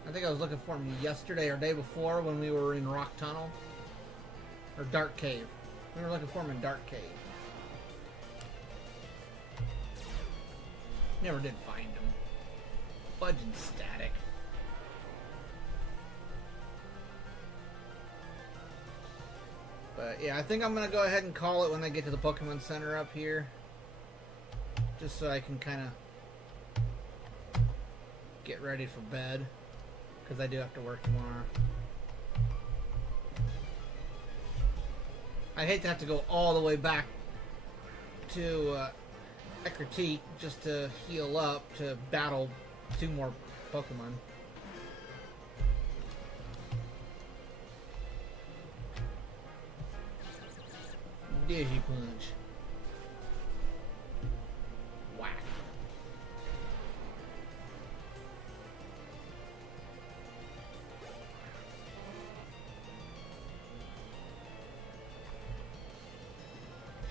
I think I was looking for them yesterday or day before when we were in Rock Tunnel. Or Dark Cave. We were looking for them in Dark Cave. Never did find them. Fudge and Static. But yeah, I think I'm going to go ahead and call it when I get to the Pokemon Center up here. Just so I can kind of get ready for bed. Because I do have to work tomorrow. I hate to have to go all the way back to Eckerty just to heal up to battle 2 more Pokemon. Digipunch. Whack.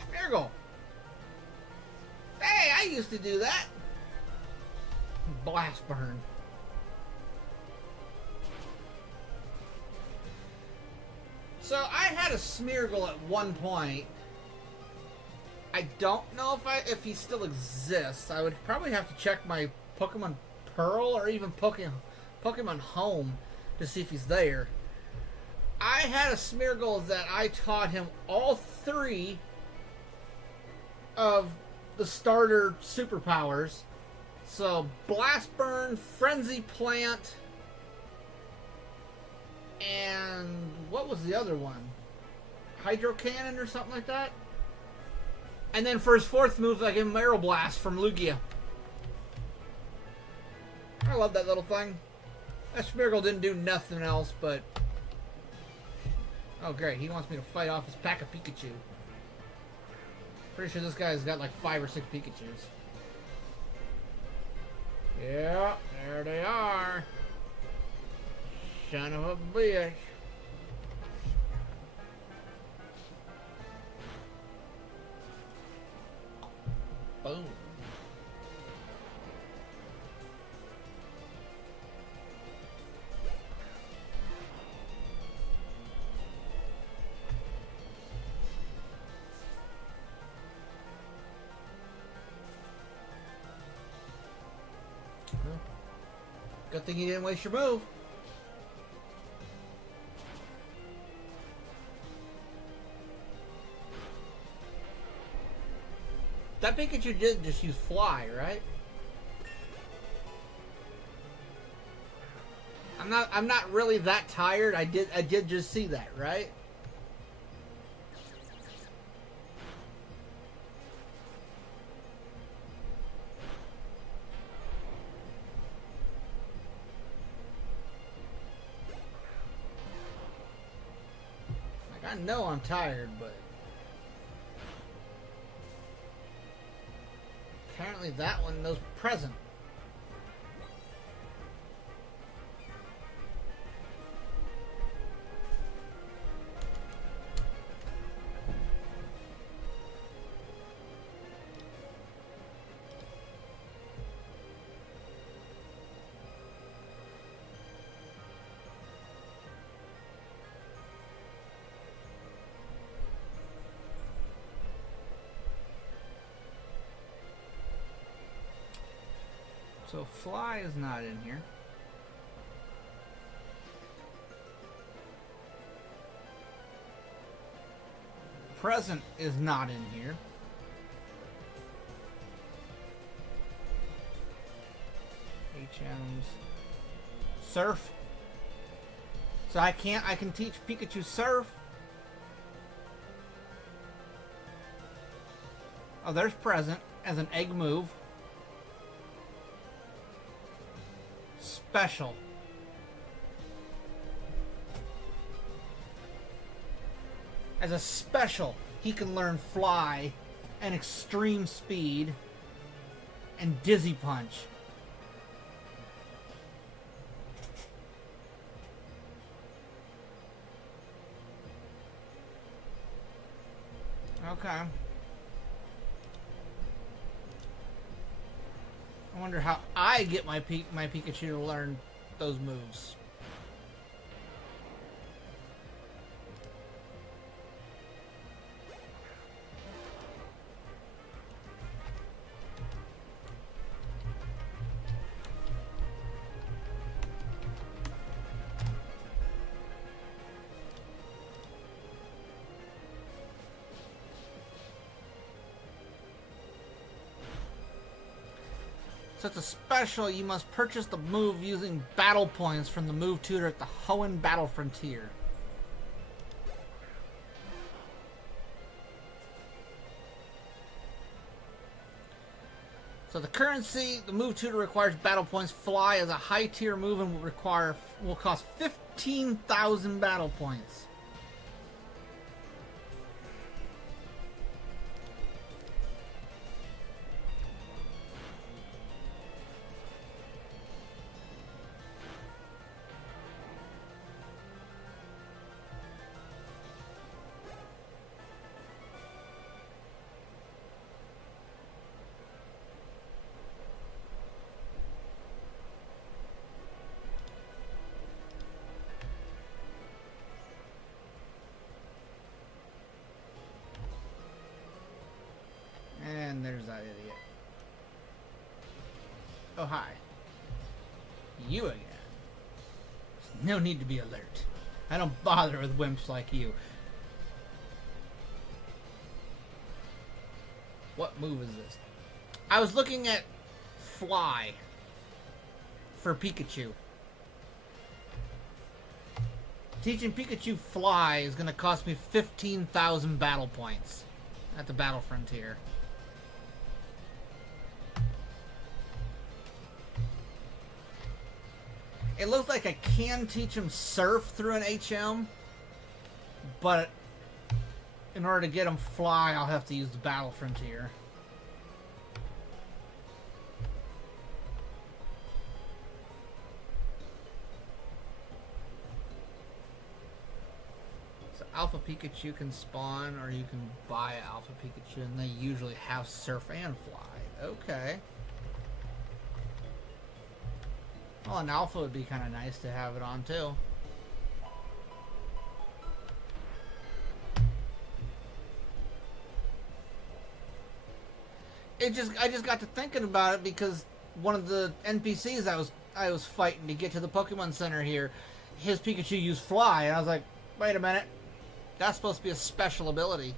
Smeargle. Hey, I used to do that. Blast burn. So I had a Smeargle at one point. I don't know if he still exists. I would probably have to check my Pokemon Pearl or even Pokemon Home to see if he's there. I had a Smeargle that I taught him all 3 of the starter superpowers. So Blast Burn, Frenzy Plant, and what was the other one? Hydro Cannon or something like that? And then for his 4th move, I gave him Aeroblast from Lugia. I love that little thing. That Smeargle didn't do nothing else, but... Oh, great. He wants me to fight off his pack of Pikachu. Pretty sure this guy's got like 5 or 6 Pikachus. Yeah, there they are. Son of a bitch. Boom. Good thing you didn't waste your move. That Pikachu did just use Fly, right? I'm not really that tired. I did just see that, right? know I'm tired, but apparently that one knows present. So fly is not in here. Present is not in here. HMs. Surf. So I can teach Pikachu surf. Oh, there's present as an egg move. Special. As a special, he can learn fly and extreme speed and dizzy punch. Okay. I wonder how I get my Pikachu to learn those moves. So it's a special, you must purchase the move using battle points from the move tutor at the Hoenn Battle Frontier. So the currency, the move tutor requires battle points. Fly is a high tier move and will cost 15,000 battle points. And there's that idiot. Oh, hi. You again. No need to be alert. I don't bother with wimps like you. What move is this? I was looking at Fly for Pikachu. Teaching Pikachu Fly is going to cost me 15,000 battle points at the Battle Frontier. It looks like I can teach him Surf through an HM, but in order to get him Fly, I'll have to use the Battle Frontier. So Alpha Pikachu can spawn, or you can buy Alpha Pikachu, and they usually have Surf and Fly. Okay. Well, an Alpha would be kind of nice to have it on, too. I just got to thinking about it because one of the NPCs I was fighting to get to the Pokemon Center here, his Pikachu used Fly, and I was like, wait a minute, that's supposed to be a special ability.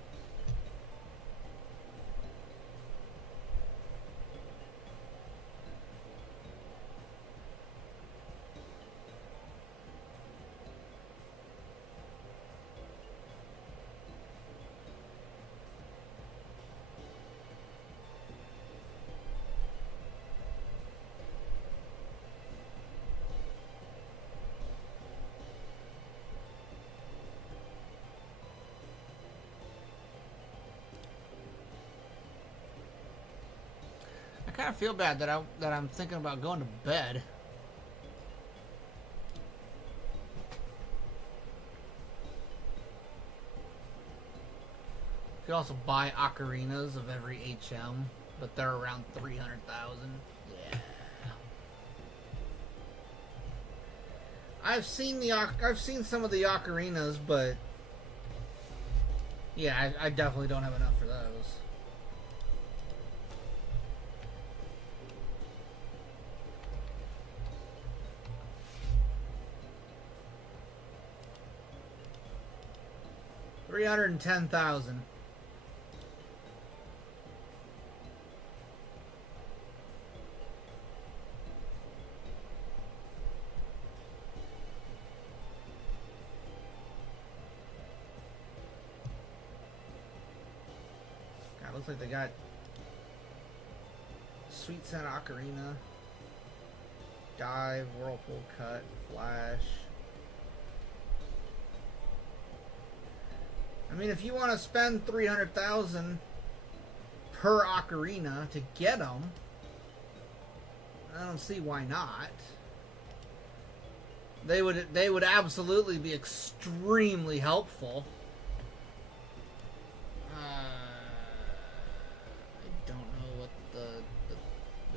kind of feel bad that I'm thinking about going to bed. You could also buy ocarinas of every HM, but they're around 300,000. Yeah. I've seen some of the ocarinas, but yeah, I definitely don't have enough for those. $310,000. God, looks like they got Sweet Scent Ocarina, Dive, Whirlpool Cut, Flash. I mean, if you want to spend $300,000 per ocarina to get them, I don't see why not. They would absolutely be extremely helpful. I don't know what the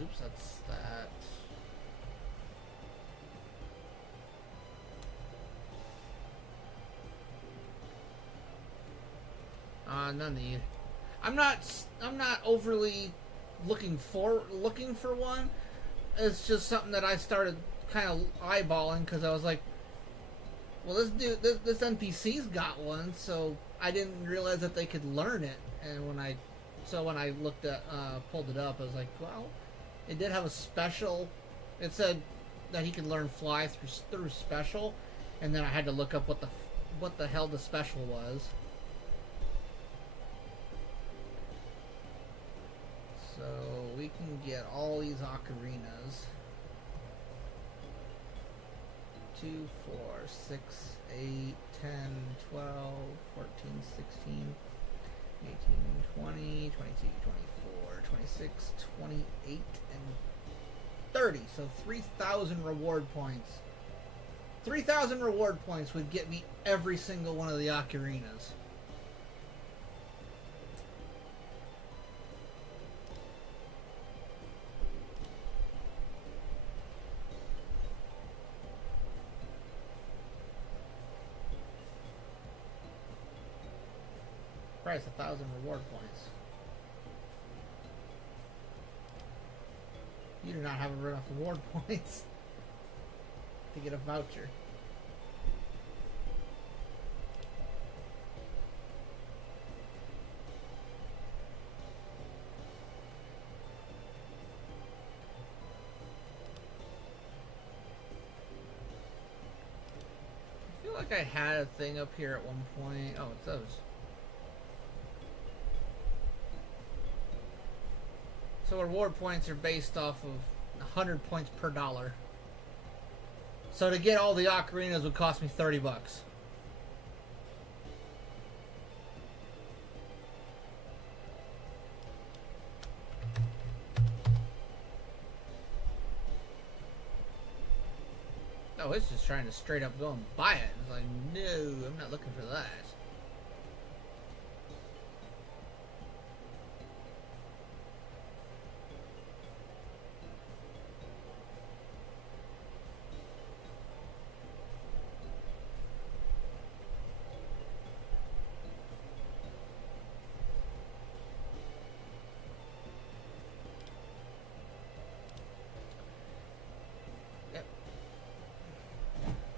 oops, that's that. No need. I'm not overly looking for one. It's just something that I started kind of eyeballing because I was like, well, this NPC's got one, so I didn't realize that they could learn it. And when I looked at pulled it up, I was like, well, it did have a special. It said that he could learn fly through special, and then I had to look up what the hell the special was. So we can get all these ocarinas. 2, 4, 6, 8, 10, 12, 14, 16, 18, 20, 22, 24, 26, 28, and 30. So 3,000 reward points. 3,000 reward points would get me every single one of the ocarinas. Price 1,000 reward points. You do not have enough reward points to get a voucher. I feel like I had a thing up here at one point. Oh, it's those. So reward points are based off of 100 points per dollar. So to get all the ocarinas would cost me $30. Oh, it's just trying to straight up go and buy it. It's like, no, I'm not looking for that.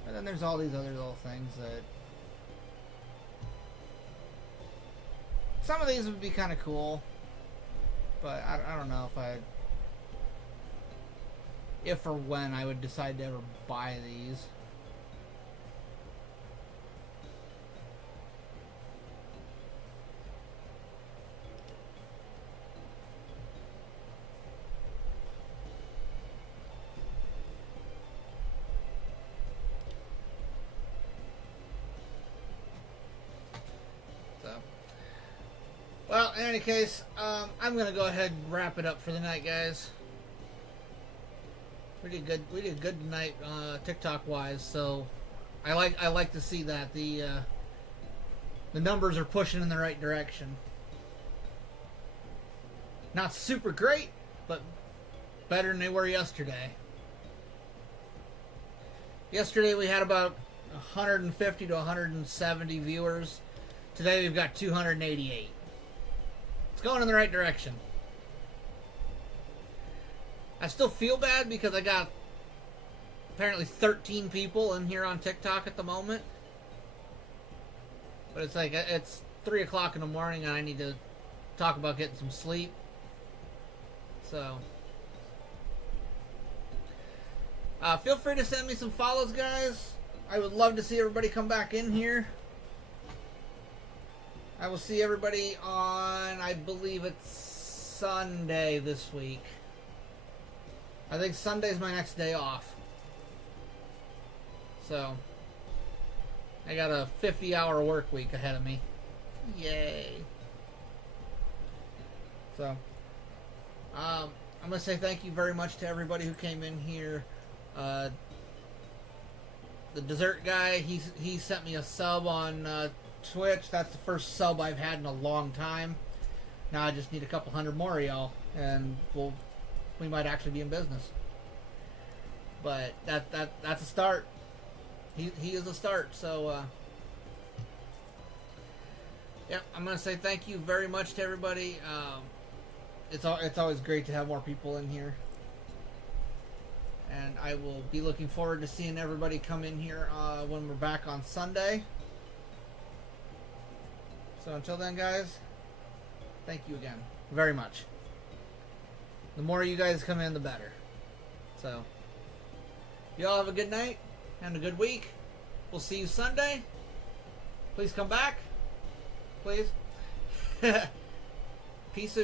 And then there's all these other little things that... Some of these would be kind of cool. But I don't know if or when I would decide to ever buy these. In any case, I'm gonna go ahead and wrap it up for the night, guys. We did good. We did good tonight, TikTok wise. So, I like to see that the numbers are pushing in the right direction. Not super great, but better than they were yesterday. Yesterday we had about 150 to 170 viewers. Today we've got 288. It's going in the right direction. I still feel bad because I got apparently 13 people in here on TikTok at the moment. But it's like, it's 3 o'clock in the morning and I need to talk about getting some sleep. So, feel free to send me some follows, guys. I would love to see everybody come back in here. I will see everybody on, I believe it's Sunday this week. I think Sunday's my next day off. So, I got a 50-hour work week ahead of me. Yay. So, I'm going to say thank you very much to everybody who came in here. The dessert guy, he sent me a sub on Twitch. That's the first sub I've had in a long time. Now I just need a couple hundred more of y'all, and we might actually be in business. But that's a start. He is a start. So yeah, I'm gonna say thank you very much to everybody. It's always great to have more people in here, and I will be looking forward to seeing everybody come in here when we're back on Sunday. So until then, guys, thank you again very much. The more you guys come in, the better. So, y'all have a good night and a good week. We'll see you Sunday. Please come back. Please. Peace out.